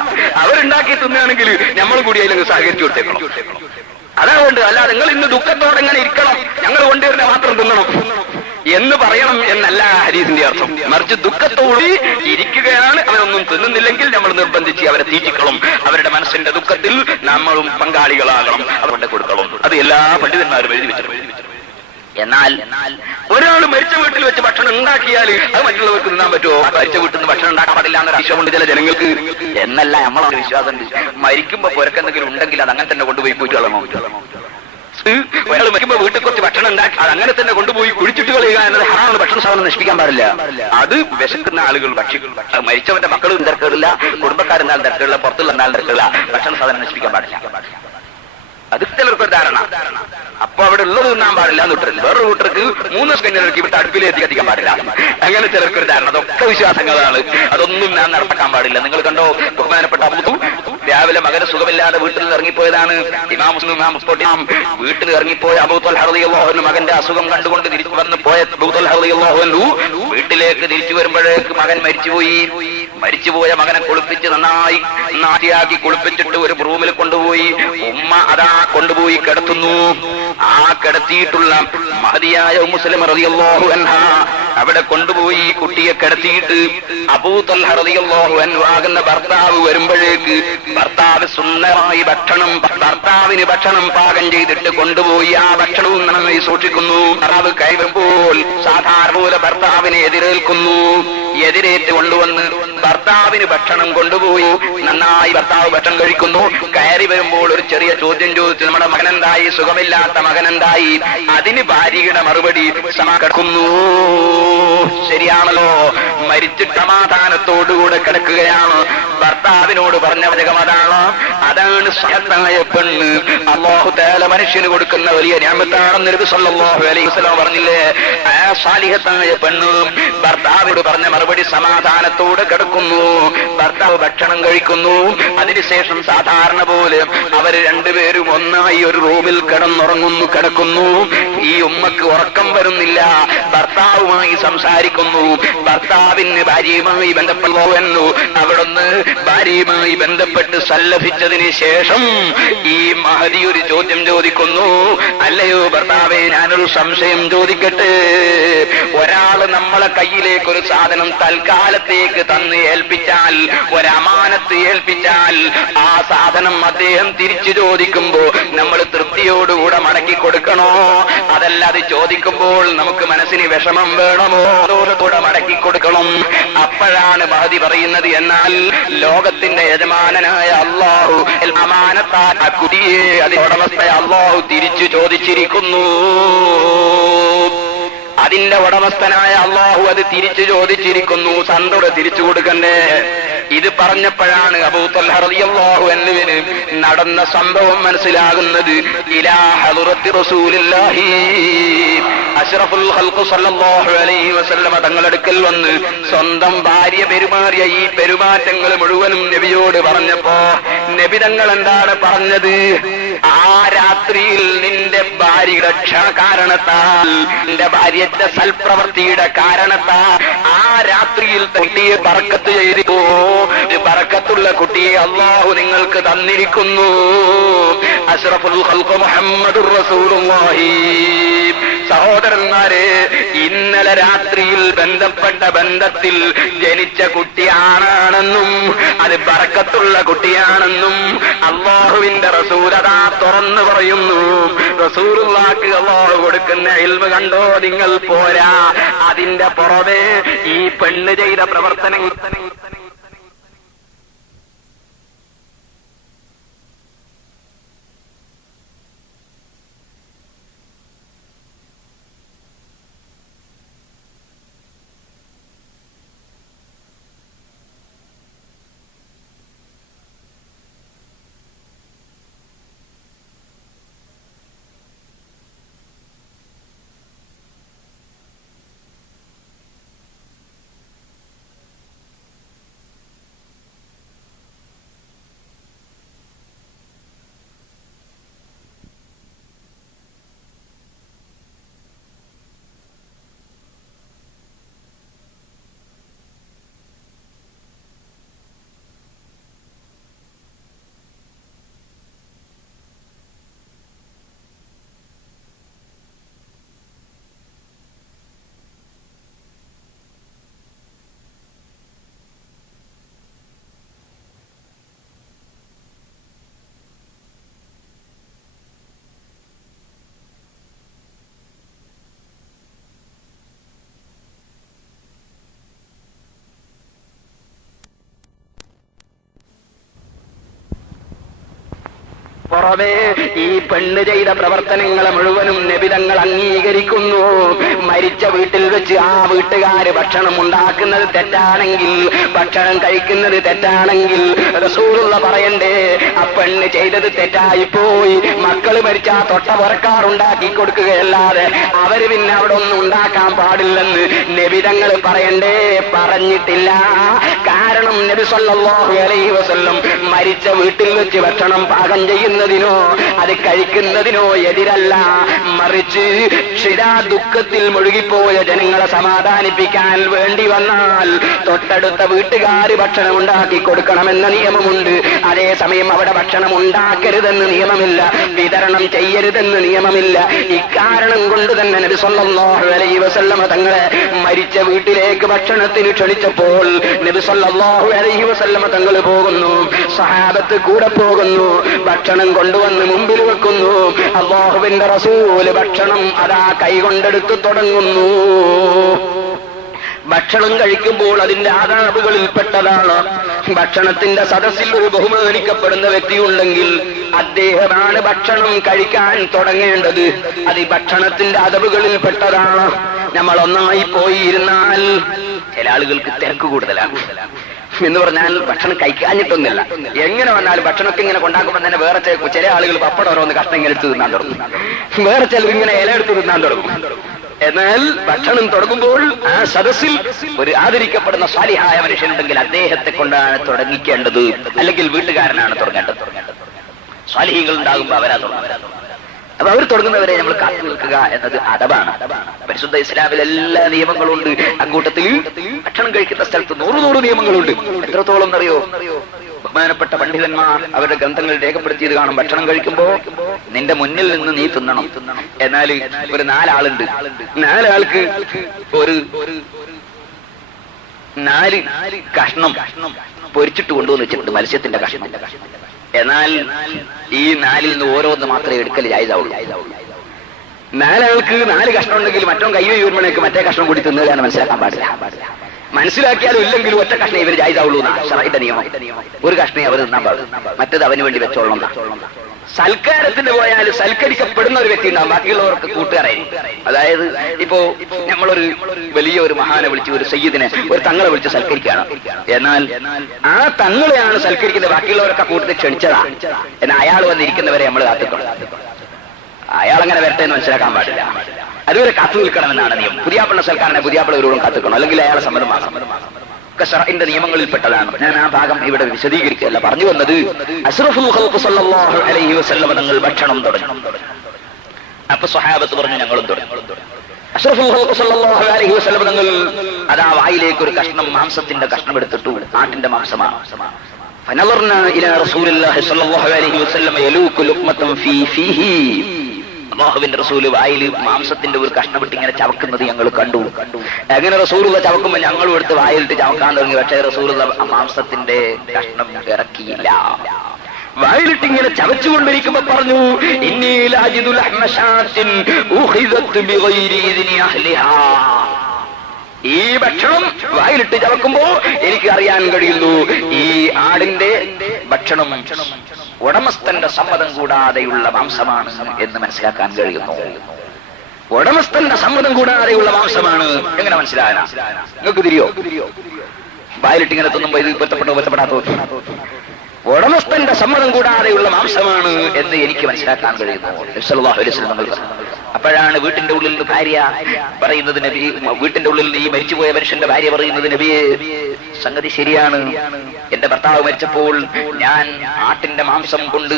അവരുണ്ടാക്കി തിന്നുകയാണെങ്കിൽ നമ്മൾ കൂടി അതിൽ സഹകരിച്ചു കൊടുത്തേക്കണം. അതാ കൊണ്ട് അല്ലാതെ നിങ്ങൾ ഇന്ന് ദുഃഖത്തോടെ എങ്ങനെ ഇരിക്കണം, ഞങ്ങൾ കൊണ്ടുവരുന്ന മാത്രം തിന്നണം എന്ന് പറയണം എന്നല്ല ഹദീസിന്റെ അർത്ഥം. മറിച്ച് ദുഃഖത്തോടെ ഇരിക്കുകയാണ്, അവരൊന്നും തിന്നുന്നില്ലെങ്കിൽ നമ്മൾ നിർബന്ധിച്ച് അവരെ തീറ്റിക്കണം. അവരുടെ മനസ്സിന്റെ ദുഃഖത്തിൽ നമ്മളും പങ്കാളികളാകണം, അവരുടെ കൊടുക്കണം. അത് എല്ലാ പണ്ഡിതന്മാരും എഴുതി വെച്ചിട്ടുണ്ട്. എന്നാൽ ഒരാൾ മരിച്ച വീട്ടിൽ വെച്ച് ഭക്ഷണം ഉണ്ടാക്കിയാൽ അത് മറ്റുള്ളവർക്ക് തിന്നാൻ പറ്റുമോ? മരിച്ച വീട്ടിൽ നിന്ന് ഭക്ഷണം ഉണ്ടാക്കാൻ പാടില്ല എന്നൊരു വിശ്വാസമുണ്ട് ചില ജനങ്ങൾക്ക്. എന്നല്ല നമ്മളൊരു വിശ്വാസമുണ്ട്, മരിക്കുമ്പോ പുരക്കെന്തെങ്കിലും ഉണ്ടെങ്കിൽ അത് അങ്ങനെ തന്നെ കൊണ്ടുപോയി കളയണോ? ഒരാൾ മരിക്കുമ്പോ വീട്ടിൽ കുറച്ച് ഭക്ഷണം ഉണ്ടാക്കി അത് അങ്ങനെ തന്നെ കൊണ്ടുപോയി കുഴിച്ചിട്ട് കളയുക എന്നത് ഹറാമാണ്. ഭക്ഷണ സാധനം നശിപ്പിക്കാൻ പാടില്ല. അത് വിശക്കുന്ന ആളുകൾ ഭക്ഷിക്കും. മരിച്ചവന്റെ മക്കളും തിരക്കില്ല, കുടുംബക്കാരെന്നാൽ തിരക്കില്ല, പുറത്തുള്ള എന്നാൽ തിരക്കില്ല. ഭക്ഷണ സാധനം നശിപ്പിക്കാൻ പാടില്ല. അത് ചിലർക്കൊരു ധാരണ. അപ്പൊ അവിടെ ഉള്ളത് തിന്നാൻ പാടില്ല എന്ന് വിട്ടു. വേറൊരു കൂട്ടർക്ക് 3 ദിവസം കഴിഞ്ഞവർക്ക് ഇവിടെ അടുപ്പിലേക്ക് എത്തിക്കാൻ പാടില്ല. അങ്ങനെ ചിലർക്കൊരു ധാരണ. അതൊക്കെ വിശ്വാസങ്ങളാണ്. അതൊന്നും ഞാൻ നടപ്പാക്കാൻ പാടില്ല. നിങ്ങൾ കണ്ടോ, ബഹുമാനപ്പെട്ട അബൂ രാവിലെ മകന് സുഖമില്ലാതെ വീട്ടിൽ നിന്ന് ഇറങ്ങിപ്പോയതാണ്. ഇമാം മുസ്ലിം വീട്ടിൽ ഇറങ്ങിപ്പോയ അബൂ ത്വൽഹ റളിയല്ലാഹു അൻഹു മകന്റെ അസുഖം കണ്ടുകൊണ്ട് തിരിച്ചു വന്ന് പോയ അബൂ ത്വൽഹ റളിയല്ലാഹു അൻഹു വീട്ടിലേക്ക് തിരിച്ചു വരുമ്പോഴേക്ക് മകൻ മരിച്ചുപോയി. മരിച്ചുപോയ മകനെ കുളിപ്പിച്ച് നന്നായി നാട്ടിയാക്കി കുളിപ്പിച്ചിട്ട് ഒരു റൂമിൽ കൊണ്ടുപോയി ഉമ്മ അതാ കൊണ്ടുപോയി കിടത്തുന്നു. ആ കിടത്തിയിട്ടുള്ള മഹദിയായ ഉമ്മു സലമ റളിയല്ലാഹു അൻഹാ അവിടെ കൊണ്ടുപോയി കുട്ടിയെ കിടത്തിയിട്ട് അബൂ ത്വൽഹ റളിയല്ലാഹു അൻഹു ആകുന്ന ഭർത്താവ് വരുമ്പോഴേക്ക് ഭർത്താവ് സുന്ദരമായി ഭർത്താവിന് ഭക്ഷണം പാകം ചെയ്തിട്ട് കൊണ്ടുപോയി ആ ഭക്ഷണവും നന്നായി സൂക്ഷിക്കുന്നു. ഭർത്താവ് കയറുമ്പോൾ സാധാരണ പോലെ ഭർത്താവിനെ എതിരേറ്റ് കൊണ്ടുവന്ന് ഭർത്താവിന് ഭക്ഷണം കൊണ്ടുപോയി നന്നായി ഭർത്താവ് ഭക്ഷണം കഴിക്കുന്നു. കയറി വരുമ്പോൾ ഒരു ചെറിയ ചോദ്യം ചോദിച്ചു, നമ്മുടെ മകനെന്തായി, സുഖമില്ലാത്ത മകനെന്തായി? അതിന് ഭാര്യയുടെ മറുപടി കിടക്കുന്നു. ശരിയാണല്ലോ, മരിച്ചിട്ട് സമാധാനത്തോടുകൂടെ കിടക്കുകയാണ്. ഭർത്താവിനോട് പറഞ്ഞ വചകം അതാണ് സഹത്തായ പെണ്ണ്. അല്ലാഹു തആല മനുഷ്യന് കൊടുക്കുന്ന വലിയ നിഅമത്താണെന്ന് നബി സല്ലല്ലാഹു അലൈഹി വസല്ലം പറഞ്ഞില്ലേ? ആ സാലിഹത്തായ പെണ്ണ് ഭർത്താവിനോട് പറഞ്ഞ മറുപടി സമാധാനത്തോടെ കിടക്കുന്നു. ഭർത്താവ് ഭക്ഷണം കഴിക്കുന്നു. അതിനുശേഷം സാധാരണ പോലെ അവര് രണ്ടുപേരും ഒന്നായി ഒരു റൂമിൽ കിടക്കുന്നു. ഈ ഉമ്മക്ക് ഉറക്കം വരുന്നില്ല. ഭർത്താവുമായി സംസാരിക്കുന്നു. ഭർത്താവിന് ഭാര്യയുമായി ബന്ധപ്പെടുന്നു. അവിടുന്ന് ഭാര്യയുമായി ബന്ധപ്പെട്ട് സല്ലഭിച്ചതിന് ശേഷം ഈ മഹദി ഒരു ചോദ്യം ചോദിക്കുന്നു. അല്ലയോ ഭർത്താവേ, ഞാനൊരു സംശയം ചോദിക്കട്ടെ. ഒരാള് നമ്മളെ കയ്യിലേക്ക് ഒരു സാധനം തൽക്കാലത്തേക്ക് തന്ന് ഏൽപ്പിച്ചാൽ, ഒരമാനത്ത് ഏൽപ്പിച്ചാൽ, ആ സാധനം അദ്ദേഹം തിരിച്ചു ചോദിക്കുമ്പോ നമ്മൾ തൃപ്തിയോടുകൂടെ മടക്കി കൊടുക്കണോ? അതല്ല അത് ചോദിക്കുമ്പോൾ നമുക്ക് മനസ്സിന് വിഷമം വേണമോ? അതോടുകൂടെ മടക്കി കൊടുക്കണം. അപ്പോഴാണ് മഹദി പറയുന്നത്, എന്നാൽ ലോകത്തിന്റെ യജമാനനായ അല്ലാഹു അമാനത്താൽ ആ കുടിയെ അതിന്റെ ഉടമസ്ഥയെ അല്ലാഹു തിരിച്ചു ചോദിച്ചിരിക്കുന്നു. അതിന്റെ ഉടമസ്ഥനായ അല്ലാഹു അത് തിരിച്ചു ചോദിച്ചിരിക്കുന്നു. സന്തോടെ തിരിച്ചു കൊടുക്കണ്ടേ? ഇത് പറഞ്ഞപ്പോഴാണ് അബൂ ത്വൽഹ റളിയല്ലാഹു അൻഹുവിന് നടന്ന സംഭവം മനസ്സിലാകുന്നത്. ഇലാ ഹളറത്തി റസൂലില്ലാഹി അഷ്റഫുൽ ഖൽഖ് സല്ലല്ലാഹു അലൈഹി വസല്ലമ തങ്ങളടുക്കൽ വന്ന് സ്വന്തം ഭാര്യ പെരുമാറിയ ഈ പെരുമാറ്റങ്ങൾ മുഴുവനും നബിയോട് പറഞ്ഞപ്പോ നബി തങ്ങൾ എന്താണ് പറഞ്ഞത്? ആ രാത്രിയിൽ നിന്റെ ഭാര്യയുടെ കാരണത്താൽ, നിന്റെ ഭാര്യയുടെ സൽപ്രവൃത്തിയുടെ കാരണത്താൽ ആ രാത്രിയിൽ കുട്ടിയെ ബർക്കത്ത് ചെയ്തിപ്പോ ബർക്കത്തുള്ള കുട്ടിയെ അല്ലാഹു നിങ്ങൾക്ക് തന്നിരിക്കുന്നു. അഷ്റഫുൽ ഖൽഖ് മുഹമ്മദുർ റസൂലുള്ളാഹി. സഹോദരന്മാരെ, ഇന്നലെ രാത്രിയിൽ ബന്ധപ്പെട്ട ബന്ധത്തിൽ ജനിച്ച കുട്ടിയാണെന്നും അത് ബർക്കത്തുള്ള കുട്ടിയാണെന്നും അല്ലാഹുവിന്റെ റസൂൽ അതാ തുറന്നു പറയുന്നു. റസൂലുള്ളാഹിക്ക് അല്ലാഹു കൊടുക്കുന്ന ഇൽമ് കണ്ടോ നിങ്ങൾ? പോരാ, അതിന്റെ പുറമെ ഈ പെണ്ണ് ചെയ്ത പ്രവർത്തനങ്ങൾ പുറമേ ഈ പെണ്ണ് ചെയ്ത പ്രവർത്തനങ്ങളെ മുഴുവനും നബി തങ്ങൾ അംഗീകരിക്കുന്നു. മരിച്ച വീട്ടിൽ വെച്ച് ആ വീട്ടുകാര് ഭക്ഷണം ഉണ്ടാക്കുന്നത് തെറ്റാണെങ്കിൽ, ഭക്ഷണം കഴിക്കുന്നത് തെറ്റാണെങ്കിൽ റസൂലുള്ള പറയണ്ടേ ആ പെണ്ണ് ചെയ്തത് തെറ്റായിപ്പോയി. മക്കള് മരിച്ചാ തൊട്ട പുറക്കാറുണ്ടാക്കി കൊടുക്കുകയല്ലാതെ അവര് പിന്നെ അവിടെ ഒന്നും ഉണ്ടാക്കാൻ പാടില്ലെന്ന് നബി തങ്ങൾ പറയണ്ടേ? പറഞ്ഞിട്ടില്ല. കാരണം നബി സല്ലല്ലാഹു അലൈഹി വസല്ലം മരിച്ച വീട്ടിൽ വെച്ച് ഭക്ഷണം പാകം ചെയ്യുന്നതിനോ അത് കഴിക്കുന്നതിനോ എതിരല്ല. മറിച്ച് ക്ഷിരാ ദുഃഖത്തിൽ മുഴുകിപ്പോയ ജനങ്ങളെ സമാധാനിപ്പിക്കാൻ വേണ്ടി വന്നാൽ തൊട്ടടുത്ത വീട്ടുകാർ ഭക്ഷണം ഉണ്ടാക്കി കൊടുക്കണമെന്ന നിയമമുണ്ട്. അതേസമയം അവിടെ ഭക്ഷണം ഉണ്ടാക്കരുതെന്ന് നിയമമില്ല, വിതരണം ചെയ്യരുതെന്ന് നിയമമില്ല. ഇക്കാരണം കൊണ്ട് തന്നെ നബി സല്ലല്ലാഹു അലൈഹി വസല്ലം തങ്ങളെ മരിച്ച വീട്ടിലേക്ക് ഭക്ഷണത്തിന് ക്ഷണിച്ചപ്പോൾ നബി സല്ലല്ലാഹു അലൈഹി വസല്ലം തങ്ങൾ പോകുന്നു, സഹാബത്ത് കൂടെ പോകുന്നു, ഭക്ഷണം കൊണ്ടുവന്ന് മുമ്പിൽ വെക്കുന്നു. അല്ലാഹുവിന്റെ റസൂല് ഭക്ഷണം അതാ കൈകൊണ്ടെടുത്ത് തുടങ്ങുന്നു. ഭക്ഷണം കഴിക്കുമ്പോൾ അതിന്റെ ആദാബുകളിൽപ്പെട്ടതാണ്. ഭക്ഷണത്തിന്റെ സദസ്സിൽ ഒരു ബഹുമാനിക്കപ്പെടുന്ന വ്യക്തിയുണ്ടെങ്കിൽ അദ്ദേഹമാണ് ഭക്ഷണം കഴിക്കാൻ തുടങ്ങേണ്ടത്. അത് ഈ ഭക്ഷണത്തിന്റെ അദബുകളിൽപ്പെട്ടതാണ്. നമ്മൾ ഒന്നായി പോയി ഇരുന്നാൽ ചില ആളുകൾക്ക് തിരക്ക് കൂടുതലാണ് എന്ന് പറഞ്ഞാൽ ഭക്ഷണം കഴിക്കാഞ്ഞിട്ടൊന്നുമില്ല. എങ്ങനെ വന്നാലും ഭക്ഷണമൊക്കെ ഇങ്ങനെ കൊണ്ടാക്കുമ്പോൾ തന്നെ വേറെ ചില ആളുകൾ പപ്പടം ഓരോന്ന് കഷ്ണം ഇങ്ങനെ എടുത്ത് തിന്നാൻ തുടങ്ങും, വേറെ ചിലർ ഇങ്ങനെ ഇല എടുത്ത് തിന്നാൻ തുടങ്ങും. എന്നാൽ ഭക്ഷണം തുടങ്ങുമ്പോൾ ആ സദസ്സിൽ ഒരു ആദരിക്കപ്പെടുന്ന സാലിഹായ മനുഷ്യനുണ്ടെങ്കിൽ അദ്ദേഹത്തെ കൊണ്ടാണ് തുടങ്ങിക്കേണ്ടത്, അല്ലെങ്കിൽ വീട്ടുകാരനാണ് തുടങ്ങേണ്ടത്. സാലിഹീങ്ങൾ ഉണ്ടാകുമ്പോൾ അവരാ തുടങ്ങുന്നത്. അപ്പൊ അവർ തുടങ്ങുന്നവരെ നമ്മൾ കാത്തു നിൽക്കുക എന്നത് അദബാണ്. പരിശുദ്ധ ഇസ്ലാമിൽ എല്ലാ നിയമങ്ങളുണ്ട്. അക്കൂട്ടത്തിൽ ഭക്ഷണം കഴിക്കുന്ന സ്ഥലത്ത് 100 നിയമങ്ങളുണ്ട്. എത്രത്തോളം അറിയോ? ബഹുമാനപ്പെട്ട പണ്ഡിതന്മാർ അവരുടെ ഗ്രന്ഥങ്ങൾ രേഖപ്പെടുത്തിയത് കാണും. ഭക്ഷണം കഴിക്കുമ്പോ നിന്റെ മുന്നിൽ നിന്ന് നീ തിന്നണം. എന്നാൽ ഒരു 4 ആളുണ്ട്, 4 ആൾക്ക് ഒരു 4 കഷ്ണം പൊരിച്ചിട്ട് കൊണ്ടുവന്ന് വെച്ചിട്ടുണ്ട്, മത്സ്യത്തിന്റെ കഷ്ണം. എന്നാൽ ഈ 4-ൽ നിന്ന് ഓരോന്ന് മാത്രമേ എടുക്കൽ ജായിസാവുള്ളൂ. 4 ആൾക്ക് 4 കഷ്ണം ഉണ്ടെങ്കിൽ മറ്റോ കൈ വീഴുമ്പോഴേക്ക് മറ്റേ കഷ്ണം കൂടി തിന്നുകയാണ് മനസ്സിലാക്കാൻ പാടില്ല. മനസ്സിലാക്കിയാലും ഇല്ലെങ്കിലും ഒറ്റ കഷ്ണം ഇവർ ജായിസാവുള്ളൂ എന്നാണ് ശറഈന്റെ നിയമം. ഒരു കഷ്ണേ അവർ തിന്നാൻ പാടും, മറ്റത് അവന് വേണ്ടി വെച്ചോളണം. സൽക്കാരത്തിന് പോയാൽ സൽക്കരിക്കപ്പെടുന്ന ഒരു വ്യക്തി ഉണ്ടാവും, ബാക്കിയുള്ളവർക്ക് കൂട്ടുകാരായി. അതായത് ഇപ്പോ നമ്മളൊരു വലിയ ഒരു മഹാനെ വിളിച്ച്, ഒരു സയ്യിദിനെ, ഒരു തങ്ങളെ വിളിച്ച് സൽക്കരിക്കുകയാണ്. എന്നാൽ ആ തങ്ങളെയാണ് സൽക്കരിക്കുന്നത്, ബാക്കിയുള്ളവരൊക്കെ കൂട്ടത്തിൽ ക്ഷണിച്ചതാ. എന്നാൽ അയാൾ വന്നിരിക്കുന്നവരെ നമ്മൾ കാത്തിക്കണം. അയാളങ്ങനെ വരട്ടെ എന്ന് മനസ്സിലാക്കാൻ പാടില്ല. അതുവരെ കാത്തു നിൽക്കണമെന്നാണ് നിയമം. പുതിയാപ്പിള്ള സൽക്കാരനെ പുതിയാപ്പിളവരോടും കാത്തുക്കണം, അല്ലെങ്കിൽ അയാളെ സമ്മതമാക്കണം. ശറഈന്റെ നിയമങ്ങളിൽപ്പെട്ടതാണ്. ഞാൻ ആ ഭാഗം ഇവിടെ വിശദീകരിക്കുകയല്ല. പറഞ്ഞു വന്നത് അശ്റഫുൽ ഖൽഖ് സല്ലല്ലാഹു അലൈഹി വസല്ലം തങ്ങൾ ഭക്ഷണം തുടങ്ങി. അപ്പൊ സ്വഹാബത്ത് പറഞ്ഞു ഞങ്ങളും തുടങ്ങി. അശ്റഫുൽ ഖൽഖ് സല്ലല്ലാഹു അലൈഹി വസല്ലം തങ്ങൾ അതാ വായിലേക്ക് ഒരു കഷ്ണം മാംസത്തിന്റെ കഷ്ണം എടുത്തിട്ടു. ആട്ടിന്റെ മാംസമാണ്. ഫനദർനാ ഇലാ റസൂലില്ലാഹി സല്ലല്ലാഹു അലൈഹി വസല്ലം യലൂകു ലുഖ്മതൻ ഫീ ഫീഹി. അല്ലാഹുവിന്റെ റസൂല് വായിൽ മാംസത്തിന്റെ ഒരു കഷ്ണം ഇട്ട് ഇങ്ങനെ ചവക്കുന്നത് ഞങ്ങൾ കണ്ടു. അങ്ങനെ റസൂലുള്ള ചവക്കുമ്പോൾ ഞങ്ങളും എടുത്ത് വായിലിട്ട് ചവക്കാൻ തുടങ്ങി. പക്ഷേ റസൂലുള്ള മാംസത്തിന്റെ കഷ്ണം ഇറക്കിയില്ല. വായിലിട്ട് ഇങ്ങനെ ചവച്ചുകൊണ്ടിരിക്കുമ്പോ പറഞ്ഞു, ഇന്നി ലഅജിദു ലഹ്മ ശാത്തിൻ ഉഖിദത് ബിഗൈരി ഇദ്നി അഹ്ലിഹാ. ഈ ഭക്ഷണം വായിലിട്ട് ചവക്കുമ്പോ എനിക്ക് അറിയാൻ കഴിയുന്നു ഈ ആടിന്റെ ഭക്ഷണം ഉടമസ്ഥന്റെ സമ്മതം കൂടാതെയുള്ള മാംസമാണ് എന്ന് മനസ്സിലാക്കാൻ കഴിയുന്നു. ഉടമസ്ഥന്റെ സമ്മതം കൂടാതെയുള്ള മാംസമാണ്. എങ്ങനെ മനസ്സിലാകാനാ? നിങ്ങൾക്ക് തിരിയോ? വായിലിട്ട് ഇങ്ങനെ തിന്നുമ്പോ ഇത് പൊരുത്തപ്പെടാത്തോ? ഉടമസ്ഥന്റെ സമ്മതം കൂടാതെയുള്ള മാംസമാണ് എന്ന് എനിക്ക് മനസ്സിലാക്കാൻ കഴിയുന്നു. സല്ലല്ലാഹു അലൈഹി വസല്ലം അപ്പോഴാണ് വീട്ടിന്റെ ഉള്ളിൽ നിന്ന് ഭാര്യ പറയുന്നത്, നബി, വീട്ടിന്റെ ഉള്ളിൽ ഈ മരിച്ചുപോയ മനുഷ്യന്റെ ഭാര്യ പറയുന്നത്, നബിയെ, സംഗതി ശരിയാണ്. എന്റെ ഭർത്താവ് മരിച്ചപ്പോൾ ഞാൻ ആട്ടിന്റെ മാംസം കൊണ്ട്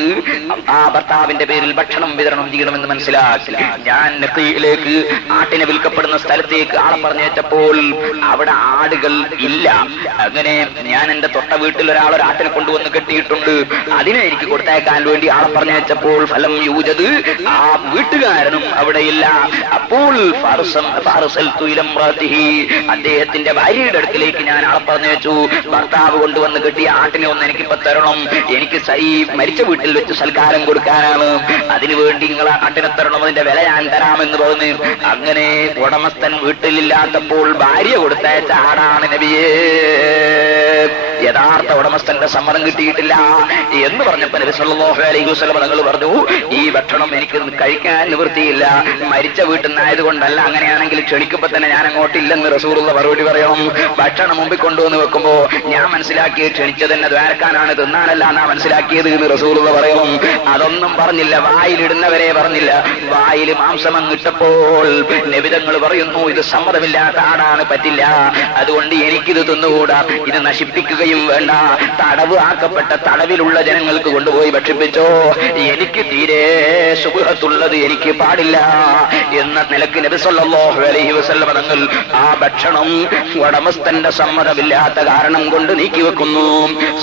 ആ ഭർത്താവിന്റെ പേരിൽ ഭക്ഷണം വിതരണം ചെയ്യണമെന്ന് മനസ്സിലാക്കി ഞാൻ നഖീലേക്ക്, ആട്ടിനെ വിൽക്കപ്പെടുന്ന സ്ഥലത്തേക്ക് ആളെ പറഞ്ഞേറ്റപ്പോൾ അവിടെ ആടുകൾ ഇല്ല. അങ്ങനെ ഞാൻ എന്റെ തൊട്ട വീട്ടിൽ ഒരാളൊരു ആട്ടിനെ കൊണ്ടുവന്ന് കെട്ടിയിട്ടുണ്ട്. അതിനെ എനിക്ക് കൊടുത്തയക്കാൻ വേണ്ടി ആളെ പറഞ്ഞേറ്റപ്പോൾ ഫലം യൂജത്, ആ വീട്ടുകാരനും അവിടെയില്ല. അപ്പോൾ അദ്ദേഹത്തിന്റെ ഭാര്യയുടെ അടുക്കിലേക്ക് ഞാൻ ആളെ പറഞ്ഞേച്ചു. ഭർത്താവ് കൊണ്ടുവന്ന് കെട്ടിയ ആട്ടിനെ ഒന്ന് എനിക്കിപ്പോ തരണം, എനിക്ക് ഈ മരിച്ച വീട്ടിൽ വെച്ച് സൽക്കാരം കൊടുക്കാനാണ്, അതിനുവേണ്ടി നിങ്ങൾ ആട്ടിനെ തരണം, അതിന്റെ വില ഞാൻ തരാമെന്ന് പറഞ്ഞു. അങ്ങനെ ഉടമസ്ഥൻ വീട്ടിലില്ലാത്തപ്പോൾ ഭാര്യ കൊടുത്തയച്ച ആടാണ് നബിയേ. യഥാർത്ഥ ഉടമസ്ഥന്റെ സമ്മതം കിട്ടിയിട്ടില്ല എന്ന് പറഞ്ഞപ്പോ നബി സല്ലല്ലാഹു അലൈഹി വസല്ലം തങ്ങൾ പറഞ്ഞു, ഈ ഭക്ഷണം എനിക്ക് കഴിക്കാൻ നിവൃത്തിയില്ല, മരിച്ച വീട്ടിൽ നിന്നായതുകൊണ്ടല്ല, അങ്ങനെയാണെങ്കിൽ ക്ഷണിക്കുമ്പോ തന്നെ ഞാൻ അങ്ങോട്ടില്ലെന്ന് റസൂലുള്ള മറുപടി പറയണം. ഭക്ഷണം മുമ്പിൽ കൊണ്ടുവന്ന് വെക്കുമ്പോ ഞാൻ മനസ്സിലാക്കി ക്ഷണിച്ചത് തന്നെ ദ്വാരക്കാനാണ്, തിന്നാനല്ല എന്നാ മനസ്സിലാക്കിയത് എന്ന് റസൂലുള്ള പറയണം. അതൊന്നും പറഞ്ഞില്ല, വായിലിടുന്നവരെ പറഞ്ഞില്ല. വായിൽ മാംസം അങ്ങിട്ടപ്പോൾ നബി തങ്ങൾ പറയുന്നു, ഇത് സമ്മതമില്ലാത്ത ആടാണ്, പറ്റില്ല, അതുകൊണ്ട് എനിക്കിത് തിന്നുകൂടാ, ഇത് നശിപ്പിക്കുകയും വേണ്ട, തടവ് ആക്കപ്പെട്ട തടവിലുള്ള ജനങ്ങൾക്ക് കൊണ്ടുപോയി ഭക്ഷിപ്പിച്ചോ, എനിക്ക് തീരെ സുബഹത്തുള്ളത് എനിക്ക് പാടില്ല എന്ന നിലക്ക് നബി സല്ലല്ലാഹു അലൈഹി വസല്ലം തങ്ങൾ ആ ഭക്ഷണം ഉടമസ്ഥന്റെ സമ്മതമില്ലാത്ത കാരണം കൊണ്ട് നീക്കിവെക്കുന്നു.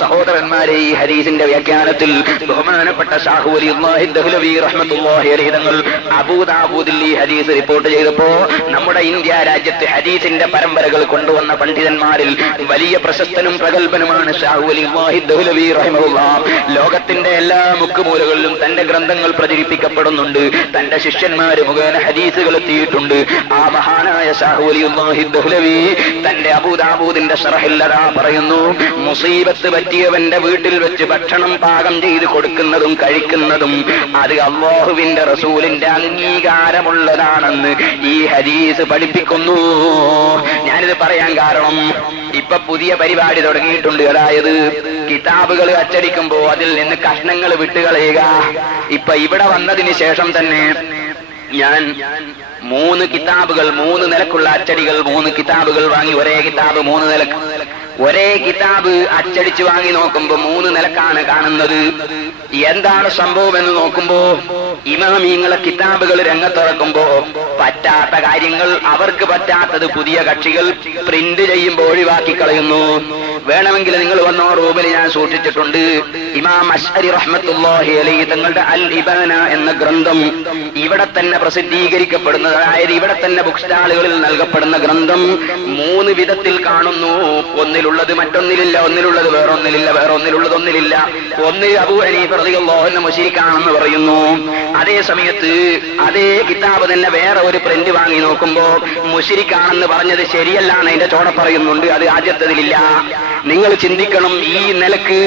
സഹോദരന്മാരെ, ഈ ഹദീസിന്റെ വ്യാഖ്യാനത്തിൽ ബഹുമാനപ്പെട്ട ഷാഹു വലിയുല്ലാഹി ദഹ്ലവി റഹ്മത്തുള്ളാഹി അലൈഹി തങ്ങൾ അബൂദാവൂദിൽ ഈ ഹദീസ് റിപ്പോർട്ട് ചെയ്തപ്പോ നമ്മുടെ ഇന്ത്യ രാജ്യത്ത് ഹദീസിന്റെ പരമ്പരകൾ കൊണ്ടുവന്ന പണ്ഡിതന്മാരിൽ വലിയ പ്രശസ്തനും പ്രഗത്ഭനുമാണ് ഷാഹു വലിയുല്ലാഹി ദഹ്ലവി റഹിമഹുല്ലാഹ്. ലോകത്തിന്റെ എല്ലാ മുക്കുമൂലകളിലും തന്റെ ഗ്രന്ഥങ്ങൾ പ്രചരിപ്പിക്കപ്പെടുന്നുണ്ട്, തന്റെ ശിഷ്യന്മാര് മുഖേന ഹദീസുകൾ എത്തിയിട്ടുണ്ട്. ആ മഹാനായ ഷാഹു വലിയുല്ലാഹി ദഹ്ലവി തന്റെ അബൂദാവൂദിന്റെ ശറഹിൽ അതാ പറയുന്നു, മുസീബത്ത് പറ്റിയവന്റെ വീട്ടിൽ വെച്ച് ഭക്ഷണം പാകം ചെയ്ത് കൊടുക്കുന്നതും കഴിക്കുന്നതും അത് അല്ലാഹുവിന്റെ റസൂലിന്റെ അംഗീകാരമുള്ളതാണെന്ന് ഈ ഹദീസ് പഠിപ്പിക്കുന്നു. ഞാനിത് പറയാൻ കാരണം, ഇപ്പൊ പുതിയ പരിപാടി തുടങ്ങിയിട്ടുണ്ട്. അതായത് കിതാബുകൾ അച്ചടിക്കുമ്പോ അതിൽ നിന്ന് കഷ്ണങ്ങൾ വിട്ടുകളയുക. ഇപ്പൊ ഇവിടെ വന്നതിന് ശേഷം തന്നെ ഞാൻ 3 കിതാബുകൾ, 3 നിലക്കുള്ള അച്ചടികൾ, 3 കിതാബുകൾ വാങ്ങി. ഒരേ കിതാബ് 3 നിലക്ക്, ഒരേ കിതാബ് അച്ചടിച്ചു വാങ്ങി നോക്കുമ്പോ 3 നിലക്കാണ് കാണുന്നത്. എന്താണ് സംഭവം എന്ന് നോക്കുമ്പോ, ഇമാമിങ്ങളെ കിതാബുകൾ രംഗത്തിറക്കുമ്പോ പറ്റാത്ത കാര്യങ്ങൾ, അവർക്ക് പറ്റാത്തത് പുതിയ കക്ഷികൾ പ്രിന്റ് ചെയ്യുമ്പോൾ ഒഴിവാക്കി കളയുന്നു. വേണമെങ്കിൽ നിങ്ങൾ വന്നോ, റൂമിൽ ഞാൻ സൂക്ഷിച്ചിട്ടുണ്ട്. ഇമാം അശ്അരി റഹ്മത്തുള്ളാഹി അലൈഹി തങ്ങളുടെ അൽ ഇബാന എന്ന ഗ്രന്ഥം ഇവിടെ തന്നെ പ്രസിദ്ധീകരിക്കപ്പെടുന്നത്, അതായത് ഇവിടെ തന്നെ ബുക്ക് സ്റ്റാളുകളിൽ നൽകപ്പെടുന്ന ഗ്രന്ഥം 3 വിധത്തിൽ കാണുന്നു. ഒന്നിലുള്ളത് മറ്റൊന്നിലില്ല, ഒന്നിലുള്ളത് വേറൊന്നിലില്ല, വേറൊന്നിലുള്ളത് ഒന്നിലില്ല. ഒന്നിൽ അബൂ ഹനീഫ റളിയല്ലാഹു അൻഹു മുശ്രിക്കാണെന്ന് പറയുന്നു. അതേ സമയത്ത് അതേ കിതാബ് തന്നെ വേറെ ഒരു പ്രിന്റ് വാങ്ങി നോക്കുമ്പോ മുശ്രിക്കാണെന്ന് പറഞ്ഞത് ശരിയല്ലാന്ന് അതിന്റെ ചോട പറയുന്നുണ്ട്, അത് ആദ്യത്തതിലില്ല. നിങ്ങൾ ചിന്തിക്കണം, ഈ നിലക്ക്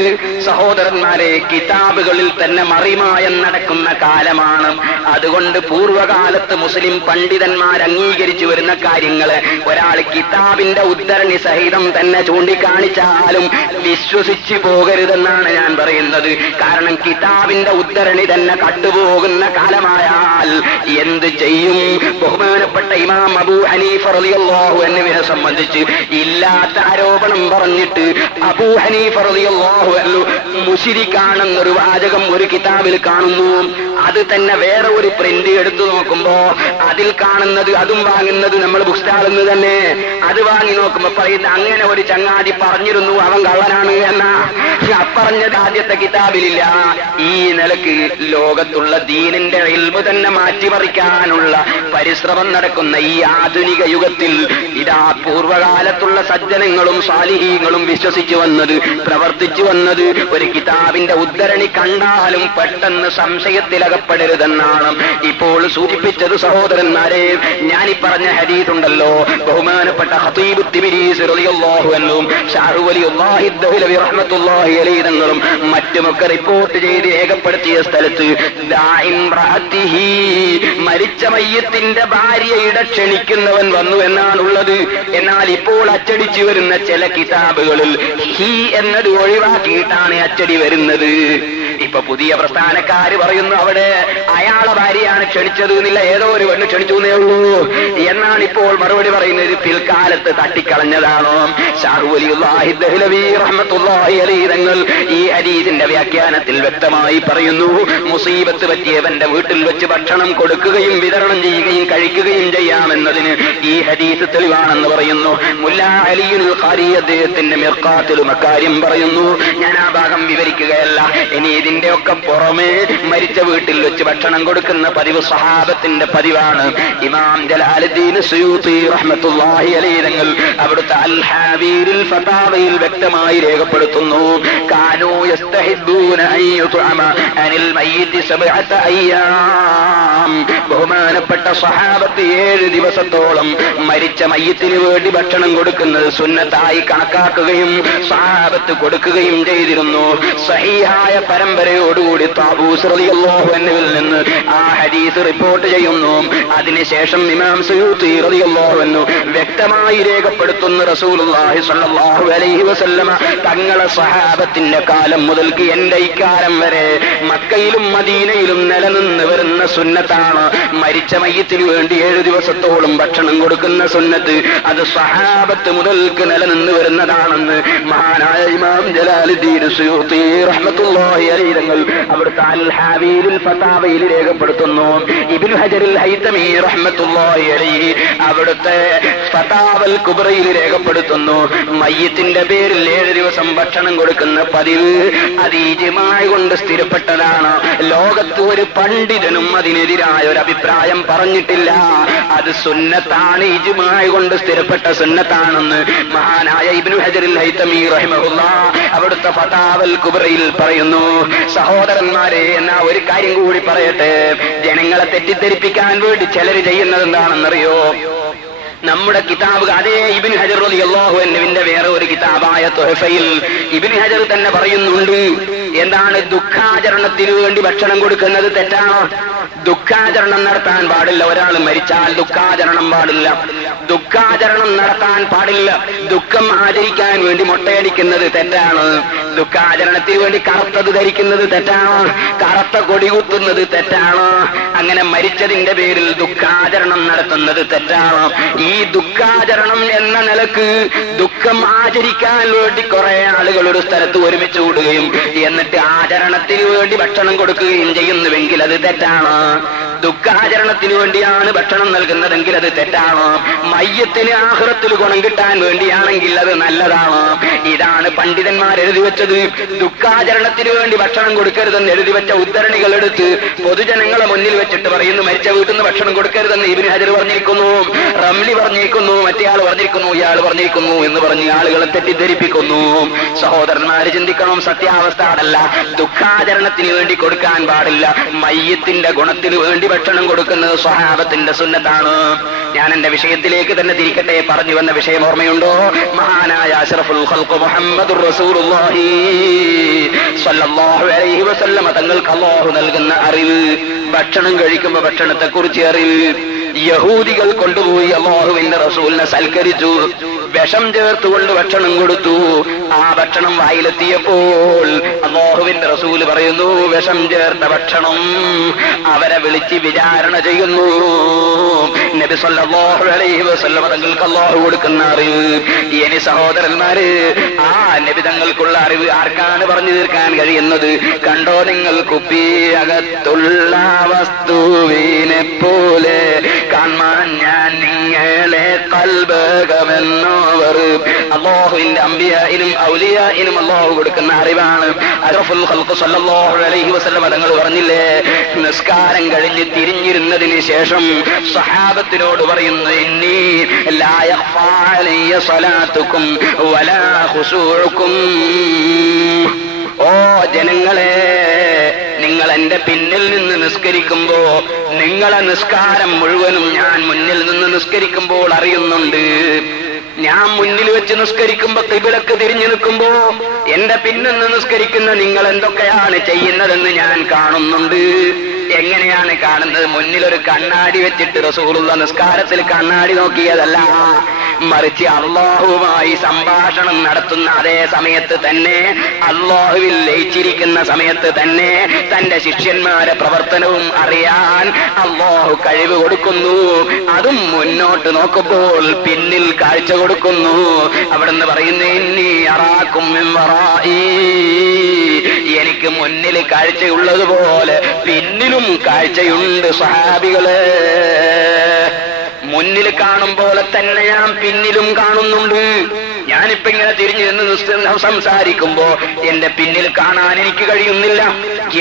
സഹോദരന്മാരെ കിതാബുകളിൽ തന്നെ മറിമായം നടക്കുന്ന കാലമാണ്. അതുകൊണ്ട് പൂർവകാലത്ത് മുസ്ലിം പണ്ഡിതന്മാർ അംഗീകരിച്ചു വരുന്ന കാര്യങ്ങള് ഒരാൾ കിതാബിന്റെ ഉദ്ധരണി സഹിതം തന്നെ ചൂണ്ടിക്കാണിച്ചാലും വിശ്വസിച്ചു പോകരുതെന്നാണ് ഞാൻ പറയുന്നത്. കാരണം കിതാബിന്റെ ഉദ്ധരണി തന്നെ കട്ടുപോകുന്ന കാലമായാൽ എന്ത് ചെയ്യും? ബഹുമാനപ്പെട്ട ഇമാം അബൂ ഹനീഫ റളിയല്ലാഹു അൻഹുവിനെ സംബന്ധിച്ച് ഇല്ലാത്ത ആരോപണം പറഞ്ഞിട്ട് അബൂ ഹനീഫ റളിയല്ലാഹു അൻഹു മുശ്രിക്കാണെന്നൊരു വാചകം ഒരു കിതാബിൽ കാണുന്നു. അത് തന്നെ വേറെ ഒരു പ്രിന്റ് എടുത്തു നോക്കുമ്പോ അതിൽ കാണുന്നത്, അതും വാങ്ങുന്നത് നമ്മൾ ബുക്ക് സ്റ്റാളിൽ നിന്ന് തന്നെ, അത് വാങ്ങി നോക്കുമ്പോ പറയുന്ന അങ്ങനെ ഒരു ചങ്ങാതി പറഞ്ഞിരുന്നു അവൻ കള്ളനാണ് എന്ന പറഞ്ഞത് ആദ്യത്തെ കിതാബിലില്ല. ഈ നിലക്ക് ലോകത്തുള്ള ദീനിന്റെ ഇൽമു തന്നെ മാറ്റിമറിക്കാനുള്ള പരിശ്രമം നടക്കുന്ന ഈ ആധുനിക യുഗത്തിൽ ഇതാ പൂർവകാലത്തുള്ള സജ്ജനങ്ങളും സാലിഹീങ്ങളും വിശ്വസിച്ചു വന്നത്, പ്രവർത്തിച്ചു വന്നത് ഒരു കിതാബിന്റെ ഉദ്ധരണി കണ്ടാലും പെട്ടെന്ന് സംശയത്തിലകപ്പെടരുതെന്നാണ് ഇപ്പോൾ സൂചിപ്പിച്ചത്. സഹോദരന്മാരെ, ഞാനീ പറഞ്ഞ ഹദീസ് ഉണ്ടല്ലോ, ബഹുമാനപ്പെട്ട ഖതീബ് തിബിരീസ് റളിയല്ലാഹു അൻഹു ഷാഹു വലിയുല്ലാഹി ദഹ്ലവി റഹ്മത്തുള്ളാഹി അലൈഹി തങ്ങളും മറ്റുമൊക്കെ റിപ്പോർട്ട് ചെയ്ത് രേഖപ്പെടുത്തിയ സ്ഥലത്ത് മരിച്ച മയ്യത്തിന്റെ ഭാര്യയുടെ ക്ഷണിക്കുന്നവൻ വന്നു എന്നാണുള്ളത്. എന്നാൽ ഇപ്പോൾ അച്ചടിച്ചു വരുന്ന ചില കിതാബുകളിൽ ഹി എന്നത് ഒഴിവാക്കിയിട്ടാണ് അച്ചടി വരുന്നത്. ഇപ്പൊ പുതിയ പ്രസ്ഥാനക്കാര് പറയുന്നു അവിടെ അയാളെ ഭാര്യയാണ് ക്ഷണിച്ചത് എന്നില്ല, ഏതോ ഒരു പെണ്ണ് ക്ഷണിച്ചു എന്നേ ഉള്ളൂ എന്നാണ് ഇപ്പോൾ മറുപടി പറയുന്നത്. പിൽക്കാലത്ത് തട്ടിക്കളഞ്ഞതാണോ? ഷാഹു വലിയുല്ലാഹി ദഹ്ലവി റഹ്മത്തുള്ളാഹി അലൈഹി തങ്ങൾ ഈ ഹദീസിന്റെ വ്യാഖ്യാനത്തിൽ വ്യക്തമായി പറയുന്നു, മുസീബത്ത് പറ്റിയവന്റെ വീട്ടിൽ വെച്ച് ഭക്ഷണം കൊടുക്കുകയും വിതരണം ചെയ്യുകയും കഴിക്കുകയും ചെയ്യാമെന്നതിന് ഈ ഹദീസ് തെളിവാണെന്ന് പറയുന്നു. മുല്ലാ അലിയുൽ ഖാരി അദ്ദേഹത്തിന്റെ മിർഖാത്തുൽ മക്കാരിം പറയുന്നു. ഞാൻ ആ ഭാഗം വിവരിക്കുകയല്ല, ഇനി ഇതിന്റെ ഇതിന്റെ ഒക്കെ പുറമെ മരിച്ച വീട്ടിൽ വെച്ച് ഭക്ഷണം കൊടുക്കുന്ന പതിവ് സ്വഹാബത്തിന്റെ പതിവാണ്. ഇമാം ജലാലുദ്ദീൻ സുയൂത്തി റഹ്മത്തുള്ളാഹി അലൈഹി തങ്ങൾ അവിടുത്തെ അൽ ഹാബീരിൽ ഫതാവയിൽ വ്യക്തമായി രേഖപ്പെടുത്തുന്നു, കാനൂ യസ്തഹിബ്ബൂന അൻ യുത്അമ അനിൽ മയ്യിതി സബ്അത അയ്യാം. ബഹുമാനപ്പെട്ട സ്വഹാബത്ത് 7 ദിവസത്തോളം മരിച്ച മയ്യിത്തിന് വേണ്ടി ഭക്ഷണം കൊടുക്കുന്നത് സുന്നത്തായി കണക്കാക്കുകയും സ്വഹാബത്ത് കൊടുക്കുകയും ചെയ്തിരുന്നു. സഹീഹായ പരമ്പരയോടുകൂടി താബൂസ് റളിയല്ലാഹു അൻഹുവിൽ നിന്ന് ആ ഹദീസ് റിപ്പോർട്ട് ചെയ്യുന്നു. അതിനുശേഷം ഇമാം സുയൂത്തി റളിയല്ലാഹു അൻഹു വ്യക്തമായി രേഖപ്പെടുത്തുന്നു, റസൂലുള്ളാഹി സ്വല്ലല്ലാഹു അലൈഹി വസല്ലമ തങ്ങളെ സ്വഹാബത്തിന്റെ കാലം മുതൽക്ക് എന്റെ ഇക്കാലം വരെ മക്കയിലും മദീനയിലും നിലനിന്ന് വരുന്ന സുന്നത്താണ് മരിച്ച മയ്യിത്തിന് വേണ്ടി 7 ദിവസത്തോളം ഭക്ഷണം കൊടുക്കുന്ന സുന്നത്ത്. അത് സ്വഹാബത്ത് മുതൽക്ക് നിലനിന്ന് വരുന്നതാണെന്ന് മഹാനായ ഇമാം ജലാലുദ്ദീൻ സുയൂത്തി റഹ്മത്തുള്ളാഹി അലൈഹി തങ്ങൾ അവിടുത്തെ അൽ ഹാബീരിൽ ഫതാവയിൽ രേഖപ്പെടുത്തുന്നു. ഇബ്നു ഹജറുൽ ഹൈതമി റഹ്മത്തുള്ളാഹി അലൈഹി അവിടുത്തെ ഫതാവൽ കുബ്രയിൽ രേഖപ്പെടുത്തുന്നു, മയ്യിത്തിന്റെ പേരിൽ 7 ദിവസം ഭക്ഷണം കൊടുക്കുന്ന പതിവ് അത് ഇജ്മാഅ് കൊണ്ട് സ്ഥിരപ്പെട്ടതാണ്. ലോകത്ത് ഒരു പണ്ഡിതനും അതിനെതിരായ ഒരു അഭിപ്രായം പറഞ്ഞിട്ടില്ല. അത് സുന്നത്താണ്, ഇജ്മാഅ് കൊണ്ട് സ്ഥിരപ്പെട്ട സുന്നത്താണെന്ന് മഹാനായ ഇബ്നു ഹജറുൽ ഹൈതമി റഹിമഹുല്ലാഹ് അവിടുത്തെ ഫതാവൽ കുബ്രയിൽ പറയുന്നു. സഹോദരന്മാരെ, എന്നാ ഒരു കാര്യം കൂടി പറയട്ടെ. ജനങ്ങളെ തെറ്റിദ്ധരിപ്പിക്കാൻ വേണ്ടി ചിലർ ചെയ്യുന്നത് എന്താണെന്നറിയോ? നമ്മുടെ കിതാബ് അതേ ഇബ്നു ഹജർ റളിയല്ലാഹു അൻഹുവിന്റെ വേറെ ഒരു കിതാബായ തുഹഫയിൽ ഇബ്നു ഹജർ തന്നെ പറയുന്നുണ്ട്, എന്താണ് ദുഃഖാചരണത്തിന് വേണ്ടി ഭക്ഷണം കൊടുക്കുന്നത് തെറ്റാണോ? ദുഃഖാചരണം നടത്താൻ പാടില്ല. ഒരാൾ മരിച്ചാൽ ദുഃഖാചരണം പാടില്ല, ദുഃഖാചരണം നടത്താൻ പാടില്ല. ദുഃഖം ആചരിക്കാൻ വേണ്ടി മുട്ടയടിക്കുന്നത് തെറ്റാണ്. ദുഃഖാചരണത്തിന് വേണ്ടി കറുത്തത് ധരിക്കുന്നത് തെറ്റാണ്, കറുത്ത കൊടി കുത്തുന്നത് തെറ്റാണ്. അങ്ങനെ മരിച്ചതിന്റെ പേരിൽ ദുഃഖാചരണം നടത്തുന്നത് തെറ്റാണ്. ഈ ദുഃഖാചരണം എന്ന നിലക്ക് ദുഃഖം ആചരിക്കാൻ വേണ്ടി കുറെ ആളുകൾ ഒരു സ്ഥലത്ത് ഒരുമിച്ച് കൂടുകയും എന്നിട്ട് ആചരണത്തിന് വേണ്ടി ഭക്ഷണം കൊടുക്കുകയും ചെയ്യുന്നുവെങ്കിൽ അത് തെറ്റാണ്. ദുഃഖാചരണത്തിന് വേണ്ടിയാണ് ഭക്ഷണം നൽകുന്നതെങ്കിൽ അത് തെറ്റാണ്. മയ്യത്തിന് ആഖിറത്തിൽ ഗുണം കിട്ടാൻ വേണ്ടിയാണെങ്കിൽ അത് നല്ലതാണ്. ഇതാണ് പണ്ഡിതന്മാർ എഴുതി വെച്ചത്. ദുഃഖാചരണത്തിന് വേണ്ടി ഭക്ഷണം കൊടുക്കരുതെന്ന് എഴുതി വെച്ച ഉദ്ധരണികൾ എടുത്ത് പൊതുജനങ്ങളെ മുന്നിൽ വെച്ചിട്ട് പറയുന്നു, മരിച്ച വീട്ടിൽ നിന്ന് ഭക്ഷണം കൊടുക്കരുതെന്ന് ഇബ്നു ഹജർ പറഞ്ഞിരിക്കുന്നു, റംലി പറഞ്ഞിരിക്കുന്നു, മറ്റേ ആൾ പറഞ്ഞിരിക്കുന്നു, ഇയാൾ പറഞ്ഞിരിക്കുന്നു എന്ന് പറഞ്ഞ് ആളുകളെ തെറ്റിദ്ധരിപ്പിക്കുന്നു. സഹോദരന്മാര് ചിന്തിക്കണം, സത്യാവസ്ഥ അതല്ല. ദുഃഖാചരണത്തിന് വേണ്ടി കൊടുക്കാൻ പാടില്ല. മയ്യത്തിന്റെ ഗുണത്തിന് വേണ്ടി ഭക്ഷണം കൊടുക്കുന്നത് സ്വഹാബത്തിന്റെ സുന്നത്താണ്. ഞാൻ എന്റെ വിഷയത്തിലേക്ക് തന്നെ തിരിക്കട്ടെ. പറഞ്ഞു വന്ന വിഷയം ഓർമ്മയുണ്ടോ? മഹാനായ അഷ്റഫുൽ ഖൽഖ് മുഹമ്മദുർ റസൂലുള്ളാഹി സ്വല്ലല്ലാഹു അലൈഹി വസല്ലമ തങ്ങൾക്ക് അല്ലാഹു നൽകുന്ന അറിവ്, ഭക്ഷണം കഴിക്കുമ്പോൾ ഭക്ഷണത്തെ കുറിച്ച് അറിവ്. യഹൂദികൾ കൊണ്ടുപോയി അല്ലാഹുവിന്റെ റസൂലിനെ സൽക്കരിച്ചു, വിഷം ചേർത്തുകൊണ്ട് ഭക്ഷണം കൊടുത്തു. ആ ഭക്ഷണം വായിലെത്തിയപ്പോൾ അല്ലാഹുവിന്റെ റസൂൽ പറയുന്നു, വിഷം ചേർത്ത ഭക്ഷണം. അവരെ വിളിച്ച് വിചാരണ ചെയ്യുന്നു. നബി സല്ലല്ലാഹു അലൈഹി വസല്ലം തങ്ങൾക്ക് അല്ലാഹു കൊടുക്കുന്ന അറിവ്. ഇനി സഹോദരന്മാര്, ആ നബി തങ്ങൾക്കുള്ള അറിവ് ആർക്കാണ് പറഞ്ഞു തീർക്കാൻ കഴിയുന്നത്? കണ്ടോ നിങ്ങൾ, കുപ്പിയകത്തുള്ള വസ്തുവിനെ പോലെ കാണാൻ ഞാൻ നിങ്ങളെ കൽബകമെന്നവർ. അല്ലാഹുവിന്റെ അംബിയായിനും ഔലിയായിനും അല്ലാഹു കൊടുക്കുന്ന അറിവാണ്. അഷ്റഫുൽ ഖൽഖ് സല്ലല്ലാഹു അലൈഹി വസല്ലം തങ്ങൾ പറഞ്ഞില്ലേ, നിസ്കാരം കഴിഞ്ഞ് തിരിഞ്ഞിരുന്നതിന് ശേഷം സഹാബത്തിനോട് പറയുന്നു, ഇന്നി ലാ യഖ്ഫാ അലയ്യ സ്വലാത്തുക്കും വലാ ഖുശൂഉക്കും. ഓ ജനങ്ങളെ, നിങ്ങൾ എന്റെ പിന്നിൽ നിന്ന് നിസ്കരിക്കുമ്പോ നിങ്ങളെ നിസ്കാരം മുഴുവനും ഞാൻ മുന്നിൽ നിന്ന് നിസ്കരിക്കുമ്പോൾ അറിയുന്നുണ്ട്. ഞാൻ മുന്നിൽ വെച്ച് നിസ്കരിക്കുമ്പോ ഖിബിലക്ക് തിരിഞ്ഞു നിൽക്കുമ്പോ എന്റെ പിന്നിൽ നിന്ന് നിസ്കരിക്കുന്ന നിങ്ങൾ എന്തൊക്കെയാണ് ചെയ്യുന്നതെന്ന് ഞാൻ കാണുന്നുണ്ട്. എങ്ങനെയാണ് കാണുന്നത്? മുന്നിൽ ഒരു കണ്ണാടി വെച്ചിട്ട് റസൂലുള്ള നിസ്കാരത്തിൽ കണ്ണാടി നോക്കിയതല്ല, മറിച്ച് അല്ലാഹുവുമായി സംഭാഷണം നടത്തുന്ന അതേ സമയത്ത് തന്നെ, അല്ലാഹുവിൽ ലയിച്ചിരിക്കുന്ന സമയത്ത് തന്നെ തന്റെ ശിഷ്യന്മാരെ പ്രവർത്തനവും അറിയാൻ അല്ലാഹു കഴിവ് കൊടുക്കുന്നു. അതും മുന്നോട്ട് നോക്കുമ്പോൾ പിന്നിൽ കാഴ്ച കൊടുക്കുന്നു. അവിടുന്ന് പറയുന്നു, ഇന്നി അറാക്കും മിൻ വറാഇ. എനിക്ക് മുന്നിൽ കാഴ്ചയുള്ളതുപോലെ പിന്നിലും കാഴ്ചയുണ്ട് സഹാബികളെ. മുന്നിൽ കാണും പോലെ തന്നെ ഞാൻ പിന്നിലും കാണുന്നുണ്ട്. ഞാനിപ്പോ ഇങ്ങനെ തിരിഞ്ഞു നിന്ന് സംസാരിക്കുമ്പോ എന്റെ പിന്നിൽ കാണാൻ എനിക്ക് കഴിയുന്നില്ല.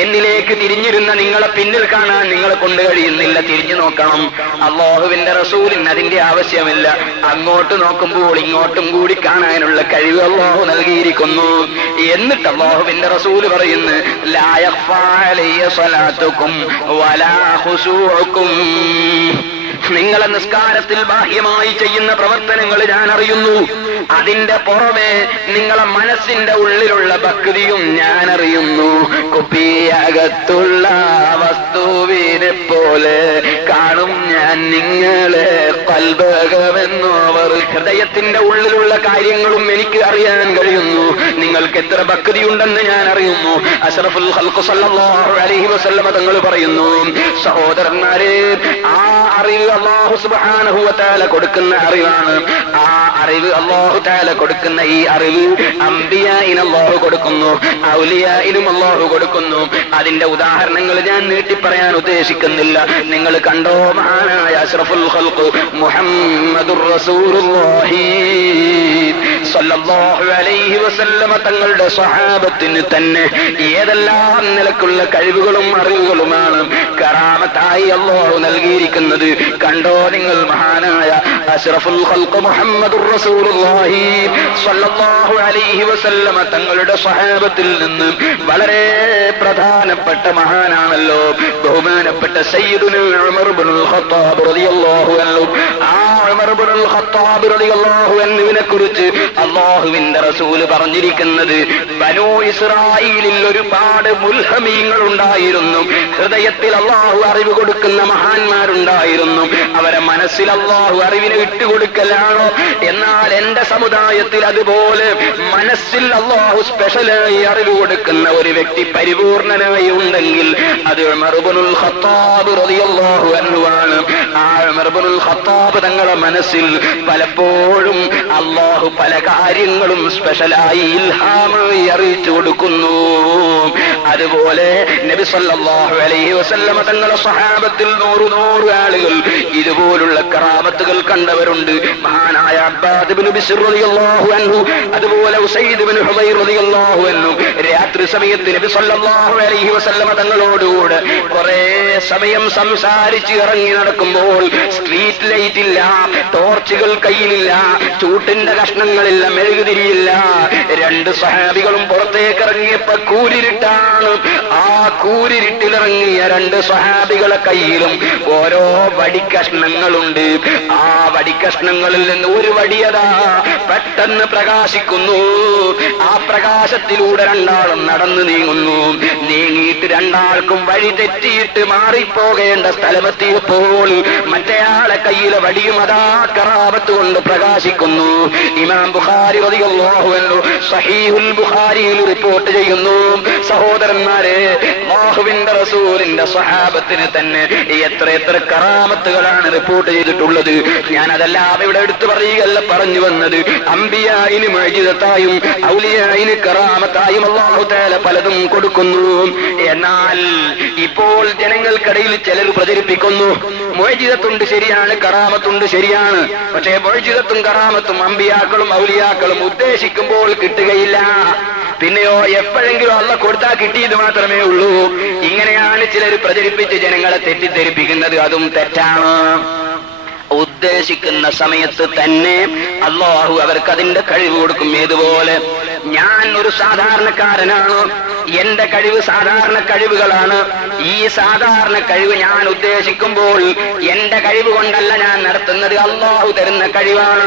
എന്നിലേക്ക് തിരിഞ്ഞിരുന്ന നിങ്ങളെ പിന്നിൽ കാണാൻ നിങ്ങളെ കൊണ്ട് കഴിയുന്നില്ല. തിരിഞ്ഞു നോക്കണം. അല്ലാഹുവിന്റെ റസൂലിന് അതിന്റെ ആവശ്യമില്ല. അങ്ങോട്ട് നോക്കുമ്പോൾ ഇങ്ങോട്ടും കൂടി കാണാനുള്ള കഴിവ് അല്ലാഹു നൽകിയിരിക്കുന്നു. എന്നിട്ട് അല്ലാഹുവിന്റെ റസൂല് പറയുന്നു, ലാ യഖ്ഫാ അലയ്യ സ്വലാത്തുക്കും വലാ ഖുശൂഉക്കും. നിങ്ങളെ നിസ്കാരത്തിൽ ബാഹ്യമായി ചെയ്യുന്ന പ്രവർത്തനങ്ങൾ ഞാൻ അറിയുന്നു. അതിന്റെ പുറമെ നിങ്ങളെ മനസ്സിന്റെ ഉള്ളിലുള്ള ഭക്തിയും ഞാൻ അറിയുന്നു. കുപ്പിയകത്തുള്ള വസ്തുവിനെ പോലെ കാണും ഞാൻ നിങ്ങളെ ഖൽബകമെന്നവർ. ഹൃദയത്തിന്റെ ഉള്ളിലുള്ള കാര്യങ്ങളും എനിക്ക് അറിയാൻ കഴിയുന്നു. നിങ്ങൾക്ക് എത്ര ഭക്തിയുണ്ടെന്ന് ഞാൻ അറിയുന്നു. അഷ്റഫുൽ ഖൽഖ് സല്ലല്ലാഹു അലൈഹി വസല്ലമ തങ്ങൾ പറയുന്നു, സഹോദരന്മാരെ, ആ അറിവ് അല്ലാഹു സുബ്ഹാനഹു വ തആല കൊടുക്കുന്ന അറിവാണ്. ആ അറിവ് അല്ലാഹു തആല കൊടുക്കുന്ന ഈ അറിവ് അംബിയായിന് അല്ലാഹു കൊടുക്കുന്നു, ഔലിയായിനും അല്ലാഹു കൊടുക്കുന്നു. അതിന്റെ ഉദാഹരണങ്ങൾ ഞാൻ നീട്ടി പറയാൻ ഉദ്ദേശിക്കുന്നില്ല. നിങ്ങൾ കണ്ടോ, മഹാനായ അഷ്റഫുൽ ഖൽഖ് മുഹമ്മദുർ റസൂലുള്ളാഹി സല്ലല്ലാഹു അലൈഹി വസല്ലമ തങ്ങളുടെ സ്വഹാബത്തിന് തന്നെ ഏതെല്ലാം നിലക്കുള്ള കഴിവുകളും അറിവുകളുമാണ് കറാമത്തായി അല്ലാഹു നൽകിയിരിക്കുന്നത്. കണ്ടോ നിങ്ങൾ, മഹാനായ അഷ്റഫുൽ ഖൽഖ് മുഹമ്മദുർ റസൂലുള്ളാഹി സ്വല്ലല്ലാഹു അലൈഹി വസല്ലമ തങ്ങളുടെ സ്വഹാബത്തിൽ നിന്ന് വളരെ പ്രധാനപ്പെട്ട മഹാനാണല്ലോ ബഹുമാനപ്പെട്ട സയ്യിദുനാ ഉമർ ഇബ്നുൽ ഖത്താബ് റളിയല്ലാഹു അൻഹു. ആ ഉമർ ഇബ്നുൽ ഖത്താബ് റളിയല്ലാഹു അൻഹുവിനെ കുറിച്ച് അല്ലാഹുവിന്റെ റസൂൽ പറഞ്ഞിരിക്കുന്നത്, ബനൂ ഇസ്രായീലിൽ ഒരുപാട് മുൽഹമീങ്ങൾ ഉണ്ടായിരുന്നു. ഹൃദയത്തിൽ അല്ലാഹു അറിവ് കൊടുക്കുന്ന മഹാന്മാരുണ്ടായിരുന്നു. അവരെ മനസ്സിൽ അല്ലാഹു അറിവിനെ ഇട്ടുകൊടുക്കലാണോ? എന്നാൽ എന്റെ സമുദായത്തിൽ അതുപോലെ മനസ്സിൽ അല്ലാഹു സ്പെഷ്യലായി അറിവ് കൊടുക്കുന്ന ഒരു വ്യക്തി പരിപൂർണനായി ഉണ്ടെങ്കിൽ അത് ഉമർ ഇബ്നുൽ ഖത്താബ് റളിയല്ലാഹു അൻഹു ആണ്. ആ ഉമർ ഇബ്നുൽ ഖത്താബ് തങ്ങളുടെ മനസ്സിൽ പലപ്പോഴും അല്ലാഹു പല കാര്യങ്ങളും സ്പെഷ്യലായി ഇൽഹാമായി അറിയിച്ചു കൊടുക്കുന്നു. അതുപോലെ നബി സല്ലല്ലാഹു അലൈഹി വസല്ലമ തങ്ങളുടെ സ്വഹാബത്തിൽ 100 ആളുകൾ ഇതുപോലുള്ള കറാമത്തുകൾ കണ്ടവരുണ്ട്. മഹാനായ അബ്ബാദ് ഇബ്നു ബിശ്ർ റളിയല്ലാഹു അൻഹു, അതുപോലെ ഉസൈദ് ഇബ്നു ഹുദൈർ റളിയല്ലാഹു അൻഹു രാത്രി സമയത്ത് നബി സല്ലല്ലാഹു അലൈഹി വസല്ലമ തങ്ങളോടുകൂടെ കുറെ സമയം സംസാരിച്ച് ഇറങ്ങി നടക്കുമ്പോൾ സ്ട്രീറ്റ് ലൈറ്റ് ഇല്ല, ടോർച്ചുകൾ കയ്യിലില്ല, ചൂട്ടിന്റെ കഷ്ണങ്ങളില്ല, മെഴുകുതിരിയില്ല. 2 സ്വഹാബികളും പുറത്തേക്ക് ഇറങ്ങിയപ്പോ കൂരിരുട്ടാണ്. ആ കൂരിരുട്ടിലിറങ്ങിയ 2 സ്വഹാബികളെ കയ്യിലും ഓരോ വടിക്കഷ്ണങ്ങളുണ്ട്. ആ വടിക്കഷ്ണങ്ങളിൽ നിന്ന് ഒരു വടിയതാ പെട്ടെന്ന് പ്രകാശിക്കുന്നു. ആ പ്രകാശത്തിലൂടെ 2 ആളും നടന്നു നീങ്ങുന്നു. നീങ്ങിയിട്ട് 2 ആൾക്കും വഴി തെറ്റിയിട്ട് മാറിപ്പോകേണ്ട സ്ഥലമെത്തിയപ്പോൾ മറ്റേയാളെ കയ്യിലെ വടിയും അതാ കറാമത്ത് കൊണ്ട് പ്രകാശിക്കുന്നു. ഇമാം ബുഖാരി റളിയല്ലാഹു അൻഹു സഹീഹുൽ ബുഖാരിയിൽ റിപ്പോർട്ട് ചെയ്യുന്നു, സഹോദരന്മാരെ, അല്ലാഹുവിന്റെ റസൂലിന്റെ സ്വഹാബത്തിന് തന്നെ എത്ര കറാമത്തുകളാണ് റിപ്പോർട്ട് ചെയ്തിട്ടുള്ളത്. ഞാൻ അതെല്ലാം ഇവിടെ എടുത്തു പറയുകയല്ല പറഞ്ഞു വന്നത്. അംബിയായിന് മുഅ്ജിസത്തായും ഔലിയായിന് കറാമത്തായും അല്ലാഹു തആല പലതും കൊടുക്കുന്നു. എന്നാൽ ഇപ്പോൾ ജനങ്ങൾക്കിടയിൽ ചിലർ പ്രചരിപ്പിക്കുന്നു, മുഅ്ജിസത്തുണ്ട് ശരിയാണ്, കറാമത്തുണ്ട് ശരിയാണ്, പക്ഷേ മുഅ്ജിസത്തും കറാമത്തും അംബിയാക്കളും ഔലിയാക്കളും ഉദ്ദേശിക്കുമ്പോൾ കിട്ടുകയില്ല. പിന്നെയോ എപ്പോഴെങ്കിലും അല്ലാഹ് കൊടുത്താൽ കിട്ടിയത് മാത്രമേ ഉള്ളൂ. ഇങ്ങനെയാണ് ചിലർ പ്രചരിപ്പിച്ച് ജനങ്ങളെ തെറ്റിദ്ധരിപ്പിക്കുന്നത്. അതും തെറ്റാണ്. ഉദ്ദേശിക്കുന്ന സമയത്ത് തന്നെ അല്ലാഹു അവർക്ക് അതിന്റെ കഴിവ് കൊടുക്കും. ഏതുപോലെ, ഞാൻ ഒരു സാധാരണക്കാരനാണ്, എന്റെ കഴിവ് സാധാരണ കഴിവുകളാണ്. ഈ സാധാരണ കഴിവ് ഞാൻ ഉദ്ദേശിക്കുമ്പോൾ എന്റെ കഴിവ് കൊണ്ടല്ല ഞാൻ നടത്തുന്നത്, അല്ലാഹു തരുന്ന കഴിവാണ്.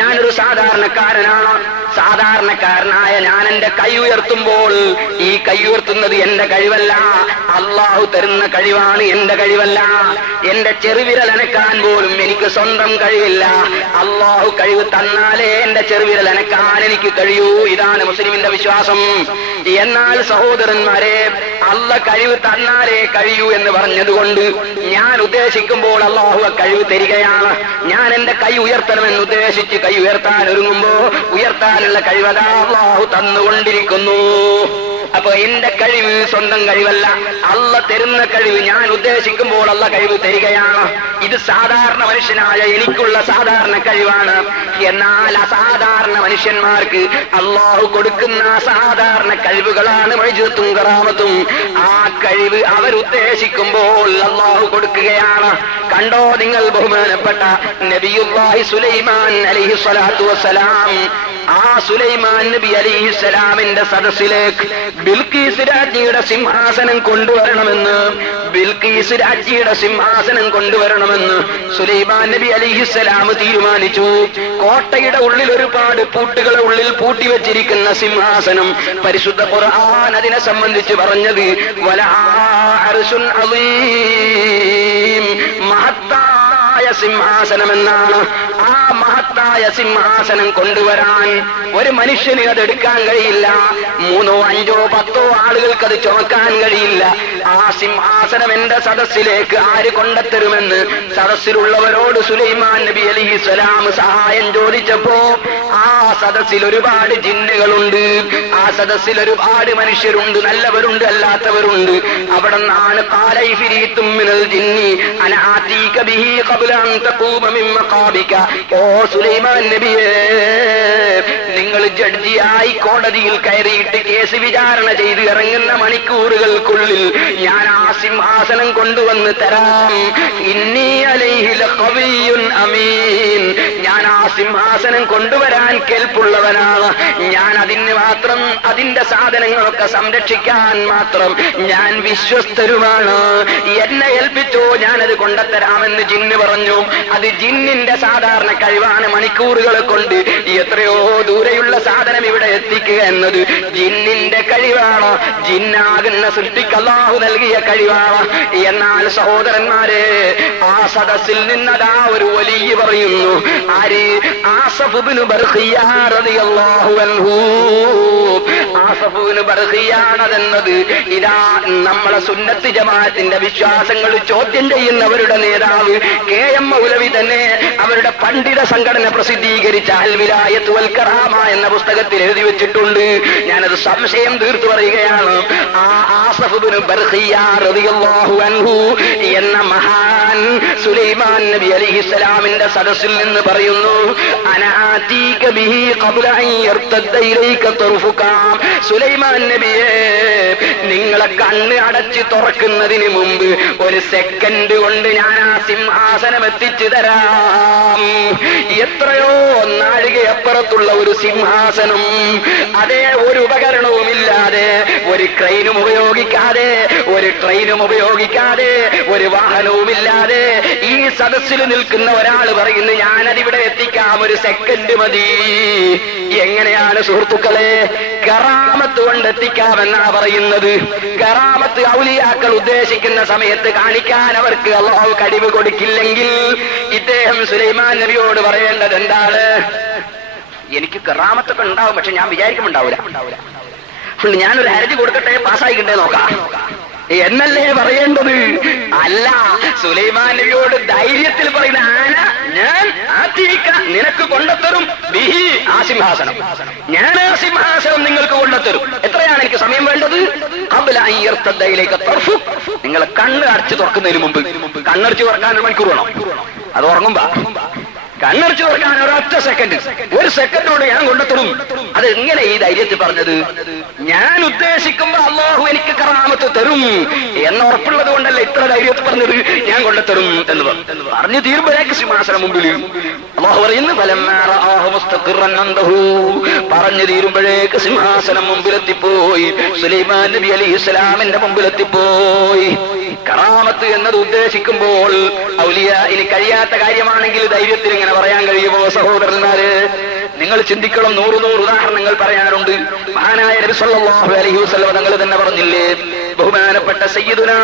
ഞാനൊരു സാധാരണക്കാരനാണ്. സാധാരണക്കാരനായ ഞാൻ എന്റെ കൈ ഉയർത്തുമ്പോൾ ഈ കൈ ഉയർത്തുന്നത് എന്റെ കഴിവല്ല, അല്ലാഹു തരുന്ന കഴിവാണ്, എന്റെ കഴിവല്ല. എന്റെ ചെറുവിരൽ അനക്കാൻ പോലും എനിക്ക് സ്വന്തം കഴിവില്ല, അല്ലാഹു കഴിവ് തന്നാലേ എന്റെ ചെറുവിരൽ അനക്കാൻ എനിക്ക് കഴിയൂ. ഇതാണ് മുസ്ലിമിന്റെ വിശ്വാസം. എന്നാൽ സഹോദരന്മാരെ, അല്ലാഹ് കഴിവ് തന്നാലേ കഴിയൂ എന്ന് പറഞ്ഞതുകൊണ്ട് ഞാൻ ഉദ്ദേശിക്കുമ്പോൾ അല്ലാഹു കഴിവ് തരികയാണ്. ഞാൻ എന്റെ കൈ ഉയർത്തണമെന്ന് ഉദ്ദേശിച്ച് കൈ ഉയർത്താൻ ഒരുങ്ങുമ്പോ ഉയർത്താനുള്ള കഴിവതാ അല്ലാഹു തന്നുകൊണ്ടിരിക്കുന്നു. അപ്പൊ എന്റെ കഴിവ് സ്വന്തം കഴിവല്ല, അല്ലാഹ് തരുന്ന കഴിവ്. ഞാൻ ഉദ്ദേശിക്കുമ്പോൾ അല്ലാഹ് കഴിവ് തരികയാണ്. ഇത് സാധാരണ മനുഷ്യനായ എനിക്കുള്ള സാധാരണ കഴിവാണ്. എന്നാൽ അസാധാരണ മനുഷ്യന്മാർക്ക് അള്ളാഹു കൊടുക്കുന്ന സാധാരണ കഴിവുകളാണ് മഅ്ജിസത്തും കറാമത്തും. ആ കഴിവ് അവരുദ്ദേശിക്കുമ്പോൾ അള്ളാഹു കൊടുക്കുകയാണ്. കണ്ടോ നിങ്ങൾ ബഹുമാനപ്പെട്ട നബിയുല്ലാഹി സുലൈമാൻ അലൈഹി സ്വലാത്തു വസ്സലാം, ആ സുലൈമാൻ നബി അലൈഹിസ്സലാമിന്റെ സദസ്സിലേക്ക് ബിൽഖീസ് രാജ്ഞിയുടെ സിംഹാസനം കൊണ്ടുവരണമെന്ന്, ബിൽഖീസ് രാജ്ഞിയുടെ സിംഹാസനം കൊണ്ടുവരണമെന്ന് സുലൈമാൻ നബി അലൈഹിസ്സലാം തീരുമാനിച്ചു. കോട്ടയുടെ ഉള്ളിൽ ഒരുപാട് പൂട്ടുകളെ ഉള്ളിൽ പൂട്ടിവെച്ചിരിക്കുന്ന സിംഹാസനം, പരിശുദ്ധ ഖുർആൻ അതിനെ സംബന്ധിച്ച് പറഞ്ഞത് വലാ അർശുൻ അളീം, മഹത്തായ സിംഹാസനം എന്നാണ്. ആ മഹത്തായ സിംഹാസനം കൊണ്ടുവരാൻ ഒരു മനുഷ്യന് അതെടുക്കാൻ കഴിയില്ല. 3, 5, 10 ആളുകൾക്ക് അത് ചുമക്കാൻ കഴിയില്ല. ആ സിംഹാസനം എന്റെ സദസ്സിലേക്ക് ആര് കൊണ്ടെത്തരുമെന്ന് സദസ്സിലുള്ളവരോട് സുലൈമാൻ നബി അലൈഹിസ്സലാം സഹായം ചോദിച്ചപ്പോ, ആ സദസ്സിൽ ഒരുപാട് ജിന്നുകളുണ്ട്, ആ സദസ്സിൽ ഒരുപാട് മനുഷ്യരുണ്ട്, നല്ലവരുണ്ട്, അല്ലാത്തവരുണ്ട്. അവിടെ നിന്നാണ് ഖാല ഇഫ്രീത്തും മിനൽ ജിന്നി അന ആതീക ബിഹി ഖബ്ല അൻ തഖൂമ മിൻ മഖാബിക. ഓ സുലൈമാൻ നബിയേ, നിങ്ങൾ ജഡ്ജിയായി കോടതിയിൽ കയറിയിട്ട് കേസ് വിചാരണ ചെയ്ത് ഇറങ്ങുന്ന മണിക്കൂറുകൾക്കുള്ളിൽ ഞാൻ ആ സിംഹാസനം കൊണ്ടുവന്ന് തരാം. ഇന്നി അലൈഹി ലഖവിയ്യുൻ അമീൻ, ഞാൻ ആ സിംഹാസനം കൊണ്ടുവരാൻ കേൾപ്പുള്ളവനാണ്. ഞാൻ അതിന് മാത്രം, അതിന്റെ സാധനങ്ങളൊക്കെ സംരക്ഷിക്കാൻ മാത്രം ഞാൻ വിശ്വസ്തരുമാണ്. എന്നെ ഏൽപ്പിച്ചോ, ഞാനത് കൊണ്ടുത്തരാമെന്ന് ജിന്ന് പറഞ്ഞു. അത് ജിന്നിന്റെ സാധാരണ കഴിവാണ്. മണിക്കൂറുകളെ കൊണ്ട് എത്രയോ ദൂരെയുള്ള സാധനം ഇവിടെ എത്തിക്കുക എന്നത് ജിന്നിന്റെ കഴിവാണ്. ജിന്നാകുന്ന സൃഷ്ടിക്ക് അല്ലാഹു നൽകിയ കഴിവാണ്. എന്നാൽ സഹോദരന്മാരെ, ആ സദസ്സിൽ നിന്നതാ ഒരു വലിയ പറയുന്നു. ആര്? ആസഫ് ഇബ്നു ബർഖിയ റളിയല്ലാഹു അൻഹു. ആസഫ് ഇബ്നു ബർഖിയാണെന്നത് ഇതാ നമ്മളെ സുന്നത്ത് ജമാഅത്തിന്റെ വിശ്വാസങ്ങൾ ചോദ്യം ചെയ്യുന്നവരുടെ നേതാവ് KM മൗലവി തന്നെ അവരുടെ പണ്ഡിത സംഘടന പ്രസിദ്ധീകരിച്ച അൽ വിലായത്ത് വൽ കറാമ എന്ന പുസ്തകത്തിൽ എഴുതി വെച്ചിട്ടുണ്ട്. ഞാനത് സംശയം തീർത്തു പറയുകയാണ്. ആ ആസഫ് ഇബ്നു ബർഖിയ റളിയല്ലാഹു അൻഹു എന്ന മഹാൻ സുലൈമാൻ നബി അലൈഹിസ്സലാമിന്റെ സദസ്സിൽ നിന്ന് പറയുന്നു, അനാതീക ബിഹി ഖബ്ല അൻ യർതദ്ദ ഇലൈക തർഫുക. സുലൈമാൻ നബിയെ, നിങ്ങളെ കണ്ണ് അടച്ച് തുറക്കുന്നതിന് മുമ്പ് ഒരു സെക്കൻഡ് കൊണ്ട് ഞാൻ ആ സിംഹാസനം എത്തിച്ചു തരാം. എത്രയോ നാഴികയപ്പുറത്തുള്ള ഒരു സിംഹാസനം, അതേ ഒരു ഉപകരണവുമില്ലാതെ, ഒരു ക്രെയിനും ഉപയോഗിക്കാതെ, ഒരു ട്രെയിനും ഉപയോഗിക്കാതെ, ഒരു വാഹനവുമില്ലാതെ ഈ സദസ്സിൽ നിൽക്കുന്ന ഒരാൾ പറയുന്നു ഞാനതിവിടെ എത്തിക്കാം, ഒരു സെക്കൻഡ് മതി. എങ്ങനെയാണ് സുഹൃത്തുക്കളെ? കറാമത്ത് കൊണ്ട് എത്തിക്കാമെന്നാ പറയുന്നത്. കറാമത്ത് ഔലിയാക്കൾ ഉദ്ദേശിക്കുന്ന സമയത്ത് കാണിക്കാൻ അവർക്ക് അല്ലാഹു കഴിവ് കൊടുക്കില്ലെങ്കിൽ ഇദ്ദേഹം സുലൈമാൻ നബിയോട് പറയേണ്ടത് എന്താണ്? എനിക്ക് കറാമത്തൊക്കെ ഉണ്ടാവും, പക്ഷെ ഞാൻ വിചാരിക്കുമുണ്ടാവില്ല. ഞാനൊരു ഹർജി കൊടുക്കട്ടെ, പാസ്സായിക്കിട്ടേ നോക്കാം എന്നല്ലേ പറയേണ്ടത്? അല്ല, സുലൈമാൻ നബിയോട് ധൈര്യത്തിൽ പറയുന്ന ഞാൻ നിനക്ക് കൊണ്ടെത്തരും ബിഹി, ആ സിംഹാസനം, ഞാൻ ആ സിംഹാസനം നിങ്ങൾക്ക് കൊണ്ടെത്തരും. എത്രയാണ് എനിക്ക് സമയം വേണ്ടത്? ഖബ്ല അൻ യർതദ്ദ ഇലൈക തർഫുക. നിങ്ങളെ കണ്ണ് അടച്ചു തുറക്കുന്നതിന് മുമ്പ്. കണ്ണടച്ചു തുറക്കാൻ 1 മണിക്കൂർ വേണം. അത് ഉറങ്ങുമ്പോ കണ്ണടച്ചു തുറക്കാൻ ഒരൊറ്റ സെക്കൻഡ്, 1 സെക്കൻഡോട് ഞാൻ കൊണ്ടെത്തരും. അത് എങ്ങനെ ഈ ധൈര്യത്തിൽ പറഞ്ഞത്? ഞാൻ ഉദ്ദേശിക്കുമ്പോ അല്ലാഹു എനിക്ക് കറാമത്ത് തരും എന്ന് ഉറപ്പുള്ളത് കൊണ്ടല്ല ഇത്ര ധൈര്യത്തിൽ പറഞ്ഞത്. ഞാൻ കൊണ്ടെത്തരും എന്ന് പറഞ്ഞു തീരുമ്പോഴേക്ക് സിംഹാസനം മുമ്പിൽ. അല്ലാഹു പറയുന്നു ഫലമ്മാ റആഹു മുസ്തഖിറൻ അൻദഹു. പറഞ്ഞു തീരുമ്പോഴേക്ക് സിംഹാസനം മുമ്പിലെത്തിപ്പോയി. സുലൈമാൻ നബി അലൈഹിസ്സലാമിന്റെ മുമ്പിലെത്തിപ്പോയി. കറാമത്ത് എന്നത് ഉദ്ദേശിക്കുമ്പോൾ ഔലിയാ ഇനി കഴിയാത്ത കാര്യമാണെങ്കിൽ ധൈര്യത്തിൽ ഇങ്ങനെ പറയാൻ കഴിയുമോ? സഹോദരന്മാരെ, നിങ്ങൾ ചിന്തിക്കണം. 100 ഉദാഹരണങ്ങൾ പറയാനുണ്ട്. മഹാനായ നബി സല്ലല്ലാഹു അലൈഹി വസല്ലം തങ്ങൾ തന്നെ പറഞ്ഞില്ലേ, ബഹുമാനപ്പെട്ട സയ്യിദുനാ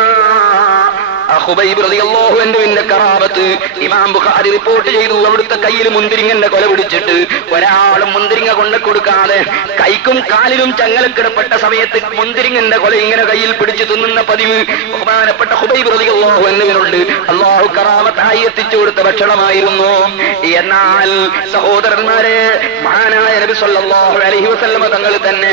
ഖുബൈബ് റളിയല്ലാഹു അൻഹുവിന്റെ കറാമത്ത് ഇമാം ബുഖാരി റിപ്പോർട്ട് ചെയ്തു. അവിടുത്തെ കയ്യിൽ മുന്തിരിങ്ങന്റെ കൊല പിടിച്ചിട്ട് ഒരാളും മുന്തിരിങ്ങ കൊണ്ട് കൊടുക്കാതെ കൈക്കും കാലിലും ചങ്ങലക്കിടപ്പെട്ട സമയത്ത് മുന്തിരിങ്ങന്റെ കൊല ഇങ്ങനെ കയ്യിൽ പിടിച്ചു തിന്നുന്ന പതിവ് ബഹുമാനപ്പെട്ട ഖുബൈബ് റളിയല്ലാഹു അൻഹുവിനുണ്ട്. അല്ലാഹു കറാമത്തായി എത്തിച്ചു കൊടുത്ത ഭക്ഷണമായിരുന്നു. എന്നാൽ സഹോദരന്മാരെ, മഹാനായ നബി നബി സല്ലല്ലാഹു അലൈഹി വസല്ലമ തങ്ങൾ തന്നെ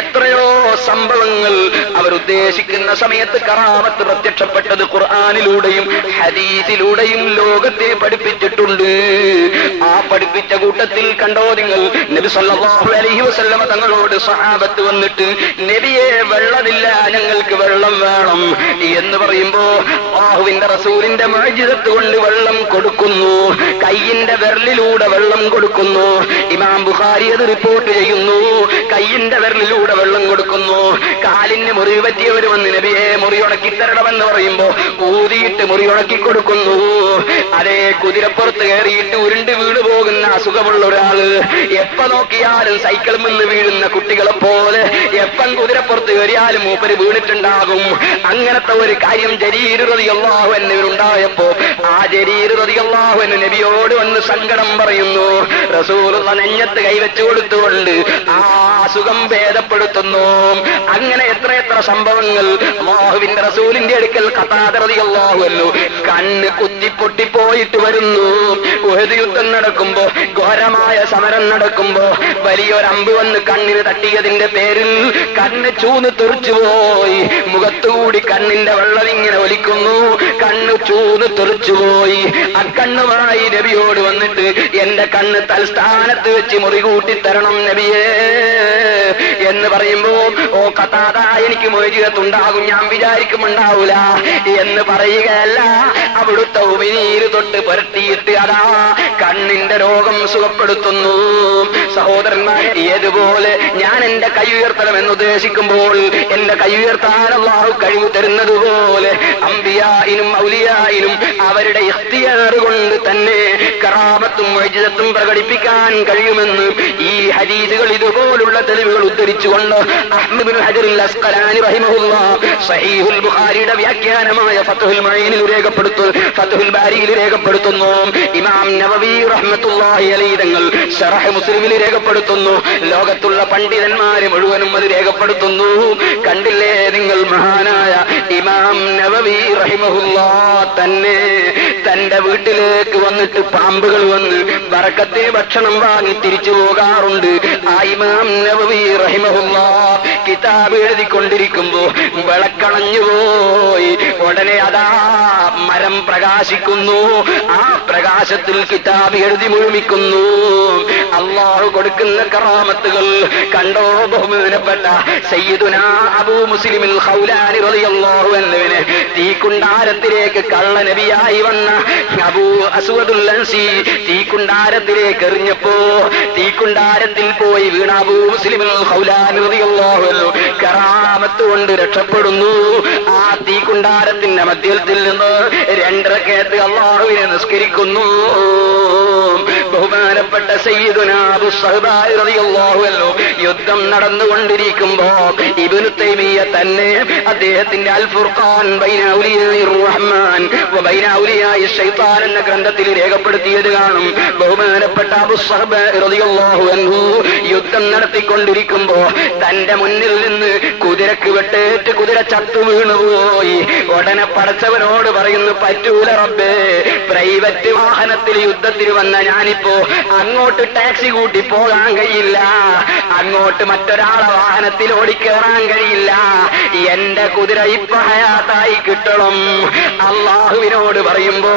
എത്രയോ സംഭവങ്ങൾ അവരുദ്ദേശിക്കുന്ന സമയത്ത് കറാമത്ത് പ്രത്യക്ഷപ്പെട്ടത് ഖുർആനിലൂടെയും ഹദീസിലൂടെയും ലോകത്തെ പഠിപ്പിച്ചിട്ടുണ്ട്. ആ പഠിപ്പിച്ച കൂട്ടത്തിൽ കണ്ടോ നിങ്ങൾ, നബി സല്ലല്ലാഹു അലൈഹി വസല്ലമ തങ്ങളോട് സഹാബത്ത് വന്നിട്ട് നബിയെ വെള്ളമില്ല, ഞങ്ങൾക്ക് വെള്ളം വേണം എന്ന് പറയുമ്പോ അല്ലാഹുവിന്റെ റസൂലിന്റെ മുഅ്ജിസത്ത് കൊണ്ട് വെള്ളം കൊടുക്കുന്നു. കയ്യിന്റെ വിരലിലൂടെ വെള്ളം കൊടുക്കുന്നു. ഇമാം ബുഖാരി അത് റിപ്പോർട്ട് ചെയ്യുന്നു. കയ്യിന്റെ വിരലിലൂടെ വെള്ളം കൊടുക്കുന്നു. കാലിന് മുറിവ് പറ്റിയവർ വന്ന് നബിയെ മുറി ഉണക്കി തരണമെന്ന് പറയുമ്പോ ഊതിയിട്ട് മുറി ഉണക്കി കൊടുക്കുന്നു. അതേ കുതിരപ്പുറത്ത് കയറിയിട്ട് ഉരുണ്ട് വീണ് പോകുന്ന അസുഖമുള്ള ഒരാള്, എപ്പ നോക്കിയാലും സൈക്കിളിൽ നിന്ന് വീഴുന്ന കുട്ടികളെ പോലെ എപ്പം കുതിരപ്പുറത്ത് കയറിയാലും മൂപ്പര് വീണിട്ടുണ്ടാകും. അങ്ങനത്തെ ഒരു കാര്യം ജരീർ റളിയല്ലാഹു അൻഹുവിനുണ്ടായപ്പോ ആ ജരീർ റളിയല്ലാഹു അൻഹു നബിയോട് വന്ന് സങ്കടം പറയുന്നു. റസൂലുള്ള നെഞ്ഞത്ത് കൈവച്ചു കൊടുത്തുകൊണ്ട് ആ അസുഖം ഭേദപ്പെടുത്തുന്നു. അങ്ങനെ എത്രയെത്ര സംഭവങ്ങൾ അല്ലാഹുവിന്റെ റസൂലിന്റെ അടുക്കൽ ഖതാദ റളിയല്ലാഹു അൻഹു കണ്ണ് കുത്തിപ്പൊട്ടിപ്പോയിട്ട് വരുന്നു. ഉഹദ് യുദ്ധം നടക്കുമ്പോ, ഘോരമായ സമരം നടക്കുമ്പോ വലിയൊരമ്പ് വന്ന് കണ്ണിന് തട്ടിയതിന്റെ പേരിൽ കണ്ണ് ചൂന്ന് തെറിച്ചുപോയി. മുഖത്തുകൂടി കണ്ണിന്റെ വെള്ളം ഇങ്ങനെ ഒലിക്കുന്നു. കണ്ണ് ചൂന്ന് തെറിച്ചുപോയി. അക്കണ്ണുമായി നബിയോട് വന്നിട്ട് എന്റെ കണ്ണ് തൽസ്ഥാനത്ത് വെച്ച് മുറി കൂട്ടി തരണം നബിയേ എന്ന് പറയുമ്പോ, ഓ ഖതാദ, എനിക്ക് മുഅ്ജിസത്തുണ്ടാകും, ഞാൻ വിചാരിക്കുമുണ്ടാവൂല എന്ന് പറയുകയല്ല, അവിടുത്തെ ഉമിനീര് തൊട്ട് പുരട്ടിയിട്ട് അതാ കണ്ണിന്റെ രോഗം സുഖപ്പെടുത്തുന്നു. സഹോദരന്മാരെ, ഏതുപോലെ ഞാൻ എന്റെ കൈ ഉയർത്തണമെന്ന് ഉദ്ദേശിക്കുമ്പോൾ എന്റെ കൈ ഉയർത്താൻ അല്ലാഹു കഴിവ് തരുന്നത് പോലെ അംബിയായിനും ഔലിയായിനും അവരുടെ ഇഖ്തിയാർ കൊണ്ട് തന്നെ കറാമത്തും മുഅ്ജിസത്തും പ്രകടിപ്പിക്കാൻ കഴിയുമെന്ന് ഈ ഹദീസുകൾ ഇതുപോലുള്ള തെളിവുകൾ ഉദ്ധരിച്ചുകൊണ്ട് അഹ്മദ് ബിൻ ഹജർ അൽ അസ്ഖലാനി റഹിമഹുല്ലാഹ് സഹീഹുൽ ബുഖാരിയുടെ വ്യാഖ്യാനമായ ഫത്ഹുൽ മുഈനിൽ ഫത്ഹുൽ ബാരിയിൽ രേഖപ്പെടുത്തുന്നു. ഇമാം നവവി റഹ്മത്തുള്ളാഹി അലൈഹി തങ്ങൾ ശറഹ് മുസ്ലിമിൽ രേഖപ്പെടുത്തുന്നു. ലോകത്തുള്ള പണ്ഡിതന്മാരെ മുഴുവനും അത് രേഖപ്പെടുത്തുന്നു. കണ്ടില്ലേ നിങ്ങൾ, മഹാനായ ഇമാം നവവി റഹിമഹുല്ലാഹ് തന്നെ തന്റെ വീട്ടിലേക്ക് വന്നിട്ട് പാമ്പുകൾ വന്ന് ബറക്കത്തിന് ഭക്ഷണം വാങ്ങി തിരിച്ചു പോകാറുണ്ട്. ആ ഇമാം നവവി റഹിമഹുല്ലാഹ് കിതാബ് എഴുതിക്കൊണ്ടിരിക്കുമ്പോ വിളക്കണഞ്ഞു പോയി. ഉടനെ അതാ മരം പ്രകാശിക്കുന്നു. ആ പ്രകാശത്തിൽ കിതാബ് എഴുതി മുഴുമിക്കുന്നു. അല്ലാഹു കൊടുക്കുന്ന കറാമത്തുകൾ കണ്ടോ ബഹുമാനപ്പെട്ട സയ്യിദുനാ അബൂ മുസ്ലിമിൽ ഖൗലാനി റളിയല്ലാഹു അൻഹുവിനെ തീക്കുണ്ടാരത്തിലേക്ക് കള്ളനബിയായി വന്ന അബൂ അസ്വദുൽ അൻസി തീക്കുണ്ടാരത്തിലേക്ക് എറിഞ്ഞപ്പോ തീക്കുണ്ടാരത്തിൽ പോയി വീണ അബൂ മുസ്ലിമിൽ ഖൗലാനി റളിയല്ലാഹു അൻഹു കറാമത്ത് കൊണ്ട് രക്ഷപ്പെടുന്നു. ആ തീക്കുണ്ടാരത്തിന്റെ മധ്യത്തിൽ നിന്ന് 2 റക്അത്ത് അല്ലാഹുവിനെ നിസ്കരിക്കുന്നു. ബഹുമാനപ്പെട്ട സയ്യിദുനാ അബൂ സഹബായി റളിയല്ലാഹു അൻഹു യുദ്ധം നടന്നുകൊണ്ടിരിക്കുമ്പോ ഇബ്നു തൈമിയ്യ തന്നെ അദ്ദേഹത്തിന്റെ അൽ ഫുർഖാൻ ബൈന ഔലിയാഇർ റഹ്മാൻ വ ബൈന ഔലിയാഇ ശൈത്താൻ എന്ന ഗ്രന്ഥത്തിൽ രേഖപ്പെടുത്തിയത് കാണും. ബഹുമാനപ്പെട്ട അബൂ സഹബായി റളിയല്ലാഹു അൻഹു യുദ്ധം നടത്തിക്കൊണ്ടിരിക്കുമ്പോ തന്റെ മുന്നിൽ നിന്ന് കുതിരക്ക് വെട്ടേറ്റ് കുതിര ചത്തു വീണുപോയി. ഉടനെ പടച്ചവനോട് പറയുന്നു, പറ്റൂല റബ്ബേ, പ്രൈവറ്റ് വാഹനത്തിൽ യുദ്ധത്തിന് വന്ന ഞാനിപ്പോ അങ്ങോട്ട് ടാക്സി കൂട്ടി പോകാൻ കഴിയില്ല, അങ്ങോട്ട് മറ്റൊരാളെ വാഹനത്തിൽ ഓടിക്കേറാൻ കഴിയില്ല, എന്റെ കുതിര ഇപ്പൊ ഹയാത്തായി കിട്ടണം. അള്ളാഹുവിനോട് പറയുമ്പോ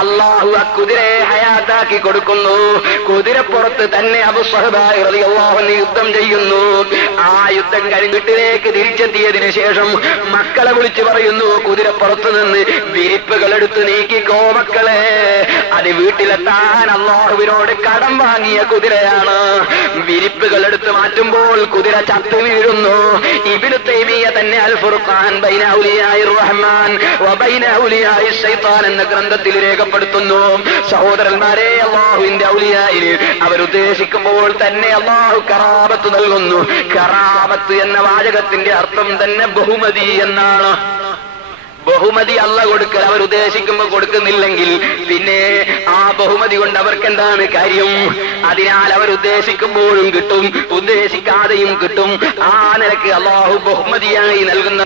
അള്ളാഹു ആ കുതിരയെ ഹയാത്താക്കി കൊടുക്കുന്നു. കുതിരപ്പുറത്ത് തന്നെ അബൂ സഹബായി റളിയല്ലാഹു അൻഹു യുദ്ധം ചെയ്യുന്നു. ആ യുദ്ധം കഴിഞ്ഞിട്ടിലേക്ക് തിരിച്ചെത്തിയതിനു ശേഷം മക്കളെ വിളിച്ചു പറയുന്നു, കുതിരപ്പുറത്ത് നിന്ന് വിരിപ്പുകൾ എടുത്ത് നീക്കിക്കോ മക്കളെ, അത് വീട്ടിലെത്താൻ അല്ലാഹുവിനോട് കടം വാങ്ങിയ കുതിരയാണ്. വിരിപ്പുകൾ എടുത്ത് മാറ്റുമ്പോൾ കുതിര ചത്തു വീഴുന്നു. ഇബ്നു തൈമിയ്യ തന്നെ അൽ ഫുർഖാൻ ബൈന ഔലിയാഇർ റഹ്മാൻ വ ബൈന ഔലിയാഇ ശൈത്താൻ എന്ന ഗ്രന്ഥത്തിൽ രേഖപ്പെടുത്തുന്നു. സഹോദരന്മാരെ, അല്ലാഹുവിന്റെ ഔലിയായിന് അവരുദ്ദേശിക്കുമ്പോൾ തന്നെ അല്ലാഹു കറാമത്ത് നൽകുന്നു. കറാമത്ത് എന്ന വാചകത്തിന്റെ അർത്ഥം തന്നെ ബഹുമതി എന്നാണ്. ബഹുമതി അല്ല കൊടുക്കൽ. അവർ ഉദ്ദേശിക്കുമ്പോൾ കൊടുക്കുന്നില്ലെങ്കിൽ പിന്നെ ആ ബഹുമതി കൊണ്ട് അവർക്ക് എന്താണ് കാര്യം? അതിനാൽ അവർ ഉദ്ദേശിക്കുമ്പോഴും കിട്ടും, ഉദ്ദേശിക്കാതെയും കിട്ടും. ആ നിലയ്ക്ക് അല്ലാഹു ബഹുമതിയായി നൽകുന്ന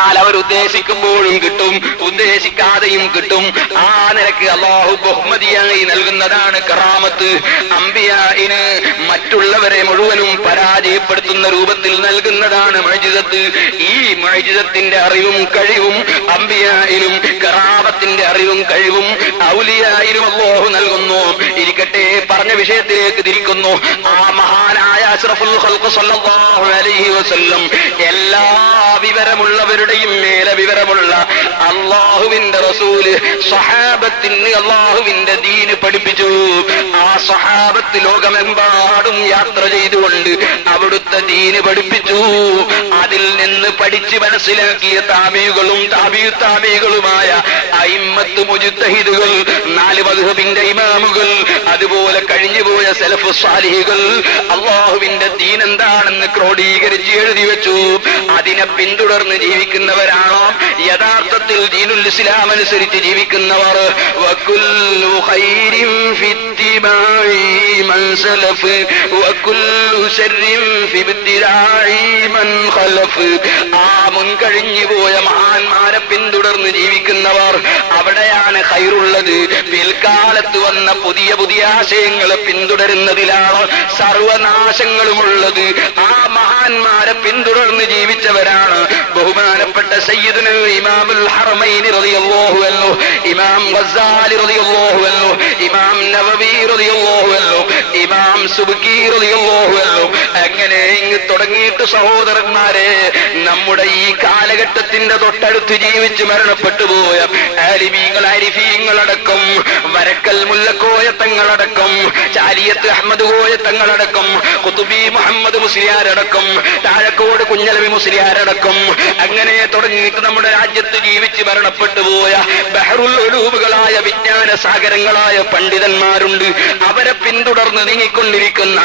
എന്നാൽ അവർ ഉദ്ദേശിക്കുമ്പോഴും കിട്ടും, ഉദ്ദേശിക്കാതെയും കിട്ടും. ആ നിലക്ക് അല്ലാഹു ബഹുമതിയായി നൽകുന്നതാണ് കറാമത്ത്. അംബിയാഇന് മറ്റുള്ളവരെ മുഴുവനും പരാജയപ്പെടുത്തുന്ന രൂപത്തിൽ നൽകുന്നതാണ് മുഅ്ജിസത്ത്. ഈ മുഅ്ജിസത്തിന്റെ അറിവും കഴിവും അംബിയാഇനും കറാമത്തിന്റെ അറിവും കഴിവും ഔലിയായിനും അല്ലാഹു നൽകുന്നു. ഇരിക്കട്ടെ, പറഞ്ഞ വിഷയത്തിലേക്ക് തിരിക്കുന്നു. ആ മഹാനായ അഷ്റഫുൽ ഖൽഖ് സ്വല്ലല്ലാഹു അലൈഹി വസല്ലം എല്ലാ വിവരമുള്ളവരുടെയും മേലെ വിവരമുള്ള അല്ലാഹുവിന്റെ റസൂല് സ്വഹാബത്തിന് അല്ലാഹുവിന്റെ ദീന് പഠിപ്പിച്ചു. ആ സ്വഹാബത്ത് ലോകമെമ്പാടും യാത്ര ചെയ്തുകൊണ്ട് അവിടുത്തെ ദീന് പഠിപ്പിച്ചു. അതിൽ നിന്ന് പഠിച്ച് മനസ്സിലാക്കിയ താബിഈകളും താബിഈ താബിഈകളുമായ അയിമ്മത്ത് മുജ്തഹിദുകൾ, 4 മദ്ഹബിന്റെ ഇമാമുകൾ, അതുപോലെ കഴിഞ്ഞുപോയ സലഫ് സാലിഹുകൾ അല്ലാഹുവിന്റെ ദീൻ എന്താണെന്ന് ക്രോഡീകരിച്ച് എഴുതി വെച്ചു. അതിനെ പിന്തുടർന്ന് ജീവിക്കുന്നവരാണോ യഥാർത്ഥത്തിൽ ദീനുൽ ഇസ്ലാം അനുസരിച്ച് ജീവിക്കുന്നവർ? വകുല്ലു ഖൈരിൻ ഫിത്തിബാഇ മൻ സലഫ് വകുല്ലു ശർരിൻ ഫിബ്തിദാഇ മൻ ഖലഫ്. ആ മുൻകഴിഞ്ഞു പോയ മഹാന്മാരെ പിന്തുടർന്ന് ജീവിക്കുന്നവർ, അവിടെയാണ് ഖൈറുള്ളത്. പിൽക്കാലത്ത് വന്ന പുതിയ പുതിയ ആശയങ്ങളെ പിന്തുടരുന്നതിലാണ് സർവനാശങ്ങളുമുള്ളത്. ആ മഹാന്മാരെ പിന്തുടർന്ന് ജീവിച്ചവരാണ് ബഹുമാനപ്പെട്ട സയ്യിദുനാ ഇമാമുൽ ഹറമൈൻ റളിയല്ലാഹു അൻഹു, ഇമാം ഗസ്സാലി റളിയല്ലാഹു അൻഹു, ഇമാം നവവി റളിയല്ലാഹു അൻഹു, ഇമാം സുബ്കി റളിയല്ലാഹു അൻഹു. അങ്ങനെ ഇങ്ങ് തുടങ്ങിയിട്ട് സഹോദരന്മാരെ, നമ്മുടെ ഈ കാലഘട്ടത്തിന്റെ തൊട്ടടുത്ത് ജീവിച്ച് മരണപ്പെട്ടു പോയ ആലിമീങ്ങൾ അരിഫീങ്ങളടക്കം, വരക്കൽ മുല്ലക്കോയ തങ്ങളടക്കം, ചാലിയത്ത് അഹമ്മദ് കോയ തങ്ങളടക്കം, ഖുതുബി മുഹമ്മദ് മുസ്ലിയാരടക്കം, താഴക്കോട് കുഞ്ഞലവി മുസ്ലിയാരടക്കം, അങ്ങനെ തുടങ്ങിയിട്ട് നമ്മുടെ രാജ്യത്ത് ജീവിച്ച് മരണപ്പെട്ടു പോയ ബഹറുൽ ഉലൂമുകളായ വിജ്ഞാന സാഗരങ്ങളായ പണ്ഡിതന്മാരുണ്ട്. അവരെ പിന്തുടർന്ന് നീങ്ങിക്കൊണ്ടിരിക്കുന്ന,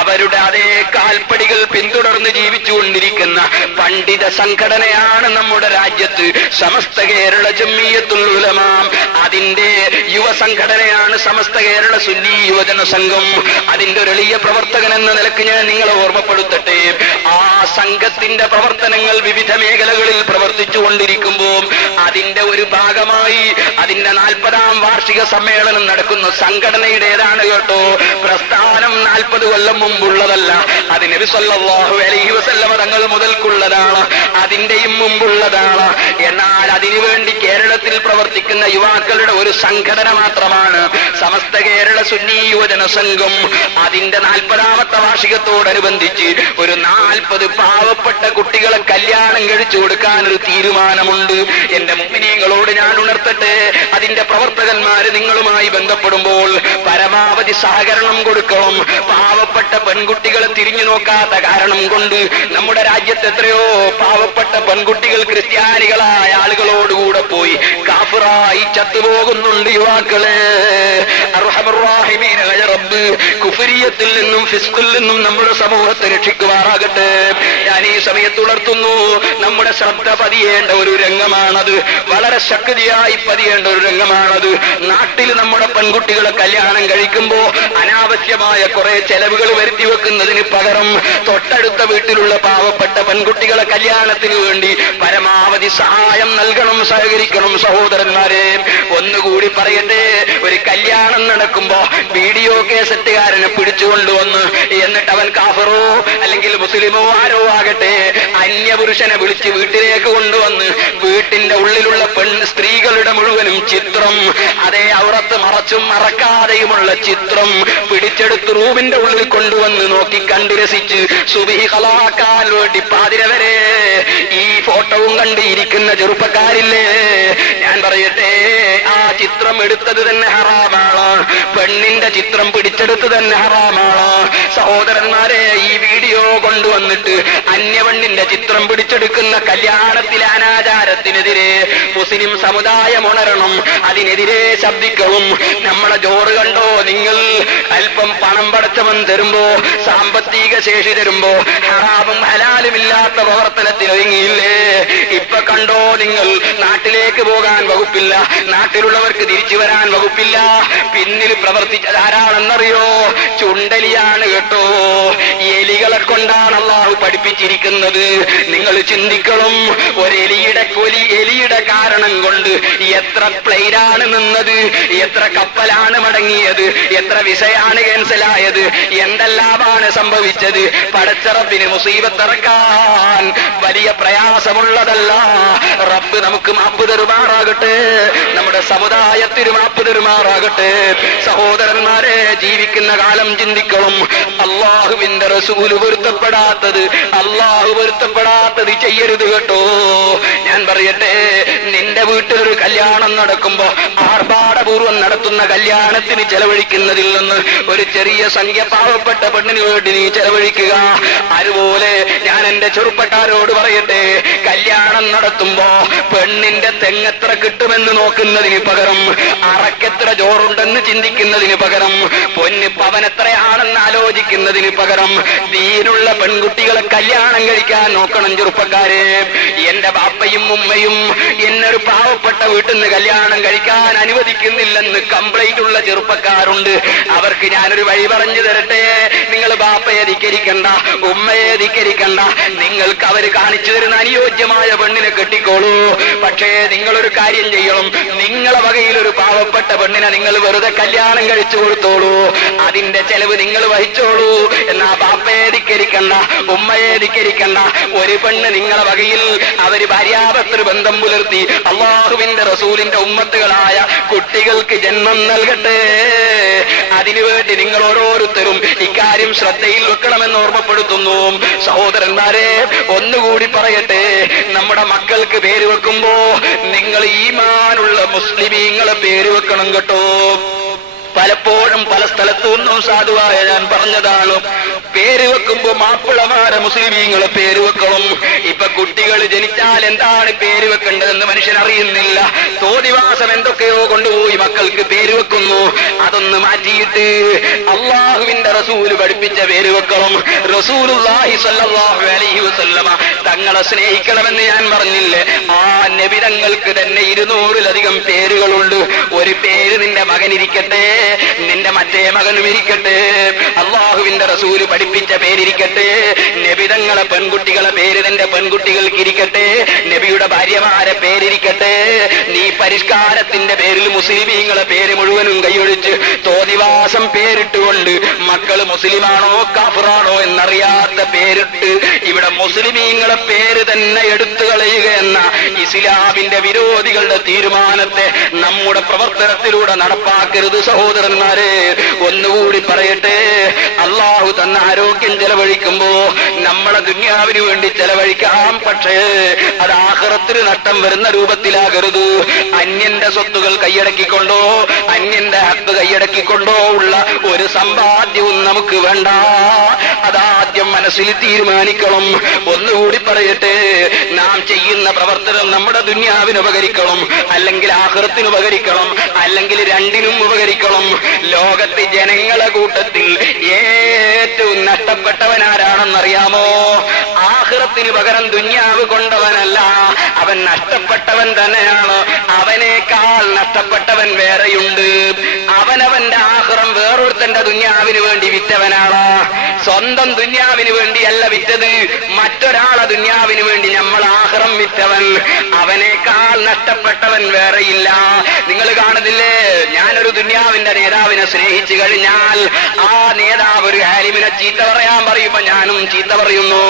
അവരുടെ അതേ കാൽപ്പടികൾ പിന്തുടർന്ന് ജീവിച്ചുകൊണ്ടിരിക്കുന്ന പണ്ഡിത സംഘടനയാണ് നമ്മുടെ രാജ്യത്ത് സമസ്ത കേരള ജംഇയ്യത്തുൽ ഉലമ. അതിന്റെ യുവ സംഘടനയാണ് സമസ്ത കേരള സുന്നി യുവജന സംഘം. അതിന്റെ ഒരു എളിയ പ്രവർത്തകൻ എന്ന നിലക്ക് ഞാൻ നിങ്ങളെ ഓർമ്മപ്പെടുത്തട്ടെ. ആ സംഘത്തിന്റെ പ്രവർത്തനങ്ങൾ വിവിധ മേഖലകളിൽ പ്രവർത്തിച്ചു കൊണ്ടിരിക്കുമ്പോൾ അതിന്റെ ഒരു ഭാഗമായി അതിന്റെ 40ാം വാർഷിക സമ്മേളനം നടക്കുന്ന സംഘടനയുടേതാണ് കേട്ടോ. പ്രസ്ഥാനം 40 കൊല്ലം മുമ്പുള്ളതല്ല. അത് നബി സല്ലല്ലാഹു അലൈഹി വസല്ലമ തങ്ങൾ മുതൽക്കുള്ളതാണ്, അതിന്റെയും മുമ്പുള്ളതാണ്. എന്നാൽ അതിനുവേണ്ടി കേരളത്തിൽ പ്രവർത്തിക്കുന്ന യുവാക്കളുടെ ഒരു സംഘടന മാത്രമാണ് സമസ്ത കേരള സുന്നി യുവജന സംഘം. അതിന്റെ 40ാമത്തെ വാർഷികത്തോടനുബന്ധിച്ച് ഒരു 40 പാവപ്പെട്ട കുട്ടികളെ കല്യാണം കഴിച്ചു കൊടുക്കാൻ ഒരു തീരുമാനമുണ്ട്. എന്റെ മുഅ്മിനീങ്ങളോട് ഞാൻ ഉണർത്തട്ടെ, അതിന്റെ പ്രവർത്തകന്മാര് നിങ്ങളുമായി ബന്ധപ്പെടുമ്പോൾ പരമാവധി സഹകരണം കൊടുക്കണം. പാവപ്പെട്ട പെൺകുട്ടികളെ തിരിഞ്ഞു നോക്കാത്ത കാരണം കൊണ്ട് നമ്മുടെ രാജ്യത്ത് എത്രയോ പാവപ്പെട്ട പെൺകുട്ടികൾ ക്രിസ്ത്യാനികളായ ആളുകളോടുകൂടെ പോയി കാഫിറായി ചത്തുപോകുന്നുണ്ട് യുവാക്കളെ. അർഹമുർ-റഹീമീനായ റബ്ബ് കുഫരിയത്തിൽ നിന്നും ഫിസ്ഖിൽ നിന്നും നമ്മുടെ സമൂഹത്തെ രക്ഷിക്കുമാറാകട്ടെ. ഞാൻ ഈ സമയത്ത് ഉണർത്തുന്നു, നമ്മുടെ ശ്രദ്ധ പതിയേണ്ട ഒരു രംഗമാണത്. വളരെ ശക്തിയായി പതിയേണ്ട ഒരു രംഗമാണത്. നാട്ടിൽ നമ്മുടെ പെൺകുട്ടികളെ കല്യാണം കഴിക്കുമ്പോ അനാവശ്യമായ കുറെ ചെലവുകൾ വരുത്തി വെക്കുന്നതിന് പകരം തൊട്ടടുത്ത വീട്ടിലുള്ള പാവപ്പെട്ട പെൺകുട്ടികളെ കല്യാണത്തിന് വേണ്ടി പരമാവധി സഹായം നൽകണം, സഹകരിക്കണം സഹോദരന്മാരെ. ഒന്നുകൂടി പറയട്ടെ, ഒരു കല്യാണം നടക്കുമ്പോ വീഡിയോ കേസറ്റുകാരനെ പിടിച്ചുകൊണ്ടുവന്ന് എന്നിട്ട് അവൻ കാഫറോ അല്ലെങ്കിൽ മുസ്ലിമോ ആരോ ആകട്ടെ അന്യപുരുഷനെ വിളിച്ച് വീട്ടിലേക്ക് കൊണ്ടുവന്ന് വീട്ടിന്റെ ഉള്ളിലുള്ള സ്ത്രീകളുടെ മുഴുവനും ചിത്രം, അതേ ഔറത്ത് മറച്ചും മറക്കാതെയുമുള്ള ചിത്രം പിടിച്ചെടുത്ത് റൂമിന്റെ ഉള്ളിൽ കൊണ്ടുവന്ന് നോക്കി കണ്ടു രസിച്ച് സുബ്ഹി ഖലാക്കാൻ വേണ്ടി പാതിര വരെ ഈ ഫോട്ടോവും കണ്ട് ഇരിക്കുന്ന ചെറുപ്പക്കാരില്ലേ, ഞാൻ പറയട്ടെ, ആ ചിത്രം എടുത്തത് തന്നെ ഹറാമാണ്. പെണ്ണിന്റെ ചിത്രം പിടിച്ചെടുത്ത് തന്നെ ഹറാമാണ്. സഹോദരന്മാരെ, ഈ വീഡിയോ കൊണ്ടുവന്നിട്ട് അന്യപെണ്ണിന്റെ ചിത്രം പിടിച്ചെടുക്കുന്ന കല്യാണത്തിലെ അനാചാരത്തിനെതിരെ മുസ്ലിം സമുദായം ഉണരണം, അതിനെതിരെ ശബ്ദിക്കണം. നമ്മളെ ജോറ് കണ്ടോ നിങ്ങൾ? അല്പം പണം പടച്ചവൻ തരുമ്പോ, സാമ്പത്തിക ശേഷി തരുമ്പോ ഹറാമും ഹലാലുമില്ലാത്ത പ്രവർത്തനത്തിന് ഒരുങ്ങിയില്ലേ? ഇപ്പൊ കണ്ടോ നിങ്ങൾ? നാട്ടിലേക്ക് പോകാൻ വകുപ്പില്ല, നാട്ടിലുള്ളവർക്ക് തിരിച്ചു വരാൻ വകുപ്പില്ല. പിന്നിൽ പ്രവർത്തിച്ചത് ആരാണെന്നറിയോ? ചുണ്ടലിയാണ് കേട്ടോ. എലികളെ കൊണ്ടാണ് അള്ളാഹു പഠിപ്പിച്ചിരിക്കുന്നത്. നിങ്ങൾ ചിന്തിക്കണം, എലിയുടെ കാരണം കൊണ്ട് എത്ര പ്ലെയിനാണ് നിന്നത്, എത്ര കപ്പലാണ് മടങ്ങിയത്, എത്ര വിസയാണ് ക്യാൻസലായത്, എന്തെല്ലാമാണ് സംഭവിച്ചത്. പടച്ചറപ്പിന് മുസീബത്തിറക്കാൻ വലിയ പ്രയാസമുള്ളതല്ല. റബ്ബ് നമുക്ക് മാപ്പ് തരുമാറാകട്ടെ, നമ്മുടെ സമുദായത്തിന് മാപ്പ് തരുമാറാകട്ടെ. സഹോദരന്മാരെ, ജീവിക്കുന്ന കാലം ചിന്തിക്കണം. അള്ളാഹുവിന്റെ റസൂല് പൊരുത്തപ്പെടാത്തത്, അള്ളാഹു പൊരുത്തപ്പെടാത്തത് ചെയ്യരുത് കേട്ടോ. ഞാൻ പറയട്ടെ, നിന്റെ വീട്ടിലൊരു കല്യാണം നടക്കുമ്പോ ആർഭാടപൂർവ്വം നടത്തുന്ന കല്യാണത്തിന് ചെലവഴിക്കുന്നതിൽ നിന്ന് ഒരു ചെറിയ സംഖ്യ പാവപ്പെട്ട പെണ്ണിന് വേണ്ടി നീ ചെലവഴിക്കുക. അതുപോലെ ഞാൻ എന്റെ ചെറുപ്പക്കാരോട് പറയട്ടെ, കല്യാണം നടത്തുമ്പോ പെണ്ണിന്റെ തെങ്ങെത്ര കിട്ടുമെന്ന് നോക്കുന്നതിന് പകരം അറക്കെത്ര ചോറുണ്ടെന്ന് ചിന്തിക്കുന്നതിന് പകരം പൊന്ന് പവനെത്രയാണെന്ന് ആലോചിക്കുന്നതിന് പകരം ദീനുള്ള പെൺകുട്ടികളെ കല്യാണം കഴിക്കാൻ നോക്കണം ചെറുപ്പക്കാരെ. എന്റെ ബാപ്പയും ഉമ്മയും എന്നൊരു പാവപ്പെട്ട വീട്ടിൽ നിന്ന് കല്യാണം കഴിക്കാൻ അനുവദിക്കുന്നില്ലെന്ന് കംപ്ലൈന്റ് ഉള്ള ചെറുപ്പക്കാരുണ്ട്. അവർക്ക് ഞാനൊരു വഴി പറഞ്ഞു തരട്ടെ. നിങ്ങൾ ബാപ്പയെ ധിക്കരിക്കണ്ട, ഉമ്മയെ ധിക്കരിക്കണ്ട. നിങ്ങൾക്ക് അവര് കാണിച്ചു തരുന്ന അനുയോജ്യമായ പെണ്ണിനെ കെട്ടിക്കോളൂ. പക്ഷേ നിങ്ങളൊരു കാര്യം ചെയ്യണം, നിങ്ങളെ വകയിൽ ഒരു പാവപ്പെട്ട പെണ്ണിനെ നിങ്ങൾ വെറുതെ കല്യാണം കഴിച്ചു കൊടുത്തോളൂ. അതിന്റെ ചെലവ് നിങ്ങൾ വഹിച്ചോളൂ. എന്നാ ബാപ്പയെ ധിക്കരിക്കണ്ട, ഉമ്മയെ ധിക്കരിക്കണ്ട. ഒരു പെണ്ണ് നിങ്ങളെ വകയിൽ അവര് ഭാര്യാഭർത്തൃ ബന്ധം പുലർത്തി അള്ളാഹുവിന്റെ റസൂലിന്റെ ഉമ്മത്തുകളായ കുട്ടികൾക്ക് ജന്മം നൽകട്ടെ. അതിനുവേണ്ടി നിങ്ങൾ ഓരോരുത്തരും ഇക്കാര്യം ശ്രദ്ധയിൽ വെക്കണമെന്ന് ഓർമ്മപ്പെടുത്തുന്നു. സഹോദരന്മാരെ, ഒന്നുകൂടി പറയട്ടെ, നമ്മുടെ മക്കൾക്ക് പേര് വെക്കുമ്പോ നിങ്ങൾ ഈമാനുള്ള മുസ്ലിമീങ്ങളെ പേര് വെക്കണം കേട്ടോ. പലപ്പോഴും പല സ്ഥലത്തു നിന്നും സാധുവായ ഞാൻ പറഞ്ഞതാണ്, പേര് വെക്കുമ്പോ മാപ്പിളമാരെ മുസ്ലിമീങ്ങളെ പേര് വെക്കണം. ഇപ്പൊ കുട്ടികൾ ജനിച്ചാൽ എന്താണ് പേര് വെക്കേണ്ടതെന്ന് മനുഷ്യൻ അറിയുന്നില്ല. തോന്നിവാസം എന്തൊക്കെയോ കൊണ്ടുപോയി മക്കൾക്ക് പേര് വെക്കുന്നു. അതൊന്ന് മാറ്റിയിട്ട് അള്ളാഹുവിന്റെ റസൂല് പഠിപ്പിച്ച പേര് വെക്കണം. റസൂലുള്ളാഹി സ്വല്ലല്ലാഹു അലൈഹി വസല്ലമ തങ്ങളെ സ്നേഹിക്കണമെന്ന് ഞാൻ പറഞ്ഞില്ലേ, ആ നബി തങ്ങൾക്ക് തന്നെ 200-ലധികം പേരുകളുണ്ട്. ഒരു പേര് നിന്റെ മകനിരിക്കട്ടെ, നിന്റെ മറ്റേ മകനും ഇരിക്കട്ടെ, അള്ളാഹുവിന്റെ റസൂല് പഠിപ്പിച്ച പേരിരിക്കട്ടെ. നബിതങ്ങളെ പെൺകുട്ടികളെ പേര് നിന്റെ പെൺകുട്ടികൾക്ക് ഇരിക്കട്ടെ, നബിയുടെ ഭാര്യമാരെ പേരിരിക്കട്ടെ. നീ പരിഷ്കാരത്തിന്റെ പേരിൽ മുസ്ലിമീങ്ങളെ പേര് മുഴുവനും കൈയൊഴിച്ച് തോന്നിവാസം പേരിട്ടുകൊണ്ട് മക്കള് മുസ്ലിമാണോ കാഫിറാണോ എന്നറിയാത്ത പേരിട്ട് ഇവിടെ മുസ്ലിമീങ്ങളെ പേര് തന്നെ എടുത്തു കളയുക എന്ന ഇസ്ലാമിന്റെ വിരോധികളുടെ തീരുമാനത്തെ നമ്മുടെ പ്രവർത്തനത്തിലൂടെ നടപ്പാക്കരുത് സഹോദരന്മാരെ. ഒന്നുകൂടി പറയട്ടെ, അള്ളാഹു തന്ന ആരോഗ്യം ചെലവഴിക്കുമ്പോ നമ്മളെ ദുനിയാവിന് വേണ്ടി ചെലവഴിക്കാം. പക്ഷേ അത് ആഖിറത്തിന് നഷ്ടം വരുന്ന രൂപത്തിലാകരുത്. അന്യന്റെ സ്വത്തുകൾ കൈയടക്കിക്കൊണ്ടോ അന്യന്റെ ഹക്ക് കൈയടക്കിക്കൊണ്ടോ ഉള്ള ഒരു സമ്പാദ്യവും നമുക്ക് വേണ്ട. അതാദ്യം മനസ്സിൽ തീരുമാനിക്കണം. ഒന്നുകൂടി പറയട്ടെ, നാം ചെയ്യുന്ന പ്രവർത്തനം നമ്മുടെ ദുനിയാവിന് ഉപകരിക്കണം, അല്ലെങ്കിൽ ആഖിറത്തിന് ഉപകരിക്കണം, അല്ലെങ്കിൽ രണ്ടിനും ഉപകരിക്കണം. ലോകത്തെ ജനങ്ങളെ കൂട്ടത്തിൽ ഏറ്റവും നഷ്ടപ്പെട്ടവനാരാണെന്നറിയാമോ? ആഖിറത്തിന് പകരം ദുനിയാവ് കൊണ്ടവനല്ല, അവൻ നഷ്ടപ്പെട്ടവൻ തന്നെയാണ്. അവനേക്കാൾ നഷ്ടപ്പെട്ടവൻ വേറെയുണ്ട്. അവനവന്റെ ആഖിറം വേറൊരുത്തന്റെ ദുനിയാവിന് വേണ്ടി വിറ്റവനാണ്. സ്വന്തം ദുനിയാവിന് വേണ്ടിയല്ല വിറ്റത്, മറ്റൊരാളെ ദുനിയാവിന് വേണ്ടി നമ്മൾ ആഖിറം വിറ്റവൻ. അവനേക്കാൾ നഷ്ടപ്പെട്ടവൻ വേറെയില്ല. നിങ്ങൾ കാണുന്നില്ലേ, ഞാനൊരു ദുനിയാവിന്റെ നേതാവിനെ സ്നേഹിച്ചു കഴിഞ്ഞാൽ ആ നേതാവ് ഒരു ആലിമിനെ ചീത്ത പറയാൻ പറയുമ്പോ ഞാനും ചീത്ത പറയുന്നു.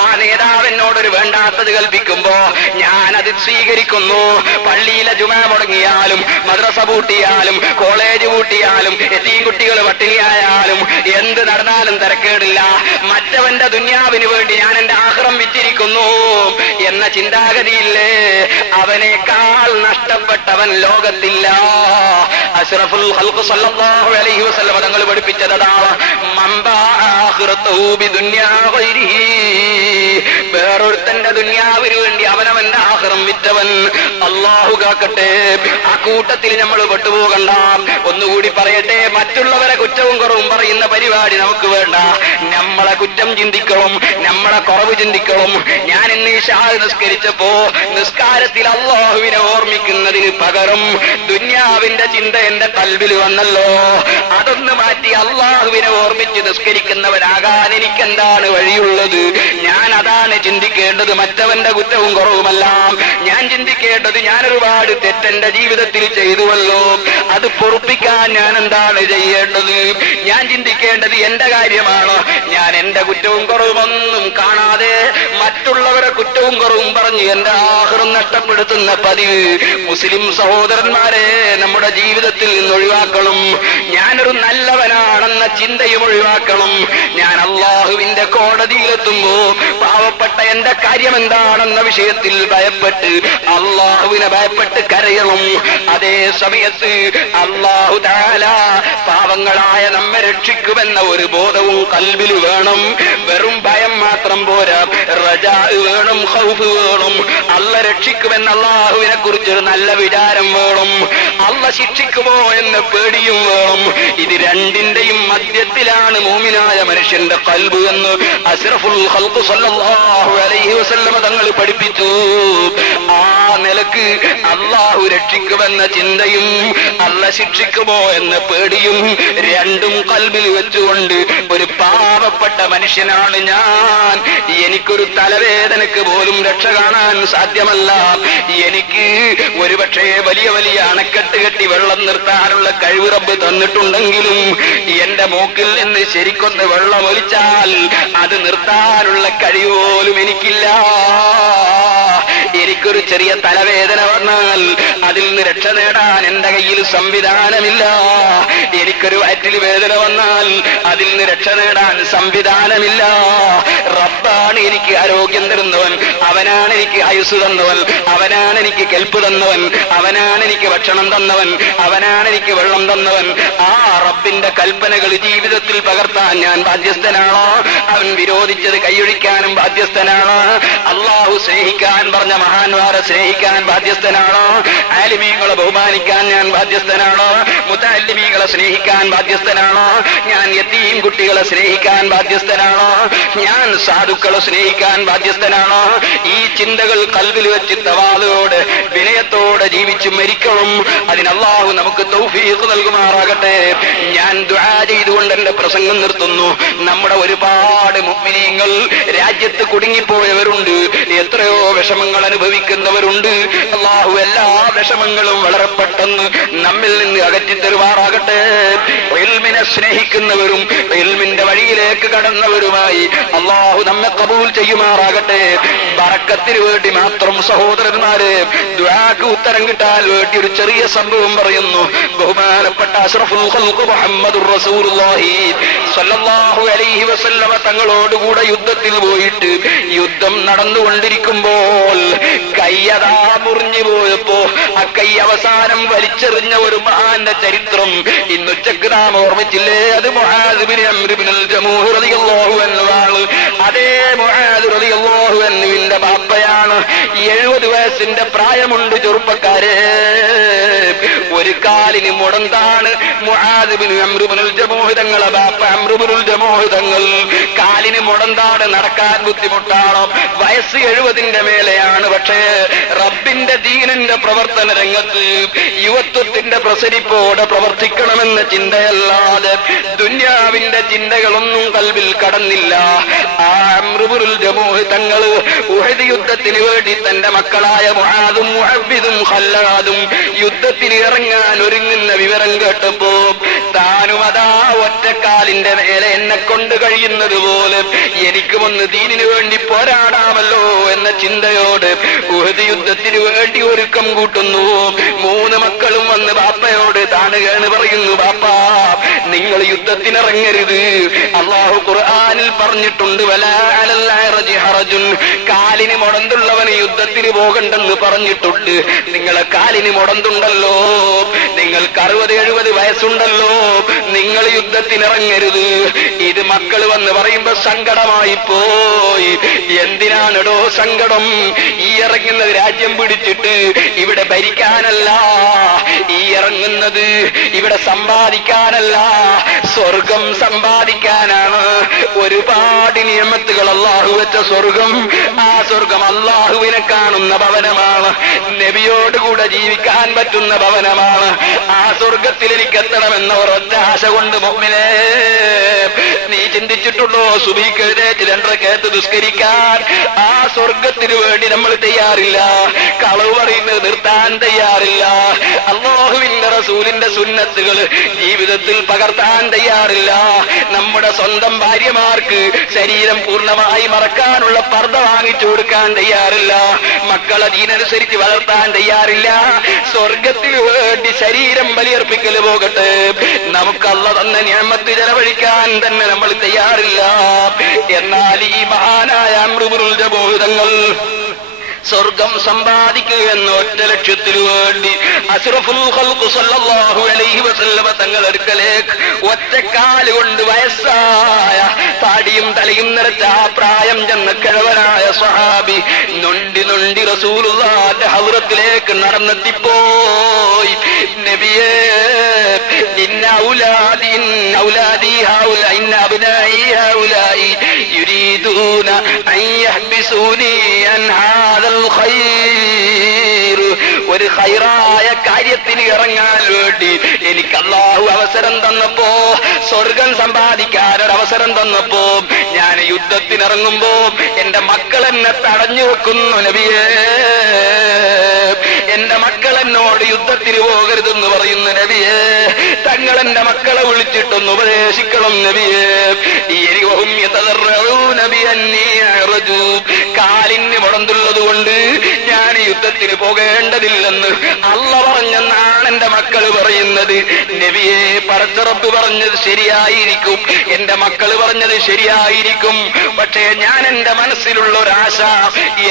ആ നേതാവ് എന്നോടൊരു വേണ്ടാത്തത് കൽപ്പിക്കുമ്പോ ഞാനത് സ്വീകരിക്കുന്നു. പള്ളിയിലെ ജുമാ മുടങ്ങിയാലും മദ്രസ പൂട്ടിയാലും കോളേജ് പൂട്ടിയാലും എത്തീം കുട്ടികൾ പട്ടിണിയായാലും എന്ത് നടന്നാലും തിരക്കേടില്ല. മറ്റവന്റെ ദുനിയാവിന് വേണ്ടി ഞാൻ എന്റെ ആഖിറം വിറ്റിരിക്കുന്നു എന്ന ചിന്താഗതിയില്ലേ, അവനേക്കാൾ നഷ്ടപ്പെട്ടവൻ ലോകത്തില്ല. അഷ്റഫുൽ ഖൽഖ് സല്ലല്ലാഹു അലൈഹി വസല്ലം തങ്ങൾ പഠിപ്പിച്ചതാണ് വേറൊരുത്തന്റെ ദുനിയാവിന് വേണ്ടി അവനവന്റെ ആഖിറം വിറ്റവൻ. അല്ലാഹു കാക്കട്ടെ, ആ കൂട്ടത്തിൽ നമ്മൾ പെട്ടുപോകണ്ട. ഒന്നുകൂടി പറയട്ടെ, മറ്റുള്ളവരെ കുറ്റവും കുറവും പറയുന്ന പരിപാടി നമുക്ക് വേണ്ട. നമ്മളെ കുറ്റം ചിന്തിക്കണം, നമ്മളെ കുറവ് ചിന്തിക്കണം. ഞാൻ ഇന്ന് ഇശാ നിസ്കരിച്ചപ്പോ നിസ്കാരത്തിൽ അല്ലാഹുവിനെ ഓർമ്മിക്കുന്നതിന് പകരം ദുനിയാവിന്റെ ചിന്ത എന്റെ കൽബിൽ വന്നല്ലോ. അതൊന്ന് മാറ്റി അല്ലാഹുവിനെ ഓർമ്മിച്ച് നിസ്കരിക്കുന്നവരാകാൻ എനിക്കെന്താണ് വഴിയുള്ളത്? ഞാൻ അതാണ് ചിന്തിക്കേണ്ടത്, മറ്റവന്റെ കുറ്റവും കുറവുമല്ല. ഞാൻ ചിന്തിക്കേണ്ടത് ഞാൻ ഒരുപാട് തെറ്റെന്റെ ജീവിതത്തിൽ ചെയ്തുവല്ലോ, അത് പൊറുപ്പിക്കാൻ ഞാൻ എന്താണ് ചെയ്യേണ്ടത്? ഞാൻ ചിന്തിക്കേണ്ടത് എന്റെ കാര്യമാണ്. ഞാൻ എന്റെ കുറ്റവും കുറവുമൊന്നും കാണാതെ മറ്റുള്ളവരെ കുറ്റവും കുറവും പറഞ്ഞ് എന്റെ ആഖിറം നഷ്ടപ്പെടുത്തുന്ന പതിവ് മുസ്ലിം സഹോദരന്മാരെ നമ്മുടെ ജീവിതത്തിൽ നിന്ന് ഒഴിവാക്കണം. ഞാനൊരു നല്ലവനാണെന്ന ചിന്തയും ഒഴിവാക്കണം. ഞാൻ അല്ലാഹുവിന്റെ കോടതിയിലെത്തുമ്പോ പാവപ്പെട്ട എന്റെ കാര്യം എന്താണെന്ന വിഷയത്തിൽ ഭയപ്പെട്ട് അല്ലാഹുവിനെ ഭയപ്പെട്ട് കരയണം. അതേ സമയത്ത് അല്ലാഹു തആല പാവങ്ങളായ നമ്മെ രക്ഷിക്കുമെന്ന ഒരു ബോധവും കൽബിൽ വേണം. വെറും ഭയം മാത്രം പോരാ, റജാ വേണം, ഖൗഫ് വേണം. അല്ല രക്ഷിക്കുമെന്ന് അല്ലാഹുവിനെ കുറിച്ചൊരു നല്ല വിചാരം വേണം. അല്ല ശിക്ഷിക്കുമോ എന്ന പേടിയും വേണം. ഇത് രണ്ടിന്റെയും മധ്യത്തിലാണ് മോമിനായ മനുഷ്യന്റെ ഖൽബ് എന്ന് അഷ്റഫുൽ ഖൽഖ് സല്ലല്ലാഹു അലൈഹി വസല്ലം തങ്ങൾ പഠിപ്പിച്ചു. ആ നിലക്ക് അല്ലാഹു രക്ഷിക്കുമെന്ന ചിന്തയും അല്ല ശിക്ഷിക്കുമോ എന്ന പേടിയും രണ്ടും കൽബിൽ വെച്ചുകൊണ്ട് ഒരു പാവപ്പെട്ട മനുഷ്യനാണ് ഞാൻ. എനിക്കൊരു തലവേദനക്ക് പോലും രക്ഷ കാണാൻ സാധ്യമല്ല. എനിക്ക് ഒരുപക്ഷെ വലിയ വലിയ അണക്കെട്ട് കെട്ടി വെള്ളം നിർത്താനുള്ള കഴിവ് റബ്ബ് തന്നിട്ടുണ്ടെങ്കിലും എന്റെ മൂക്കിൽ നിന്ന് ശരിക്കൊന്ന് വെള്ളം ഒലിച്ചാൽ അത് നിർത്താനുള്ള കഴിവ് പോലും എനിക്കില്ല. എനിക്കൊരു ചെറിയ തലവേദന വന്നാൽ അതിൽ നിന്ന് രക്ഷ നേടാൻ എന്റെ കയ്യിൽ സംവിധാനമില്ല. എനിക്കൊരു വയറ്റിൽ വേദന വന്നാൽ അതിൽ നിന്ന് രക്ഷ നേടാൻ സംവിധാനമില്ല. റബ്ബാണ് എനിക്ക് ആരോഗ്യം തരുന്നവൻ, അവനാണ് എനിക്ക് ആയുസ് തന്നവൻ, അവനാണ് എനിക്ക് കെൽപ്പ് തന്നവൻ, അവനാണ് എനിക്ക് ഭക്ഷണം തന്നവൻ, അവനാണ് എനിക്ക് വെള്ളം തന്നവൻ. ആ റബ്ബിന്റെ കൽപ്പനകൾ ജീവിതത്തിൽ പകർത്താൻ ഞാൻ ബാധ്യസ്ഥനാണോ? അവൻ വിരോധിച്ചത് കൈയൊഴിക്കാനും ബാധ്യസ്ഥനാണോ? അല്ലാഹു സ്നേഹിക്കാൻ പറഞ്ഞ മഹാന്മാരെ സ്നേഹിക്കാൻ ബാധ്യസ്ഥനാണോ? ആലിമീങ്ങളെ ബഹുമാനിക്കാൻ ഞാൻ ബാധ്യസ്ഥനാണോ? മുതഅല്ലിമീങ്ങളെ സ്നേഹിക്കാൻ ബാധ്യസ്ഥനാണോ? ഞാൻ യതീം കുട്ടികളെ സ്നേഹിക്കാൻ ബാധ്യസ്ഥനാണോ? ഞാൻ സാധുക്കളെ സ്നേഹിക്കാൻ ബാധ്യസ്ഥനാണോ? ഈ ചിന്തകൾ കൽബിൽ വെച്ച് തവാളുയോടെ വിനയത്തോടെ ജീവിച്ച് മരിക്കണം. അതിന് അല്ലാഹു നമുക്ക് തൗഫീഖ് നൽകുമാറാകട്ടെ. ഞാൻ ദുആ ചെയ്തുകൊണ്ട് എന്റെ പ്രസംഗം നിർത്തുന്നു. നമ്മുടെ ഒരുപാട് മുഅ്മിനീങ്ങൾ രാജ്യത്ത് കുടുങ്ങിപ്പോയവരുണ്ട്, എത്രയോ വിഷമങ്ങൾ അനുഭവിക്കുന്നവരുണ്ട്. അല്ലാഹു എല്ലാ വിഷമങ്ങളും വളരെ പെട്ടെന്ന് നമ്മിൽ നിന്ന് അകറ്റിത്തരുമാറാകട്ടെ. ഇൽമിനെ സ്നേഹിക്കുന്നവരും ഇൽമിന്റെ വഴിയിലേക്ക് കടന്നവരുമായി അല്ലാഹു നമ്മെ ഖബൂൽ ചെയ്യുമാറാകട്ടെ. ബറക്കത്തിന് വേണ്ടി മാത്രം സഹോദരന്മാരെ, ദുആക്ക് ഉത്തരം കിട്ടാൻ വേണ്ടി ഒരു ചെറിയ സംഭവം പറയുന്നു. ബഹുമാനപ്പെട്ട അഷ്റഫുൽ ഖൽഖ് മുഹമ്മദുർ റസൂലുള്ളാഹി സ്വല്ലല്ലാഹു അലൈഹി വസല്ലമ തങ്ങളോടുകൂടെ യുദ്ധത്തിൽ പോയിട്ട് യുദ്ധം നടന്നുകൊണ്ടിരിക്കുമ്പോൾ കയ്യതാ മുറിഞ്ഞു പോയപ്പോ ആ കൈ അവസാനം വലിച്ചെറിഞ്ഞ ഒരു മഹാന്റെ ചരിത്രം ഇന്നുച്ചക്ക് നാം ഓർമ്മിച്ചില്ലേ? അത് മുആദ് ബിൻ അംർ ബിൻ ജമൂഹ് റളിയല്ലാഹു അൻഹു ആണ്. അതേ മുആദ് റളിയല്ലാഹു അൻഹുവിന്റെ ബാപ്പയാണ്. 70 വയസ്സിന്റെ പ്രായമുണ്ട് ചെറുപ്പക്കാരെ. ഒരു കാലിന് മുടന്താണ് മുആദ് ബിൻ അംർ ബിൻ ജമൂഹ് തങ്ങളെ ബാപ്പ അംർ ബിൻ ജമൂഹ് തങ്ങൾ. കാലിന് മുടന്താണ്, നടക്കാൻ ബുദ്ധിമുട്ടാണ്. വയസ്സ് 70ന്റെ മേലെയാണ്. പക്ഷേ റബ്ബിന്റെ ദീനിന്റെ പ്രവർത്തന രംഗത്ത് യുവത്വത്തിന്റെ പ്രസരിപ്പോടെ പ്രവർത്തിക്കണമെന്ന ചിന്തയല്ലാതെ ദുന്യാവിന്റെ ചിന്തകളൊന്നും കൽബിൽ കടന്നില്ല. ആ അംർ ബിൻ ജമൂഹ് തങ്ങൾ ഉഹദ് യുദ്ധത്തിന് വേണ്ടി തന്റെ മക്കളായ മുആദും മുഅബ്ബിദും ഖല്ലാദും യുദ്ധത്തിന് ഇറങ്ങാൻ ഒരുങ്ങുന്ന വിവരം കേട്ടപ്പോ താനും അതാ ഒറ്റക്കാലിന്റെ മേലെ എന്നെ കൊണ്ട് കഴിയുന്നത് പോലെ എനിക്കുമൊന്ന് ദീനിനു വേണ്ടി പോരാടാമല്ലോ എന്ന ചിന്തയോട് ഉഹദ് യുദ്ധത്തിന് വേണ്ടി ഒരുക്കം കൂട്ടുന്നു. 3 മക്കളും വന്ന് ബാപ്പയോട് താണുകയാണ് പറയുന്നു, ബാപ്പാ നിങ്ങൾ യുദ്ധത്തിനിറങ്ങരുത്. അല്ലാഹു ഖുർആനിൽ പറഞ്ഞിട്ടുണ്ട്, വലാ അലൽ അർജി ഹറജുൻ, കാലിന് മുടന്തുള്ളവന് യുദ്ധത്തിന് പോകണ്ടെന്ന് പറഞ്ഞിട്ടുണ്ട്. നിങ്ങളെ കാലിന് മുടന്തുണ്ടല്ലോ, നിങ്ങൾക്ക് 60-70 വയസ്സുണ്ടല്ലോ, നിങ്ങൾ യുദ്ധത്തിനിറങ്ങരുത്. ഇത് മക്കൾ വന്ന് പറയുമ്പോ സങ്കടമായി പോയി. എന്തിനാണെടോ സങ്കടം? ഈ ഇറങ്ങുന്നത് രാജ്യം പിടിച്ചിട്ട് ഇവിടെ ഭരിക്കാനല്ല, ഈ ഇറങ്ങുന്നത് ഇവിടെ സമ്പാദിക്കാനല്ല, സ്വർഗം സമ്പാദിക്കാനാണ്. ഒരുപാട് നിയമത്തുകൾ അല്ലാഹു വെച്ച സ്വർഗം, ആ സ്വർഗം അല്ലാഹുവിനെ കാണുന്ന ഭവനമാണ്, നബിയോടുകൂടെ ജീവിക്കാൻ പറ്റുന്ന ഭവനമാണ്. ആ സ്വർഗത്തിൽ എനിക്ക് എത്തണമെന്ന ഒരൊറ്റ ആശ കൊണ്ട് മുഅ്മിനേ, നീ ചിന്തിച്ചിട്ടുണ്ടോ സുബഹിക്ക് എഴുന്നേറ്റ് 2 റക്അത്ത് നിസ്കരിക്കാൻ? ആ സ്വർഗത്തിന് വേണ്ടി നമ്മൾ തയ്യാറില്ല. കളവ് പറയുന്നത് നിർത്താൻ തയ്യാറില്ല. അല്ലാഹുവിന്റെ റസൂലിന്റെ സുന്നത്തുകൾ ജീവിതത്തിൽ പകർത്താൻ തയ്യാറില്ല. നമ്മുടെ സ്വന്തം ഭാര്യമാർക്ക് ശരീരം പൂർണ്ണമായി മറക്കാനുള്ള പർദ്ദ വാങ്ങിച്ചു കൊടുക്കാൻ തയ്യാറില്ല. മക്കളെ ദീനനുസരിച്ച് വളർത്താൻ തയ്യാറില്ല. സ്വർഗത്തിന് വേണ്ടി ശരീരം ബലിയർപ്പിക്കൽ പോകട്ടെ, നമുക്ക് അല്ലാഹു തന്ന നിഅമത്ത് ചെലവഴിക്കാൻ തന്നെ നമ്മൾ തയ്യാറില്ല. എന്നാൽ ഈ മഹാനായ അംറു ഇബ്നുൽ ജമൂഹ് തങ്ങൾ സ്വർഗം സമ്പാദിക്കുക എന്ന ഒറ്റ ലക്ഷ്യത്തിനു വേണ്ടി അഷ്റഫുൽ ഖൽഖ് സല്ലല്ലാഹു അലൈഹി വസല്ലമ തങ്ങൾ അടുക്കലേക്ക് ഒറ്റക്കാലുകൊണ്ട് വയസ്സായ താടിയും തലയും നിറച്ച ആ പ്രായം ചെന്ന കിഴവനായ സ്വഹാബി നൊണ്ടി റസൂലുള്ളാഹിന്റെ ഹദ്റത്തിലേക്ക് നടന്നെത്തിപ്പോയി. നബിയേ, ഇന്ന ഔലാദി ഹൗലാ ഇന്ന അബ്നാഇ ഹൗലാഇ യുരീദൂന അൻ യഹ്ബിസൂനി അൻ ഹാദ ഒരു ഖൈറായ കാര്യത്തിന് ഇറങ്ങാൻ വേണ്ടി എനിക്ക് അല്ലാഹു അവസരം തന്നപ്പോ, സ്വർഗം സമ്പാദിക്കാൻ ഒരു അവസരം തന്നപ്പോ, ഞാൻ യുദ്ധത്തിനിറങ്ങുമ്പോ എന്റെ മക്കൾ എന്നെ തടഞ്ഞു വെക്കുന്നു നബിയേ. എന്റെ മക്കൾ എന്നോട് യുദ്ധത്തിന് പോകരുതെന്ന് പറയുന്നു നബിയേ. തങ്ങൾ എന്റെ മക്കളെ വിളിച്ചിട്ടൊന്ന് ഉപദേശിക്കണം നബിയേ. കാലിന് മുടന്തുള്ളത് കൊണ്ട് ഞാൻ യുദ്ധത്തിന് പോകേണ്ടതില്ലെന്ന് അള്ള പറഞ്ഞെന്നാണ് എന്റെ മക്കൾ പറയുന്നത്. നബിയെ, പടച്ച റബ്ബ് പറഞ്ഞത് ശരിയായിരിക്കും, എന്റെ മക്കൾ പറഞ്ഞത് ശരിയായിരിക്കും. പക്ഷേ ഞാൻ എന്റെ മനസ്സിലുള്ള ഒരാശ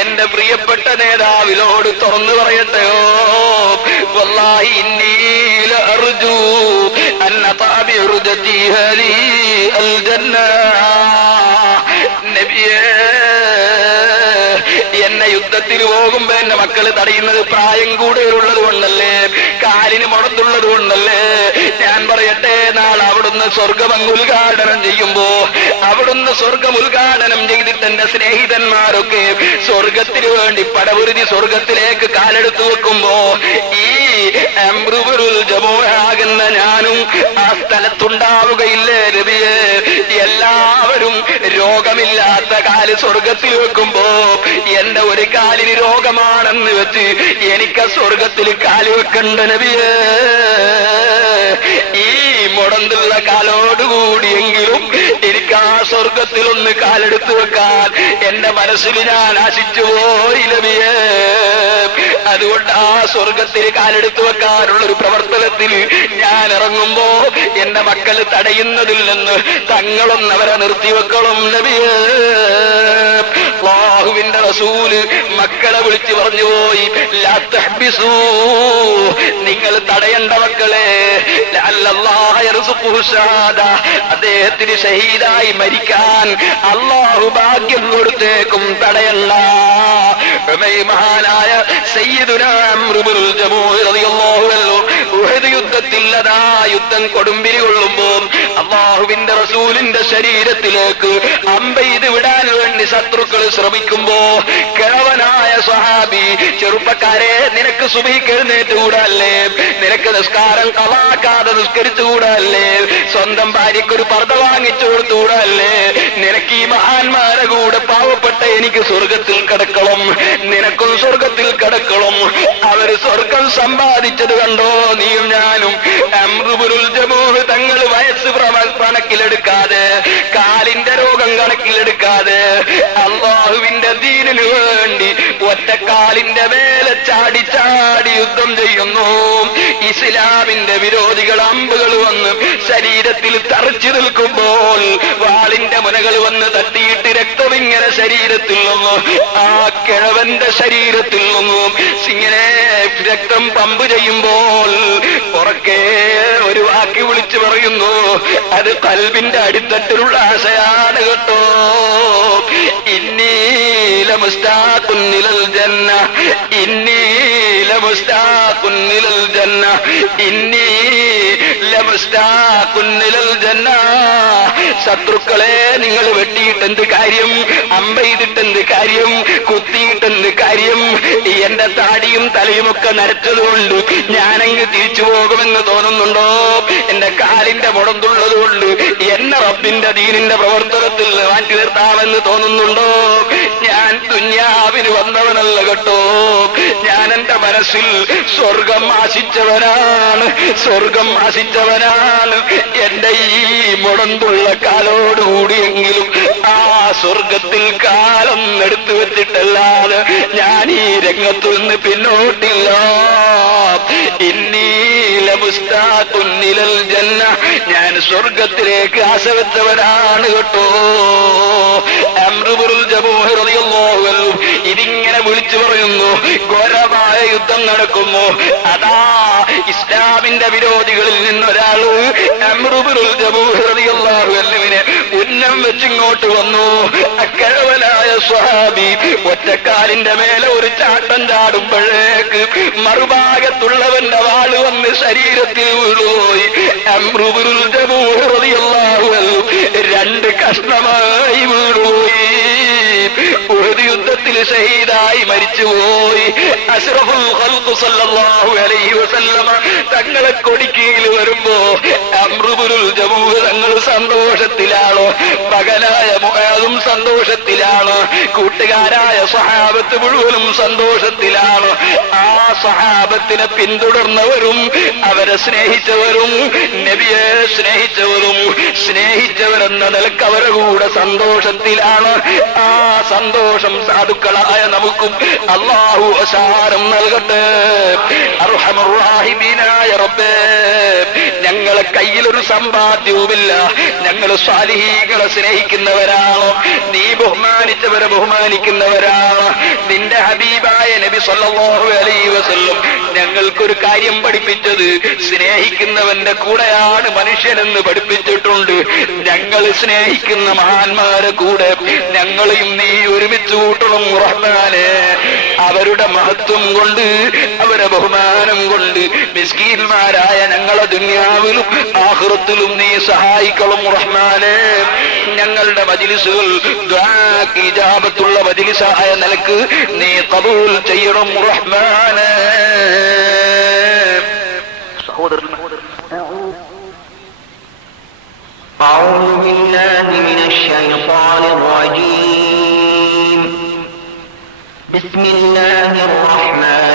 എന്റെ പ്രിയപ്പെട്ട നേതാവിനോട് തുറന്നു പറയട്ടെയോ? വല്ലാഹി ഇന്നി ലഅർജു അൻ അതാബി റുജതി ഹലി അൽ ജന്ന. നബിയേ, എന്നെ യുദ്ധത്തിന് പോകുമ്പോ എന്റെ മക്കള് തടയുന്നത് പ്രായം കൂടുതലുള്ളത് കൊണ്ടല്ലേ, കാലിന് മുടത്തുള്ളത് കൊണ്ടല്ലേ. ഞാൻ പറയട്ടെ, നാളെ അവിടുന്ന് സ്വർഗം ഉദ്ഘാടനം ചെയ്യുമ്പോ, അവിടുന്ന് സ്വർഗം ഉദ്ഘാടനം ചെയ്തിട്ട് എന്റെ സ്നേഹിതന്മാരൊക്കെ സ്വർഗത്തിന് വേണ്ടി പടപുരുതി സ്വർഗത്തിലേക്ക് കാലെടുത്തു വെക്കുമ്പോ ഈ അംറു ഇബ്നുൽ ജമൂഹ് ആകുന്ന ഞാനും ആ സ്ഥലത്തുണ്ടാവുകയില്ലേ നബിയേ? എല്ലാവരും രോഗമില്ലാത്ത കാല് സ്വർഗത്തിൽ വെക്കുമ്പോ എന്റെ ഒരു കാലിന് രോഗമാണെന്ന് വെച്ച് എനിക്ക് സ്വർഗത്തിൽ കാല് വെക്കണ്ട നബിയേ. ഈ മുടന്തുള്ള കാലോടുകൂടിയെങ്കിലും എനിക്ക് ആ സ്വർഗത്തിൽ ഒന്ന് കാലെടുത്തു വെക്കാൻ എന്റെ മനസ്സിൽ ഞാൻ ആശിച്ചു പോയി നബിയേ. അതുകൊണ്ട് ആ സ്വർഗത്തിൽ കാലെടുത്തു വെക്കാനുള്ള ഒരു പ്രവർത്തനത്തിൽ ഞാൻ ഇറങ്ങുമ്പോ എന്റെ മക്കൾ തടയുന്നതിൽ നിന്ന് തങ്ങളൊന്നവരെ നിർത്തിവെക്കണം നബിയേ. അല്ലാഹുവിന്റെ റസൂല് മക്കളെ വിളിച്ചു പറഞ്ഞു പോയി, ലാ തഹ്ബിസൂ, നിങ്ങൾ തടയണ്ട മക്കളെ. ലഅല്ലല്ലാഹ യർസുഖുഹു ശഹാദ, അദ്ദേഹത്തിന് ഷഹീദായി മരിക്കാൻ അല്ലാഹു ഭാഗ്യം കൊടുത്തേക്കും, തടയല്ല. മഹാനായ സയ്യിദുനാ അംറു ഇബ്നുൽ ജമൂഹ് റളിയല്ലാഹു അൻഹു ഉഹദ് യുദ്ധത്തിൽ അതാ യുദ്ധം കൊടുമ്പിരി കൊള്ളുമ്പോൾ അല്ലാഹുവിന്റെ റസൂലിന്റെ ശരീരത്തിലേക്ക് അമ്പെയ്ത് വിടാൻ വേണ്ടി ശത്രുക്കൾ ശ്രമിക്കുമ്പോ കിഴവനായ സ്വഹാബി, ചെറുപ്പക്കാരെ, നിനക്ക് സുബഹിക്ക് എഴുന്നേറ്റുകൂടല്ലേ? നിനക്ക് നിസ്കാരം കളാക്കാതെ നിസ്കരിച്ചുകൂടല്ലേ? സ്വന്തം ഭാര്യയ്ക്കൊരു പർദ്ദ വാങ്ങിച്ചു കൊടുത്തുകൂടല്ലേ? നിനക്ക് ഈ മഹാന്മാരെ കൂടെ പാവപ്പെട്ട എനിക്ക് സ്വർഗത്തിൽ കിടക്കണം, നിനക്കും സ്വർഗത്തിൽ കിടക്കണം. അവര് സ്വർഗം സമ്പാദിച്ചത് കണ്ടോ നീയും ഞാനും? അംറു ഇബ്നുൽ ജമൂഹ് തങ്ങൾ വയസ്സ് കണക്കിലെടുക്കാതെ, കാലിന്റെ രോഗം കണക്കിലെടുക്കാതെ അല്ലാഹുവിന്റെ ദീനിനു വേണ്ടി ഒറ്റക്കാലിന്റെ മേലെ ചാടി ചാടി യുദ്ധം ചെയ്യുന്നു. ഇസ്ലാമിന്റെ വിരോധികൾ അമ്പുകൾ വന്ന് ശരീരത്തിൽ തറച്ചു നിൽക്കുമ്പോൾ വാളിന്റെ മുനകൾ വന്ന് തട്ടിയിട്ട് രക്തമിങ്ങനെ ശരീരത്തിൽ നിന്നു, ആ കിഴവന്റെ ശരീരത്തിൽ നിന്നും ഇങ്ങനെ രക്തം പമ്പ് ചെയ്യുമ്പോൾ ഉറക്കെ ഒരു വാക്ക് വിളിച്ചു പറയുന്നു. അത് ഖൽബിന്റെ അടിത്തട്ടിലുള്ള ആശയാണ് കേട്ടോ. ഇന്നീല മുസ്താഖുന്നിലൽ ജന്ന, ഇന്നീല മുസ്താഖുന്നിലൽ ജന്ന, ഇന്നീല മുസ്താഖുന്നിലൽ ജന്ന. ശത്രുക്കളെ നിങ്ങൾ വെട്ടിയിട്ടെന്ത് കാര്യം, അമ്പെയ്തിട്ടെന്ത് കാര്യം, കുത്തിയിട്ടെന്ത് കാര്യം? എന്റെ താടിയും തലയുമൊക്കെ നരച്ചതുകൊണ്ട് ഞാനങ്ങ് തിരിച്ചു പോകുമെന്ന് തോന്നുന്നുണ്ടോ? എന്റെ കാലിന്റെ മുടന്തുള്ളതുകൊണ്ട് എന്നെ റബ്ബിന്റെ ദീനിന്റെ പ്രവർത്തനത്തിൽ മാറ്റി നിർത്താമെന്ന് തോന്നുന്നുണ്ടോ? ഞാൻ ദുന്യാവിന് വന്നവനല്ല കേട്ടോ. ഞാൻ എന്റെ മനസ്സിൽ സ്വർഗം ആശിച്ചവനാണ്, സ്വർഗം ആശിച്ചവനാണ്. എന്റെ ഈ മുടന്തുള്ള കാലോടുകൂടിയെങ്കിലും ആ സ്വർഗത്തിൽ കാലം എടുത്തു വെച്ചിട്ടല്ലാതെ ഞാൻ ഈ രംഗത്തു നിന്ന് പിന്നോട്ടില്ല. ഇന്നീല മുസ്താഖുന്നിലൽ ജന്ന, ഞാൻ സ്വർഗത്തിലേക്ക് ആശ വെച്ചവനാണ് കേട്ടോ. അംറു ബിനുൽ ജമൂഹ് റളിയല്ലാഹു അൻഹു ഇതിങ്ങനെ വിളിച്ചു പറയുന്നു. ഘോരമായ യുദ്ധം നടക്കുന്നു. അതാ ഇസ്ലാമിന്റെ വിരോധികളിൽ നിന്നൊരാൾ അംറു ബിനുൽ ജമൂഹ് റളിയല്ലാഹു അൻഹുവിനെ ഉന്നം വെച്ചിങ്ങോട്ട് വന്നു. അക്കഴവനായ സ്വഹാബി ഒറ്റക്കാലിന്റെ മേലെ ഒരു ചാട്ടം ചാടുമ്പോഴേക്ക് മറുഭാഗത്തുള്ളവന്റെ വാള് വന്ന് ശരീരത്തിൽ വീണുപോയി. അംറു ബിനുൽ ജമൂഹ് റളിയല്ലാഹു അൻഹു രണ്ട് കഷ്ണമായി വീണുപോയി. ഉഹദ് യുദ്ധത്തിൽ ഷഹീദായി മരിച്ചുപോയി. അഷ്റഫുൽ ഖൽഖ് സല്ലല്ലാഹു അലൈഹി വസല്ലമ തങ്ങളെ കൊടിക്കീഴിൽ വരുമ്പോ അംറു ബിനുൽ ജമൂഹ് തങ്ങൾ സന്തോഷത്തിലാണോ? മകനായ മുആദും സന്തോഷത്തിലാണ്. കൂട്ടുകാരായ സ്വഹാബത്ത് മുഴുവനും സന്തോഷത്തിലാണ്. ആ സ്വഹാബത്തിനെ പിന്തുടർന്നവരും അവരെ സ്നേഹിച്ചവരും നബിയെ സ്നേഹിച്ചവരെന്ന നിലക്ക് അവരുടെ കൂടെ സന്തോഷത്തിലാണ്. ആ സന്തോഷം സാധുക്കളായ നമുക്കും അല്ലാഹു അസാരം നൽകട്ടെ. അർഹമർ റഹീമീനായ റബ്ബേ, ഞങ്ങളെ കയ്യിലൊരു സമ്പാദ്യവുമില്ല. ഞങ്ങൾ സ്വാലിഹീകളെ സ്നേഹിക്കുന്നവരാണ്. നീ ബഹുമാനിച്ചവരെ ബഹുമാനിക്കുന്നവരാണ്. നിന്റെ ഹബീബായ നബി സല്ലല്ലാഹു അലൈഹി വസല്ലം ഞങ്ങൾക്കൊരു കാര്യം പഠിപ്പിച്ചത് സ്നേഹിക്കുന്നവന്റെ കൂടെയാണ് മനുഷ്യനെന്ന് പഠിപ്പിച്ചിട്ടുണ്ട്. ഞങ്ങൾ സ്നേഹിക്കുന്ന മഹാന്മാരെ കൂടെ ഞങ്ങളെയും നീ ഒരുമിച്ച് കൂട്ടണം റഹ്മാനെ. അവരുടെ മഹത്വം കൊണ്ട്, അവരുടെ ബഹുമാനം കൊണ്ട് മിസ്കീന്മാരായ ഞങ്ങളെ ദുനിയാവിലും ആഖിറത്തിലും നീ സഹായിക്കണം റഹ്മാനെ. ഞങ്ങളുടെ മജ്ലിസുകൾ ദുആക്ക് ഇജാബത്തുള്ള മജ്ലിസായ നിലക്ക് നീ ഖബൂൽ ചെയ്യണം റഹ്മാനെ. أعوذ بالله من الشيطان الرجيم. بسم الله الرحمن